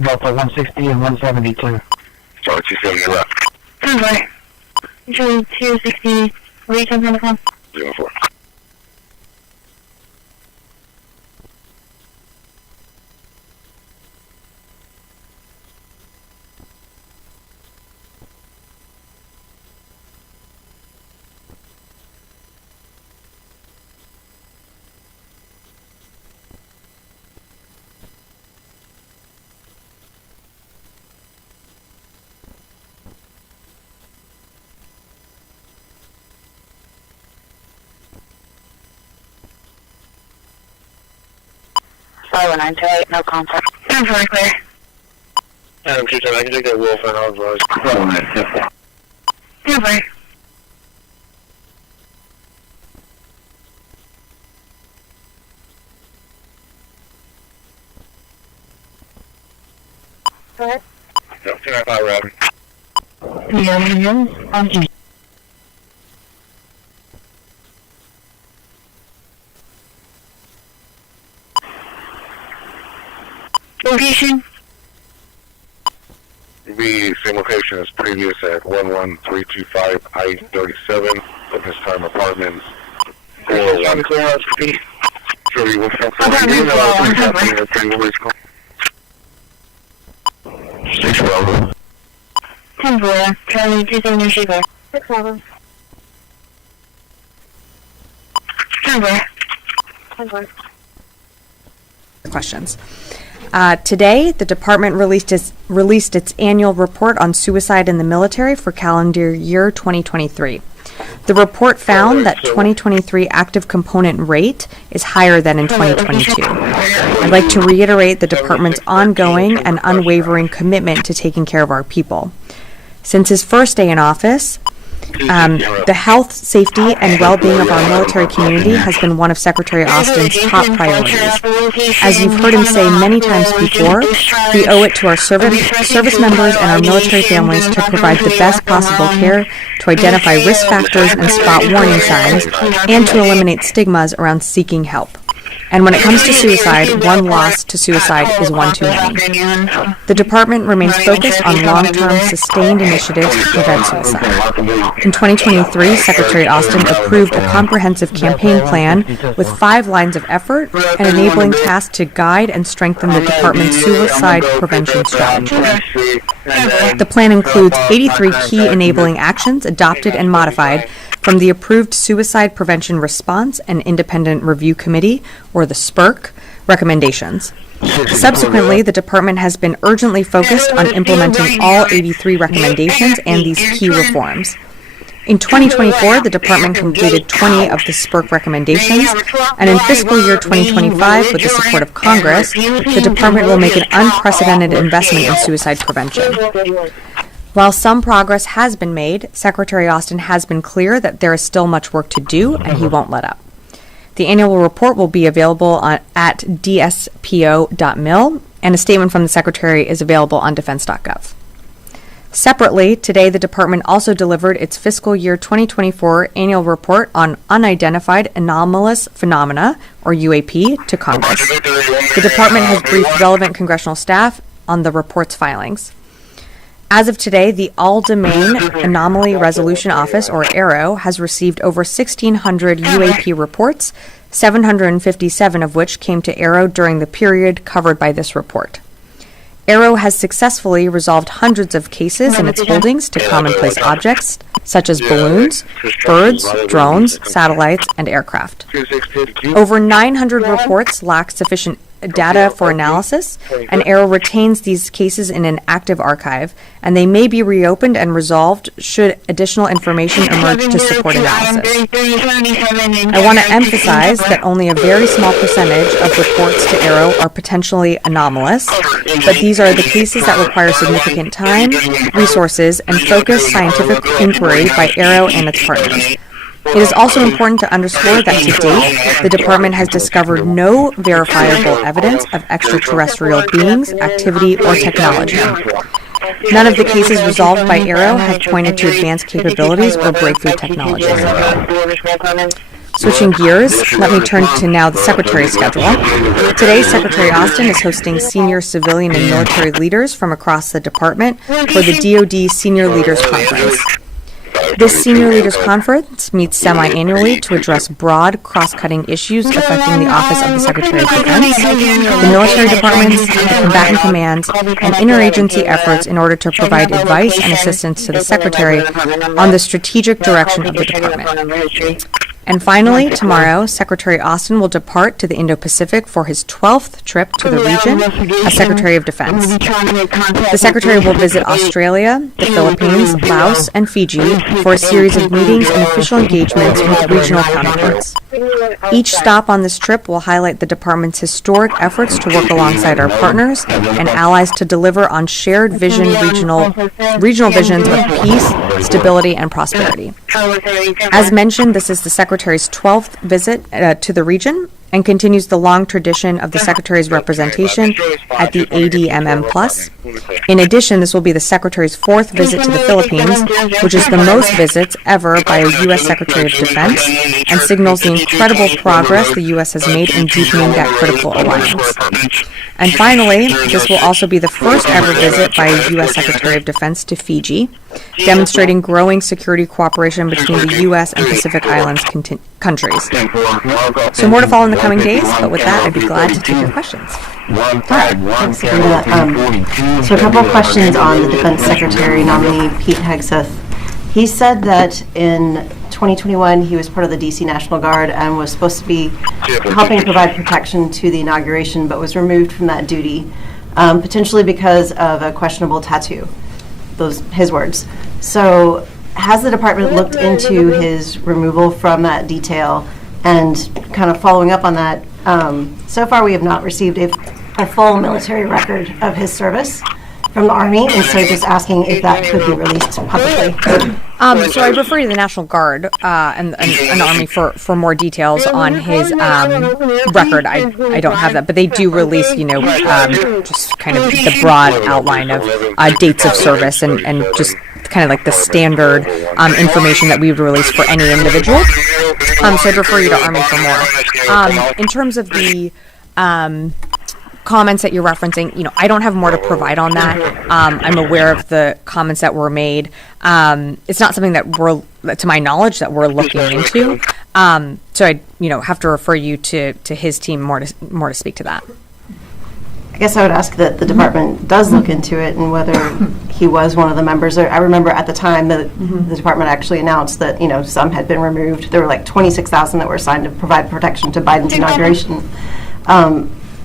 Delta 160 and 172. Sorry, 270 left. Cover. Control 260. Reach on the phone. 04. 519, no contact. 10-4, clear. Adam 210, I can take that wheel for an authorized. 10-4. Go ahead. No, 295 Robin. Yeah, on E. Location? The same location as previous at 11325 I-37, at this time apartments 401. Sure, you will come from Six Bravo. 10-4, Charlie 270 6 Bravo. 10-4. 10-4. Questions. Today, the department released its annual report on suicide in the military for calendar year 2023. The report found that 2023 active component rate is higher than in 2022. I'd like to reiterate the department's ongoing and unwavering commitment to taking care of our people. Since his first day in office, the health, safety, and well-being of our military community has been one of Secretary Austin's top priorities. As you've heard him say many times before, we owe it to our service members and our military families to provide the best possible care, to identify risk factors and spot warning signs, and to eliminate stigmas around seeking help. And when it comes to suicide, one loss to suicide is one too many. The department remains focused on long-term, sustained initiatives to prevent suicide. In 2023, Secretary Austin approved a comprehensive campaign plan with 5 lines of effort and enabling tasks to guide and strengthen the department's suicide prevention strategy. The plan includes 83 key enabling actions adopted and modified from the approved Suicide Prevention Response and Independent Review Committee, or the SPIRC, recommendations. Subsequently, the department has been urgently focused on implementing all 83 recommendations and these key reforms. In 2024, the department completed 20 of the SPIRC recommendations, and in fiscal year 2025, with the support of Congress, the department will make an unprecedented investment in suicide prevention. While some progress has been made, Secretary Austin has been clear that there is still much work to do, and he won't let up. The annual report will be available at dspo.mil, and a statement from the Secretary is available on defense.gov. Separately, today the department also delivered its fiscal year 2024 annual report on unidentified anomalous phenomena, or UAP, to Congress. The department has briefed relevant congressional staff on the report's filings. As of today, the All-Domain Anomaly Resolution Office, or AARO, has received over 1,600 UAP reports, 757 of which came to AARO during the period covered by this report. AARO has successfully resolved hundreds of cases in its holdings to commonplace objects, such as balloons, birds, drones, satellites, and aircraft. Over 900 reports lack sufficient data for analysis, and AARO retains these cases in an active archive, and they may be reopened and resolved should additional information emerge to support analysis. I want to emphasize that only a very small percentage of reports to AARO are potentially anomalous, but these are the cases that require significant time, resources, and focused scientific inquiry by AARO and its partners. It is also important to underscore that to date, the department has discovered no verifiable evidence of extraterrestrial beings, activity, or technology. None of the cases resolved by AARO have pointed to advanced capabilities or breakthrough technologies. Switching gears, let me turn to now the Secretary's schedule. Today, Secretary Austin is hosting senior civilian and military leaders from across the department for the DoD Senior Leaders Conference. This Senior Leaders Conference meets semi-annually to address broad, cross-cutting issues affecting the Office of the Secretary of Defense, the military departments, the combatant commands, and interagency efforts in order to provide advice and assistance to the Secretary on the strategic direction of the department. And finally, tomorrow, Secretary Austin will depart to the Indo-Pacific for his 12th trip to the region as Secretary of Defense. The Secretary will visit Australia, the Philippines, Laos, and Fiji for a series of meetings and official engagements with regional counterparts. Each stop on this trip will highlight the Department's historic efforts to work alongside our partners and allies to deliver on shared regional visions of peace, stability, and prosperity. As mentioned, this is the Secretary's 12th visit to the region and continues the long tradition of the Secretary's representation at the ADMM+. In addition, this will be the Secretary's 4th visit to the Philippines, which is the most visits ever by a U.S. Secretary of Defense and signals the incredible progress the U.S. has made in deepening that critical alliance. And finally, this will also be the first ever visit by a U.S. Secretary of Defense to Fiji, demonstrating growing security cooperation between the U.S. and Pacific Islands countries. So more to follow in the coming days, but with that, I'd be glad to take your questions. Thanks, Sabrina. So a couple of questions on the Defense Secretary nominee, Pete Hegseth. He said that in 2021 he was part of the DC National Guard and was supposed to be helping provide protection to the inauguration, but was removed from that duty, potentially because of a questionable tattoo. Those his words. So has the department looked into his removal from that detail? And kind of following up on that, so far we have not received a full military record of his service from the Army, and so just asking if that could be released publicly. So I refer you to the National Guard and the Army for more details on his record. I don't have that, but they do release, just kind of the broad outline of dates of service and just kind of like the standard information that we would release for any individual. So I'd refer you to Army for more. In terms of the comments that you're referencing, I don't have more to provide on that. I'm aware of the comments that were made. It's not something that to my knowledge, that we're looking into. So I, have to refer you to his team more to speak to that. I guess I would ask that the department does look into it and whether he was one of the members. I remember at the time that the department actually announced that, some had been removed. There were like 26,000 that were assigned to provide protection to Biden's inauguration.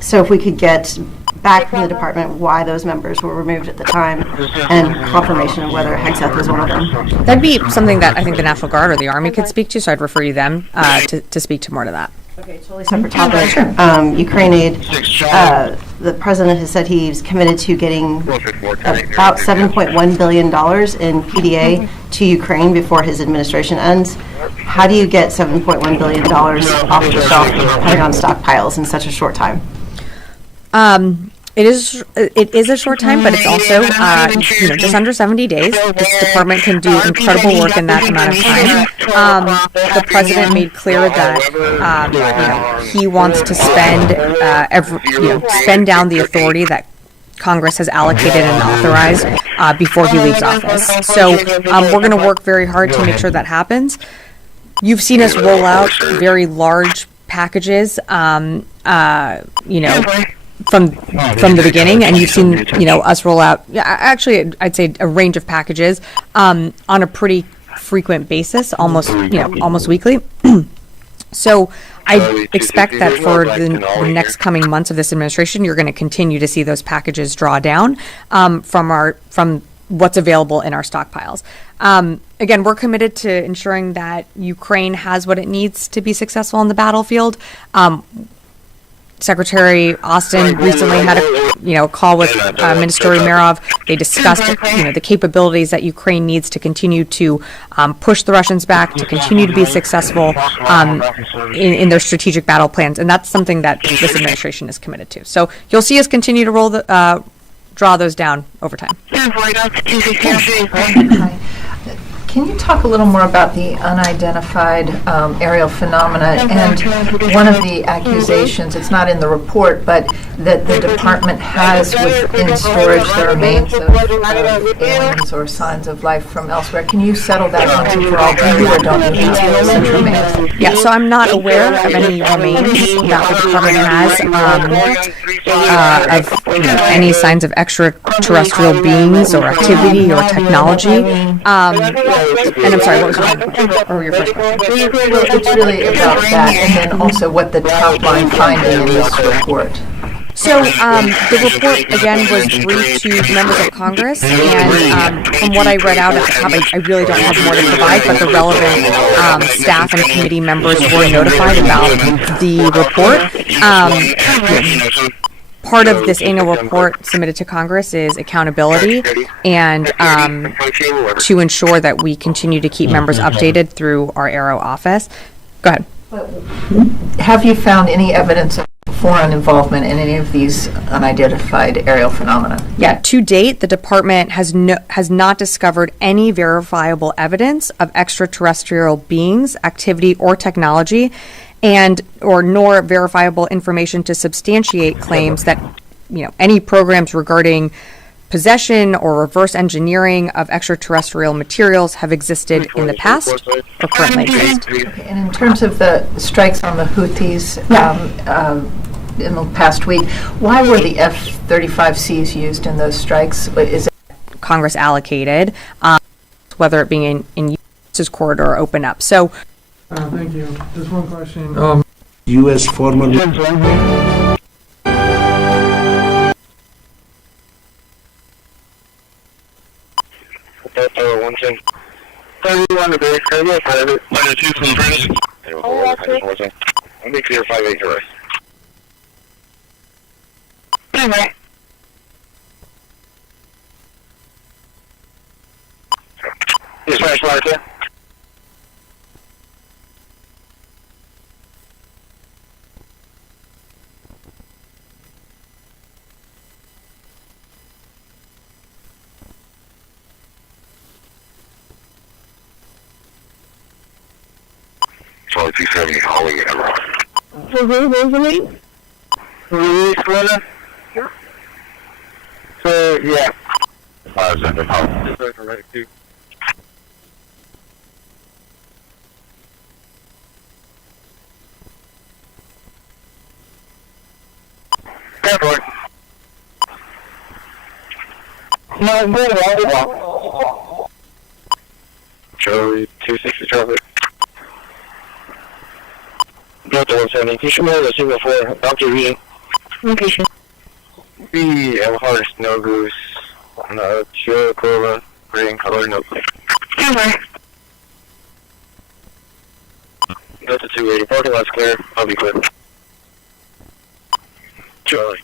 So if we could get back from the department why those members were removed at the time and confirmation of whether Hegseth was one of them. That'd be something that I think the National Guard or the Army could speak to, so I'd refer you them to speak to more to that. Okay, totally separate topic. Ukraine aid. The president has said he's committed to getting about $7.1 billion in PDA to Ukraine before his administration ends. How do you get $7.1 billion off the shelf of Pentagon stockpiles in such a short time? It is a short time, but it's also just under 70 days. This department can do incredible work in that amount of time. The president made clear that he wants to spend down the authority that Congress has allocated and authorized before he leaves office. So we're going to work very hard to make sure that happens. You've seen us roll out very large packages, from the beginning, and you've seen us roll out actually I'd say a range of packages on a pretty frequent basis, almost weekly. So I expect that for the next coming months of this administration, you're going to continue to see those packages draw down from what's available in our stockpiles. Again, we're committed to ensuring that Ukraine has what it needs to be successful on the battlefield. Secretary Austin recently had a call with Minister Umerov. They discussed the capabilities that Ukraine needs to continue to push the Russians back, to continue to be successful in their strategic battle plans, and that's something that this administration is committed to. So you'll see us continue to draw those down over time. Can you talk a little more about the unidentified aerial phenomena? And one of the accusations, it's not in the report, but that the department has within storage the remains of aliens or signs of life from elsewhere. Can you settle that once and for all? Do you or don't you have such remains? Yeah, so I'm not aware of any remains that the department has of any signs of extraterrestrial beings or activity or technology. And I'm sorry, what was your question? It's really about that, and then also what the top line finding in this report. So the report, again, was briefed to members of Congress, and from what I read out at the top, I really don't have more to provide, but the relevant staff and committee members were notified about the report. Part of this annual report submitted to Congress is accountability and to ensure that we continue to keep members updated through our Arrow office. Go ahead. Have you found any evidence of foreign involvement in any of these unidentified aerial phenomena? Yeah, to date, the department has not discovered any verifiable evidence of extraterrestrial beings, activity, or technology, nor verifiable information to substantiate claims that any programs regarding possession or reverse engineering of extraterrestrial materials have existed in the past or currently exist. And in terms of the strikes on the Houthis in the past week, why were the F-35Cs used in those strikes? Is it Congress allocated, whether it being in U.S. corridor or open up? So, thank you. Just one question. U.S. former. One thing. 31 to base, private. Minor 2 from British. Let me clear 5-8 to rest. Anyway. Dispatch marker. Charlie 270 hauling error. Release corner. So, yeah. 5-7 hauling. Right, too. Airport. Charlie 260 traffic. Delta 170. Can you show me the signal for Dr. reading? Location. B. Elhart Snow Goose. Chill Cobra. Green color, no plate. Over. Delta 280. Parking lot's clear. I'll be clear. Charlie